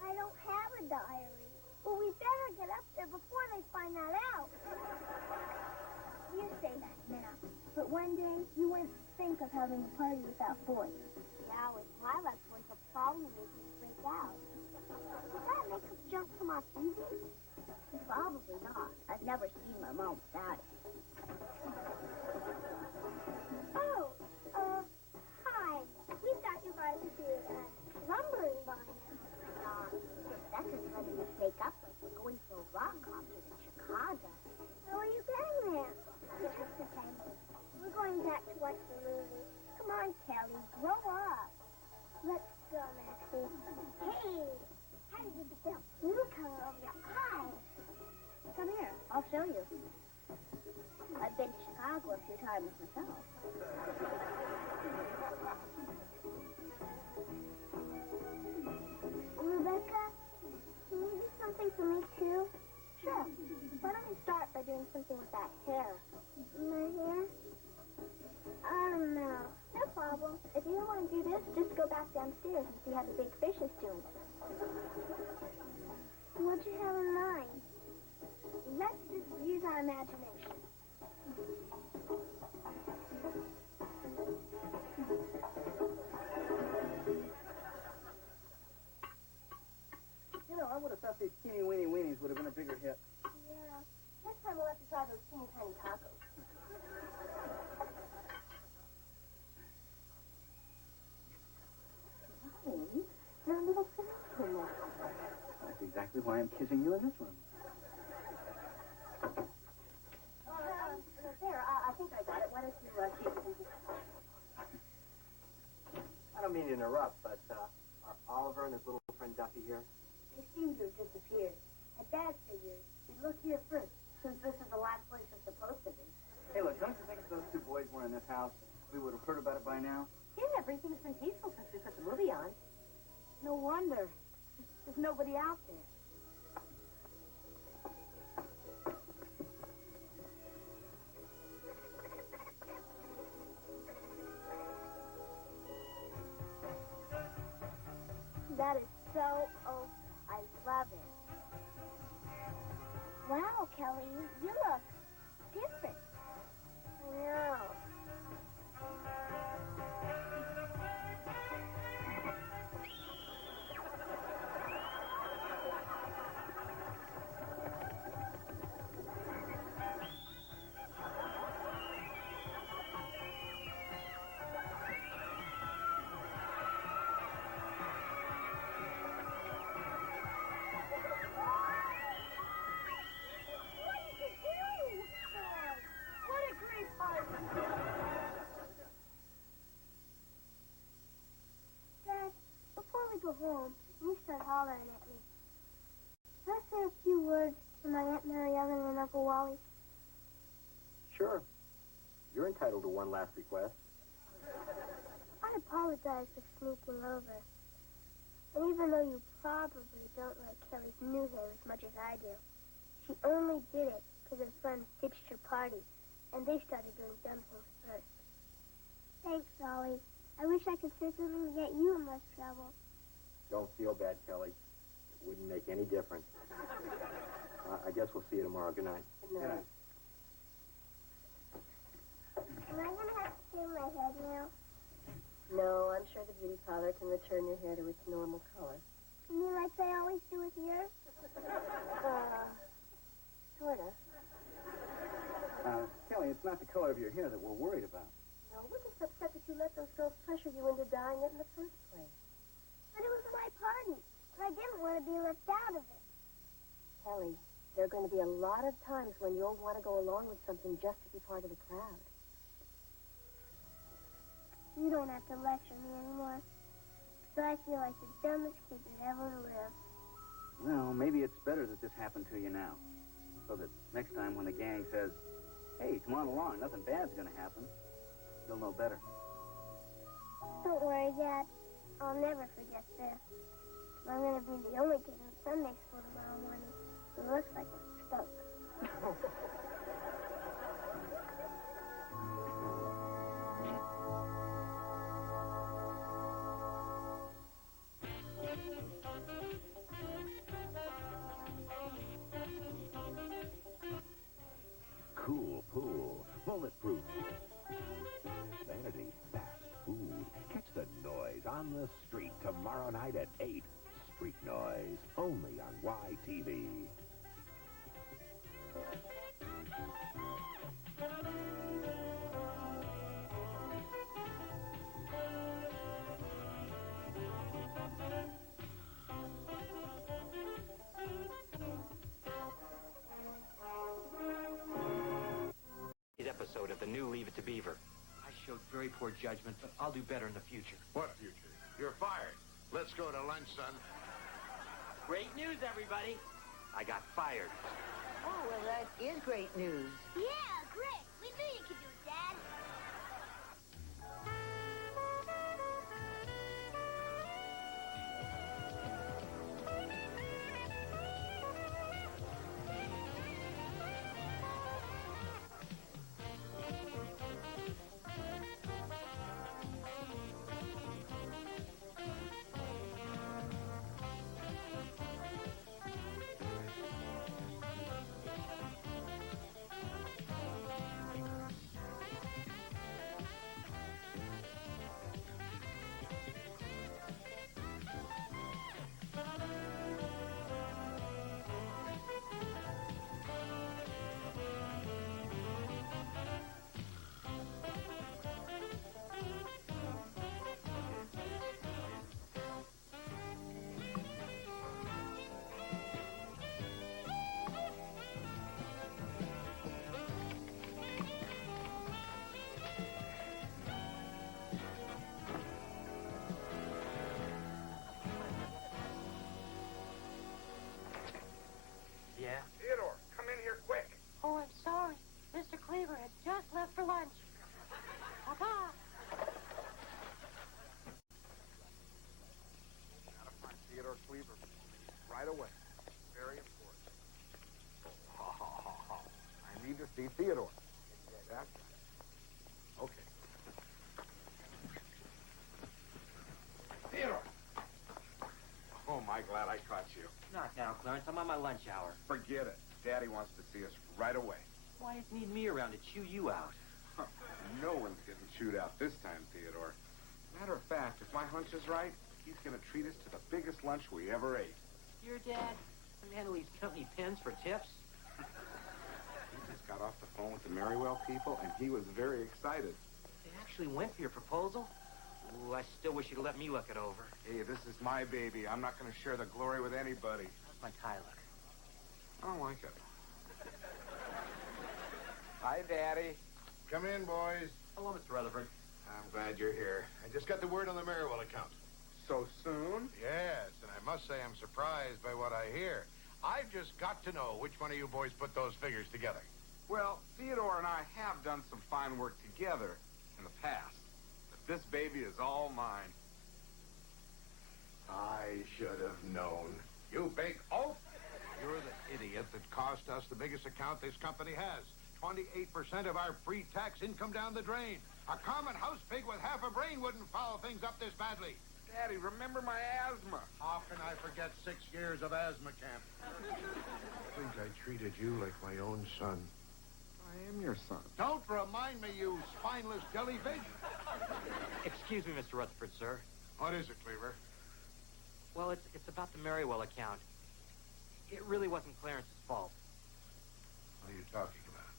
I don't have a diary. Well, we better get up there before they find that out. You say that now. But one day, you wouldn't think of having a party without boys. Yeah, with my luck, probably make me freak out. Does that make us just come off easy? Probably not. I've never seen my mom without it. Oh, hi. We thought you guys would be lumbering by now. Rebecca's letting us make up like we're going to a rock concert in Chicago. How are you getting there? Just pretending. We're going back to watch the movie. Come on, Kelly, grow up. Let's go, Maxie. Hey, how did you get that blue color over your eyes? Come here, I'll show you. I've been to Chicago a few times myself. Rebecca, can you do something for me too? Sure. Why don't you start by doing something with that hair? My hair? I don't know. No problem. If you don't want to do this, just go back downstairs and see how the big fish is doing. What'd you have in mind? Let's just use our imagination. You know, I would have thought these teeny weeny weenies would have been a bigger hit. Yeah. Next time we'll have to try those teeny tiny tacos. Hey, you're a little sensitive. That's exactly why I'm kissing you in this room. There, I think I got it. Why don't you take it easy? I don't mean to interrupt, but are Oliver and his little friend Duffy here? They seem to have disappeared. At Dad figures, we'd look here first, since this is the last place they're supposed to be. Hey, look, don't you think if those two boys were in this house, we would have heard about it by now? Yeah, everything's been peaceful since we put the movie on. No wonder. There's nobody out there. That is so old. I love it. Wow, Kelly, you look different. I know. Go home, and you start hollering at me. Can I say a few words to my Aunt Mary Ellen and Uncle Wally? Sure. You're entitled to one last request. I apologize for sneaking over. And even though you probably don't like Kelly's new hair as much as I do, she only did it because her friends ditched her party, and they started doing dumb things first. Thanks, Ollie. I wish I could say something to get you in less trouble. Don't feel bad, Kelly. It wouldn't make any difference. I guess we'll see you tomorrow. Good night. Good night. Am I going to have to shave my head now? No, I'm sure the beauty parlor can return your hair to its normal color. You mean like they always do with yours? Sort of. Kelly, it's not the color of your hair that we're worried about. No, we're just upset that you let those girls pressure you into dyeing it in the first place. But it was my party, and I didn't want to be left out of it. Kelly, there are going to be a lot of times when you'll want to go along with something just to be part of the crowd. You don't have to lecture me anymore, but I feel like the dumbest kid that ever lived. Well, maybe it's better that this happened to you now, so that next time when the gang says, hey, come on along, nothing bad's going to happen, you'll know better. Don't worry, Dad. I'll never forget this. I'm going to be the only kid in Sunday school tomorrow morning who looks like a skunk. Cool pool, bulletproof. Vanity, fast food. Catch the noise on the street tomorrow tomorrow night at 8. Street Noise, only on YTV. Episode of the new Leave It to Beaver. I showed very poor judgment, but I'll do better in the future. What future? You're fired. Let's go to lunch, son. Great news, everybody. I got fired. Oh, well, that is great news. Yeah, great. We knew you could do it, Dad. Yeah? Theodore, come in here quick. Oh, I'm sorry. Mr. Cleaver has just left for lunch. Papa! Gotta find Theodore Cleaver right away. Very important. I need to see Theodore. That's right. Okay. Theodore! Oh, my glad I caught you. Not now, Clarence. I'm on my lunch hour. Forget it. Daddy wants to see us right away. Why does he need me around to chew you out? No one's getting chewed out this time, Theodore. Matter of fact, if my hunch is right, he's going to treat us to the biggest lunch we ever ate. Your dad? The man who leaves company pins for tips? He just got off the phone with the Merriwell people, and he was very excited. They actually went for your proposal? Ooh, I still wish you'd let me look it over. Hey, this is my baby. I'm not going to share the glory with anybody. How's my tie look? I don't like it. Hi, Daddy. Come in, boys. Hello, Mr. Rutherford. I'm glad you're here. I just got the word on the Merriwell account. So soon? Yes, and I must say I'm surprised by what I hear. I've just got to know which one of you boys put those figures together. Well, Theodore and I have done some fine work together in the past. But this baby is all mine. I should have known. You big oaf! You're the idiot that cost us the biggest account this company has. 28% of our pre-tax income down the drain. A common house pig with half a brain wouldn't foul things up this badly. Daddy, remember my asthma. How can I forget 6 years of asthma camp? I think I treated you like my own son. I am your son. Don't remind me, you spineless jellyfish. Excuse me, Mr. Rutherford, sir. What is it, Cleaver? Well, it's about the Merriwell account. It really wasn't Clarence's fault. What are you talking about?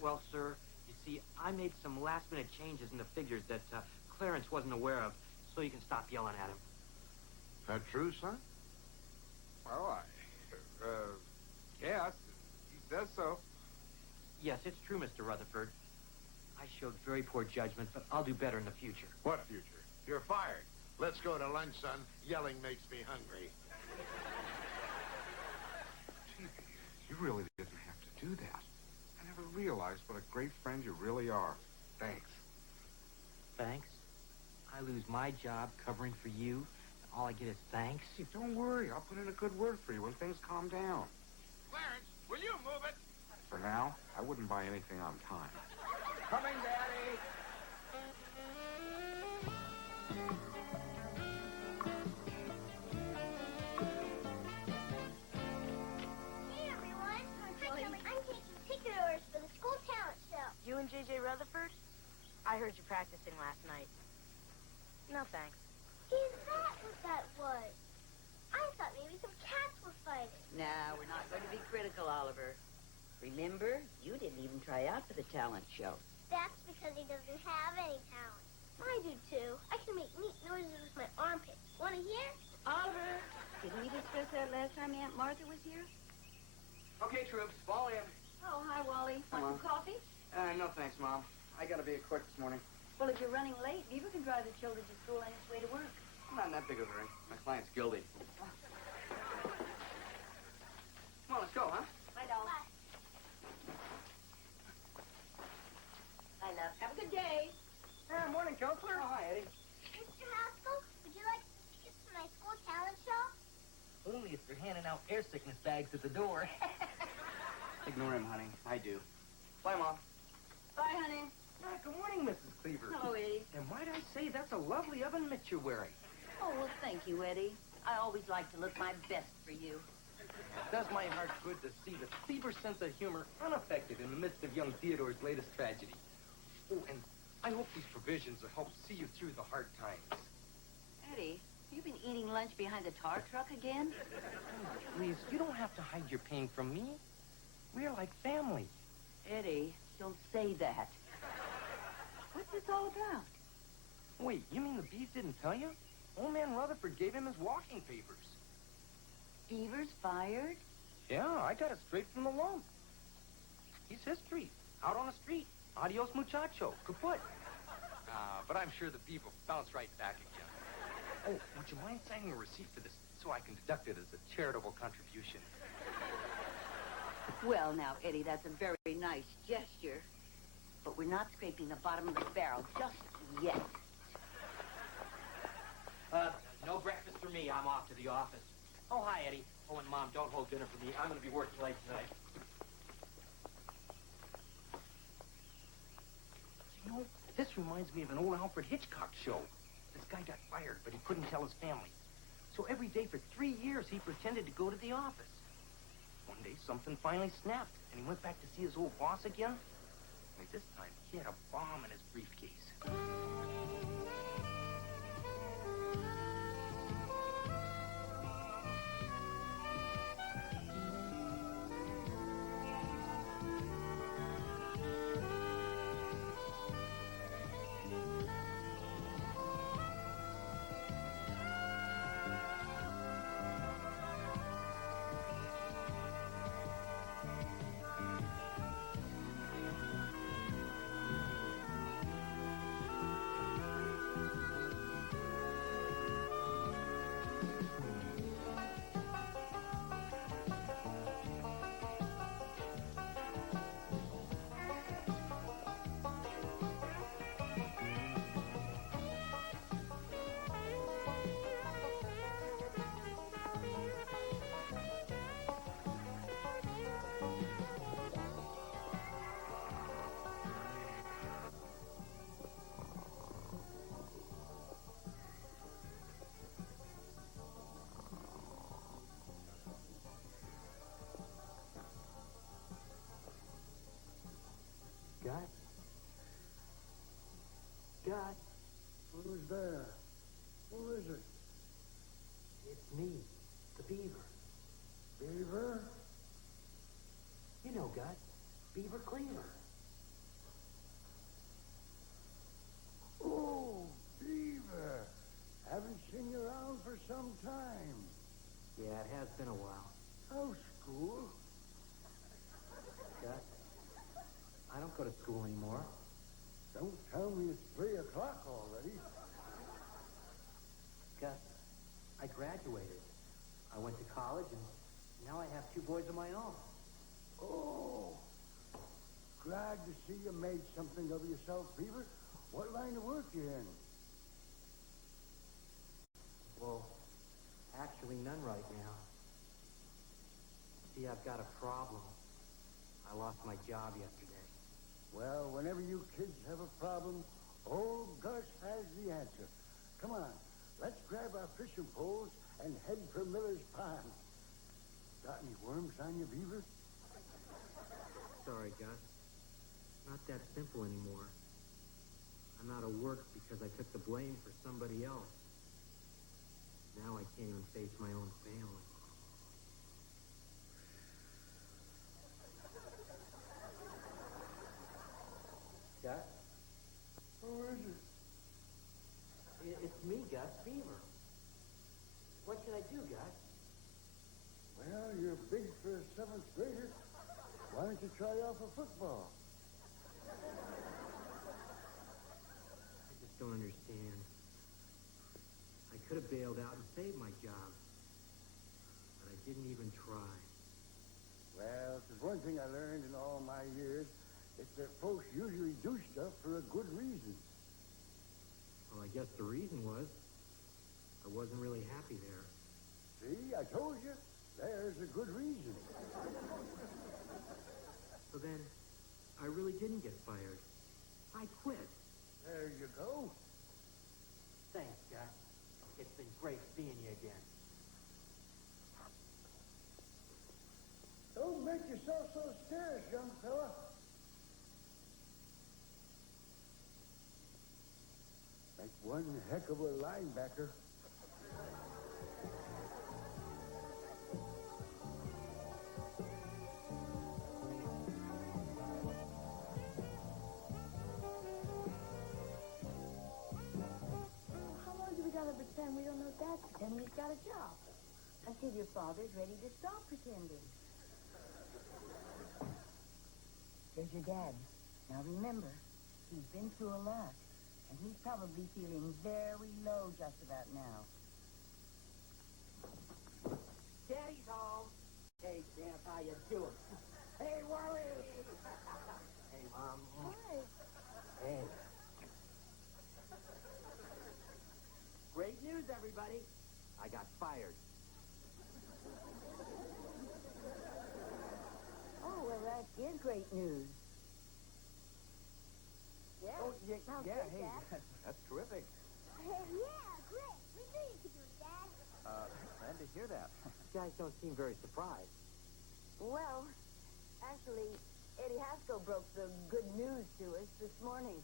Well, sir, you see, I made some last-minute changes in the figures that Clarence wasn't aware of, so you can stop yelling at him. That true, son? Well, yes. He says so. Yes, it's true, Mr. Rutherford. I showed very poor judgment, but I'll do better in the future. What future? You're fired. Let's go to lunch, son. Yelling makes me hungry. Gee, you really didn't have to do that. I never realized what a great friend you really are. Thanks. Thanks? I lose my job covering for you, and all I get is thanks? Hey, don't worry. I'll put in a good word for you when things calm down. Clarence, will you move it? For now, I wouldn't buy anything on time. Coming, Daddy! Hey, everyone. I'm taking ticket orders for the school talent show. You and J.J. Rutherford? I heard you practicing last night. No, thanks. Is that what that was? I thought maybe some cats were fighting. Nah, we're not going to be critical, Oliver. Remember, you didn't even try out for the talent show. That's because he doesn't have any talent. I do, too. I can make neat noises with my armpits. Want to hear? Oliver, didn't we discuss that last time Aunt Martha was here? Okay, troops, fall in. Oh, hi, Wally. Want some coffee? No thanks, Mom. I gotta be quick this morning. Well, if you're running late, Beaver can drive the children to school on his way to work. I'm not in that big of a hurry. My client's guilty. Come on, let's go, huh? Bye, doll. Bye. Bye, love. Have a good day. Morning, Counselor. Oh, hi, Eddie. Mr. Haskell, would you like tickets for my school talent show? Only if they're handing out air sickness bags at the door. Ignore him, honey. I do. Bye, Mom. Bye, honey. Good morning, Mrs. Cleaver. Hello, Eddie. And might I say, that's a lovely oven mitt you're wearing. Oh, well, thank you, Eddie. I always like to look my best for you. It does my heart good to see the Cleaver sense of humor unaffected in the midst of young Theodore's latest tragedy. Oh, and I hope these provisions will help see you through the hard times. Eddie, you been eating lunch behind the tar truck again? Oh, please, you don't have to hide your pain from me. We're like family. Eddie, don't say that. What's this all about? Wait, you mean the beef didn't tell you? Old man Rutherford gave him his walking papers. Beaver's fired? Yeah, I got it straight from the lump. He's history. Out on the street. Adios, muchacho. Kaput. But I'm sure the beef will bounce right back again. Oh, would you mind signing a receipt for this so I can deduct it as a charitable contribution? Well, now, Eddie, that's a very nice gesture. But we're not scraping the bottom of the barrel just yet. No breakfast for me. I'm off to the office. Oh, hi, Eddie. Oh, and Mom, don't hold dinner for me. I'm going to be working late tonight. You know, this reminds me of an old Alfred Hitchcock show. This guy got fired, but he couldn't tell his family. So every day for 3 years, he pretended to go to the office. One day, something finally snapped, and he went back to see his old boss again. Only this time, he had a bomb in his briefcase. God? Who's there? Who is it? It's me, the Beaver. Beaver? You know, God. Beaver Cleaver. Oh, Beaver. Haven't seen you around for some time. Yeah, it has been a while. How's school? God, I don't go to school anymore. Don't tell me it's 3 o'clock already. Gus, I graduated. I went to college, and now I have 2 boys of my own. Oh, glad to see you made something of yourself, Beaver. What line of work you in? Well, actually none right now. See, I've got a problem. I lost my job yesterday. Well, whenever you kids have a problem, old Gus has the answer. Come on, let's grab our fishing poles and head for Miller's Pond. Got any worms on you, Beaver? Sorry, Gus. Not that simple anymore. I'm out of work because I took the blame for somebody else. Now I can't even face my own family. Gus? Who is it? It's me, Gus, Beaver. What should I do, Gus? Well, you're big for a 7th grader. Why don't you try out for football? I just don't understand. I could have bailed out and saved my job, but I didn't even try. Well, if there's one thing I learned in all my years, it's that folks usually do stuff for a good reason. Well, I guess the reason was I wasn't really happy there. See, I told you. There's a good reason. So then, I really didn't get fired. I quit. There you go. Thanks, Gus. It's been great seeing you again. Don't make yourself so scarce, young fella. Make one heck of a linebacker. How long do we gotta pretend we don't know Dad's pretending he's got a job? Until your father's ready to stop pretending. There's your dad. Now remember, he's been through a lot, and he's probably feeling very low just about now. Daddy's home. Hey, Sam, how you doing? Hey, Wally! Hey, Mom. Hi. Hey. Great news, everybody. I got fired. Oh, well, that is great news. Yeah. Oh, yeah, Sounds yeah, good, hey, Dad. that's terrific. Yeah, great. We knew you could do it, Dad. Glad to hear that. You guys don't seem very surprised. Well, actually, Eddie Haskell broke the good news to us this morning.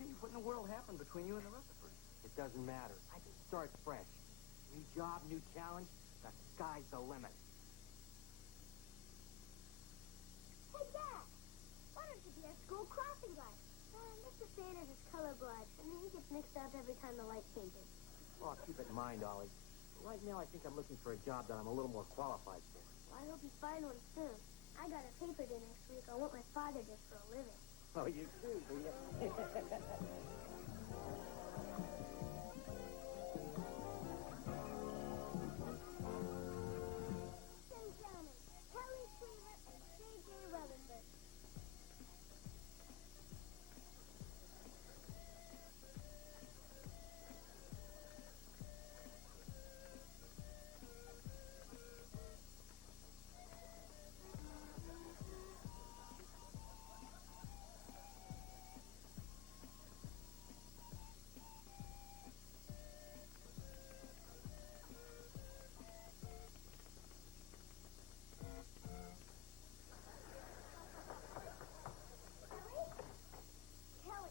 Gee, what in the world happened between you and the Rutherfords? It doesn't matter. I can start fresh. New job, new challenge. The sky's the limit. Hey, Dad. Why don't you be our school crossing guard? Mr. Sanders is colorblind, and he gets mixed up every time the light changes. Well, keep it in mind, Ollie. Right now, I think I'm looking for a job that I'm a little more qualified for. Well, I hope you find one soon. I got a paper due next week on what my father does for a living. Oh, you too, do you? Ladies and gentlemen, Kelly Cleaver and J.J. Rutherford. Kelly,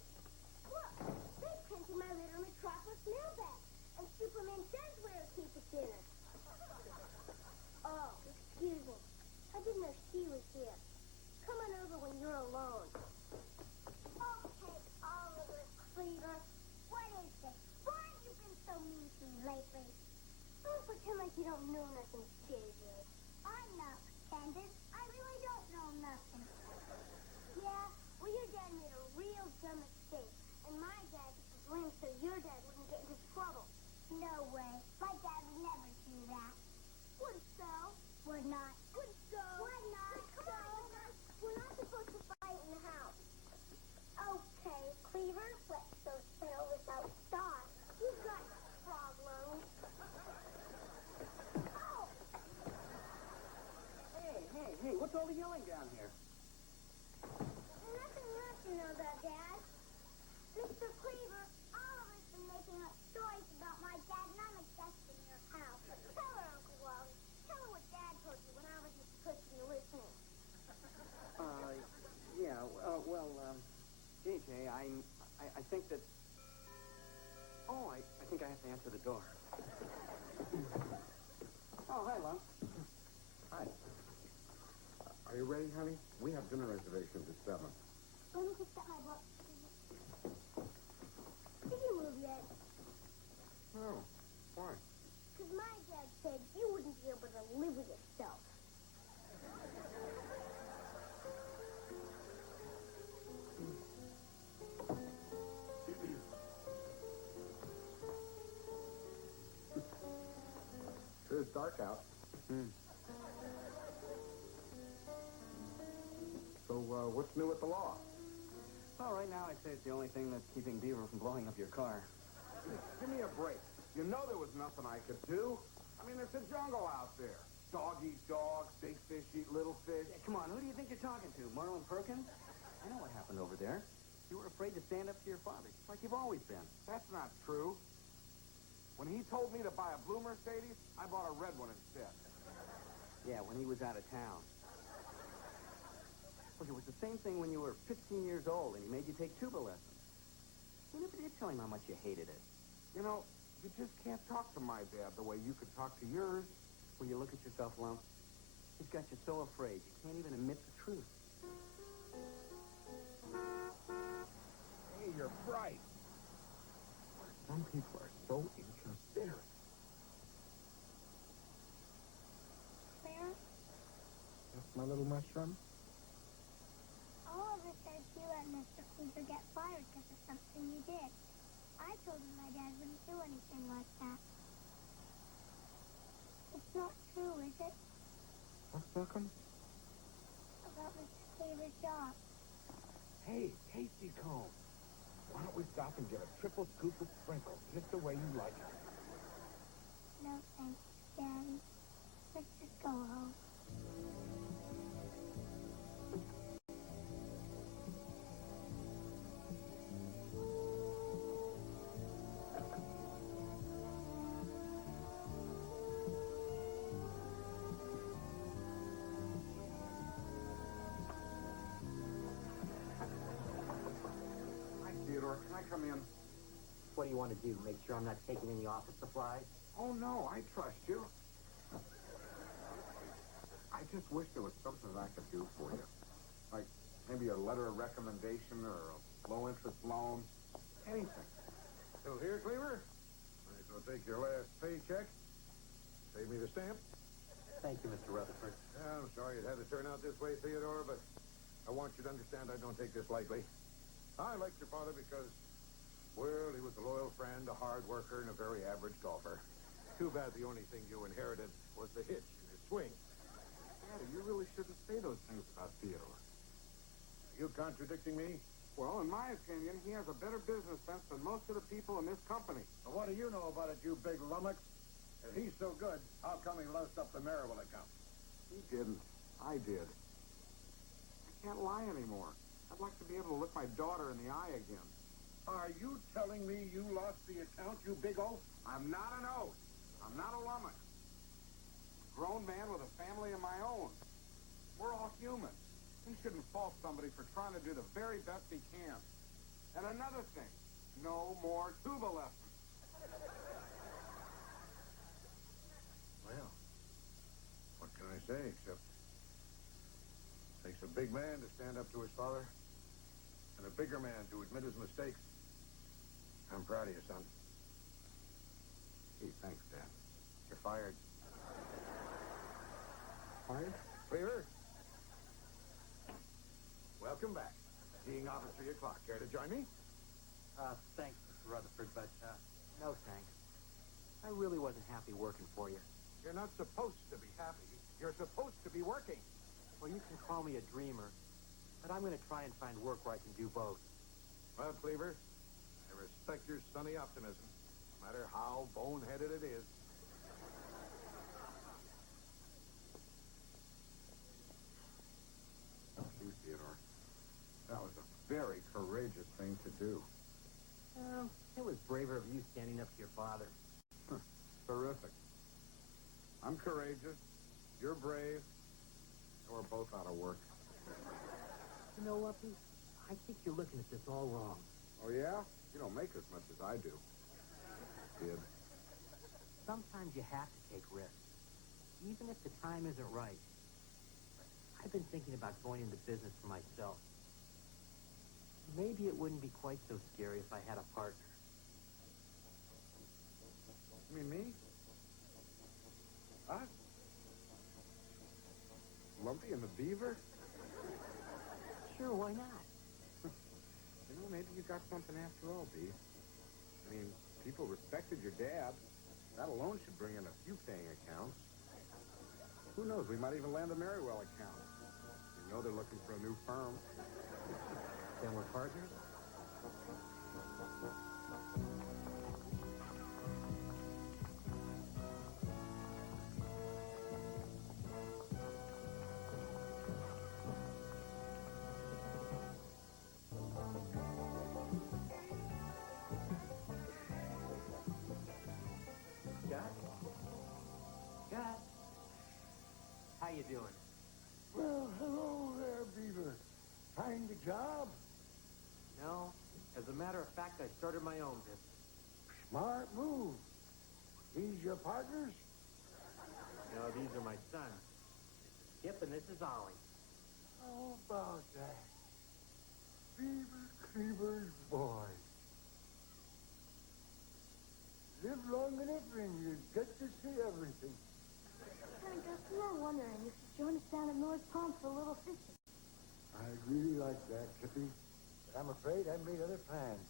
look, they printed my Little Metropolis mailbag, and Superman does wear a cape at dinner. Oh, excuse me. I didn't know she was here. Come on over when you're alone. Okay, Oliver Cleaver. What is this? Why have you been so mean to me lately? Don't pretend like you don't know nothing, JJ. I'm not pretending. I really don't know nothing. Yeah, well, your dad made a real dumb mistake. And my dad was blamed so your dad wouldn't get into trouble. No way. My dad would never do that. Would so? Would not. Would so? Would not. Come on, we're not supposed to fight in the house. Okay, Cleaver, let's go sail without stars. You've got problems. Oh! Hey, what's all the yelling down here? Nothing left to know about, Dad. Mr. Cleaver, Oliver's been making up stories about my dad, and I'm a guest in your house. Tell her, Uncle Wally. Tell her what Dad told you when I wasn't supposed to be listening. JJ, I think that... Oh, I think I have to answer the door. Oh, hi, Lon. Hi. Are you ready, honey? We have dinner reservations at 7. Let me just get my book. Did you move yet? No. Why? Because my dad said you wouldn't be able to live with yourself. Sure is dark out. So, what's new with the law? Well, right now I'd say it's the only thing that's keeping Beaver from blowing up your car. Give me a break. You know there was nothing I could do. I mean, it's a jungle out there. Dog eat dog, big fish eat little fish. Yeah, come on, who do you think you're talking to? Marlon Perkins? I know what happened over there. You were afraid to stand up to your father, like you've always been. That's not true. When he told me to buy a blue Mercedes, I bought a red one instead. Yeah, when he was out of town. Look, it was the same thing when you were 15 years old and he made you take tuba lessons. You never did tell him how much you hated it. You know, you just can't talk to my dad the way you could talk to yours. Will you look at yourself, Lump? He's got you so afraid you can't even admit the truth. Hey, you're bright. Some people are so inconsiderate. Claire? That's my little mushroom? Oliver said you and Mr. Cleaver get fired because of something you did. I told him my dad wouldn't do anything like that. It's not true, is it? What's Sitcom? About Mr. Cleaver's job. Hey, Tasty Cone. Why don't we stop and get a triple scoop of sprinkles, just the way you like it? No thanks, Daddy. Let's just go home. Theodore, can I come in? What do you want to do? Make sure I'm not taking any office supplies? Oh, no, I trust you. I just wish there was something that I could do for you. Like maybe a letter of recommendation or a low-interest loan. Anything. Still here, Cleaver? Might as well take your last paycheck. Save me the stamp. Thank you, Mr. Rutherford. Yeah, I'm sorry it had to turn out this way, Theodore, but I want you to understand I don't take this lightly. I liked your father because, well, he was a loyal friend, a hard worker, and a very average golfer. Too bad the only thing you inherited was the hitch in his swing. Daddy, you really shouldn't say those things about Theodore. Are you contradicting me? Well, in my opinion, he has a better business sense than most of the people in this company. Well, what do you know about it, you big lummox? If he's so good, how come he lost up the Maryville account? He didn't. I did. I can't lie anymore. I'd like to be able to look my daughter in the eye again. Are you telling me you lost the account, you big oaf? I'm not an oaf. I'm not a lummox. A grown man with a family of my own. We're all human. He shouldn't fault somebody for trying to do the very best he can. And another thing, no more tuba lessons. Well, what can I say except it takes a big man to stand up to his father and a bigger man to admit his mistakes. I'm proud of you, son. Hey, thanks, Dad. You're fired. Fired? Cleaver? Welcome back. Teeing off at 3 o'clock. Care to join me? Thanks, Mr. Rutherford, but, no thanks. I really wasn't happy working for you. You're not supposed to be happy. You're supposed to be working. Well, you can call me a dreamer, but I'm going to try and find work where I can do both. Well, Cleaver, I respect your sunny optimism, no matter how boneheaded it is. Gee, Theodore, that was a very courageous thing to do. Well, it was braver of you standing up to your father. Terrific. I'm courageous. You're brave. And we're both out of work. You know, Lumpy, I think you're looking at this all wrong. Oh, yeah? You don't make as much as I do. Kid. sometimes you have to take risks, even if the time isn't right. I've been thinking about going into business for myself. Maybe it wouldn't be quite so scary if I had a partner. You mean me? Us? Lumpy and the Beaver? Sure, why not? You know, maybe you got something after all, B. I mean, people respected your dad. That alone should bring in a few paying accounts. Who knows, we might even land a Merriwell account. You know they're looking for a new firm. Then we're partners? Scott? How you doing? Well, hello there, Beaver. Find a job? No. As a matter of fact, I started my own business. Smart move. These your partners? No, these are my sons. This is Skip and this is Ollie. How about that? Beaver Cleaver's boy. Live long enough and you get to see everything. Hey, Gus, we were wondering if you'd join us down at North Pond for a little fishing. I'd really like that, Chippy. But I'm afraid I made other plans.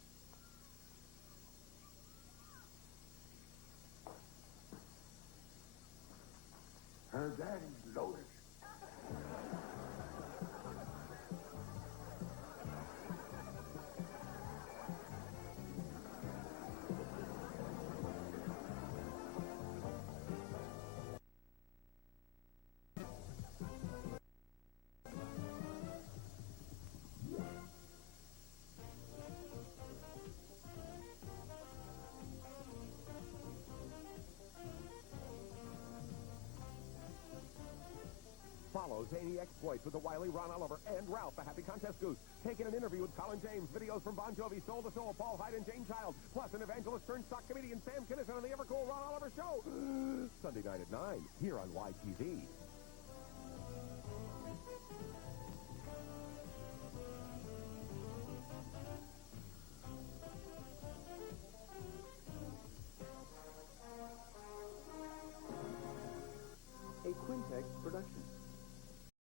Her daddy's loaded. Follow zany exploits with the wily Ron Oliver and Ralph, the happy contest goose. Taking an interview with Colin James, videos from Bon Jovi, Soul to Soul, Paul Hyde, and Jane Child, plus an evangelist turned stock comedian, Sam Kinison, on the ever-cool Ron Oliver Show. Sunday night at 9, here on YTV.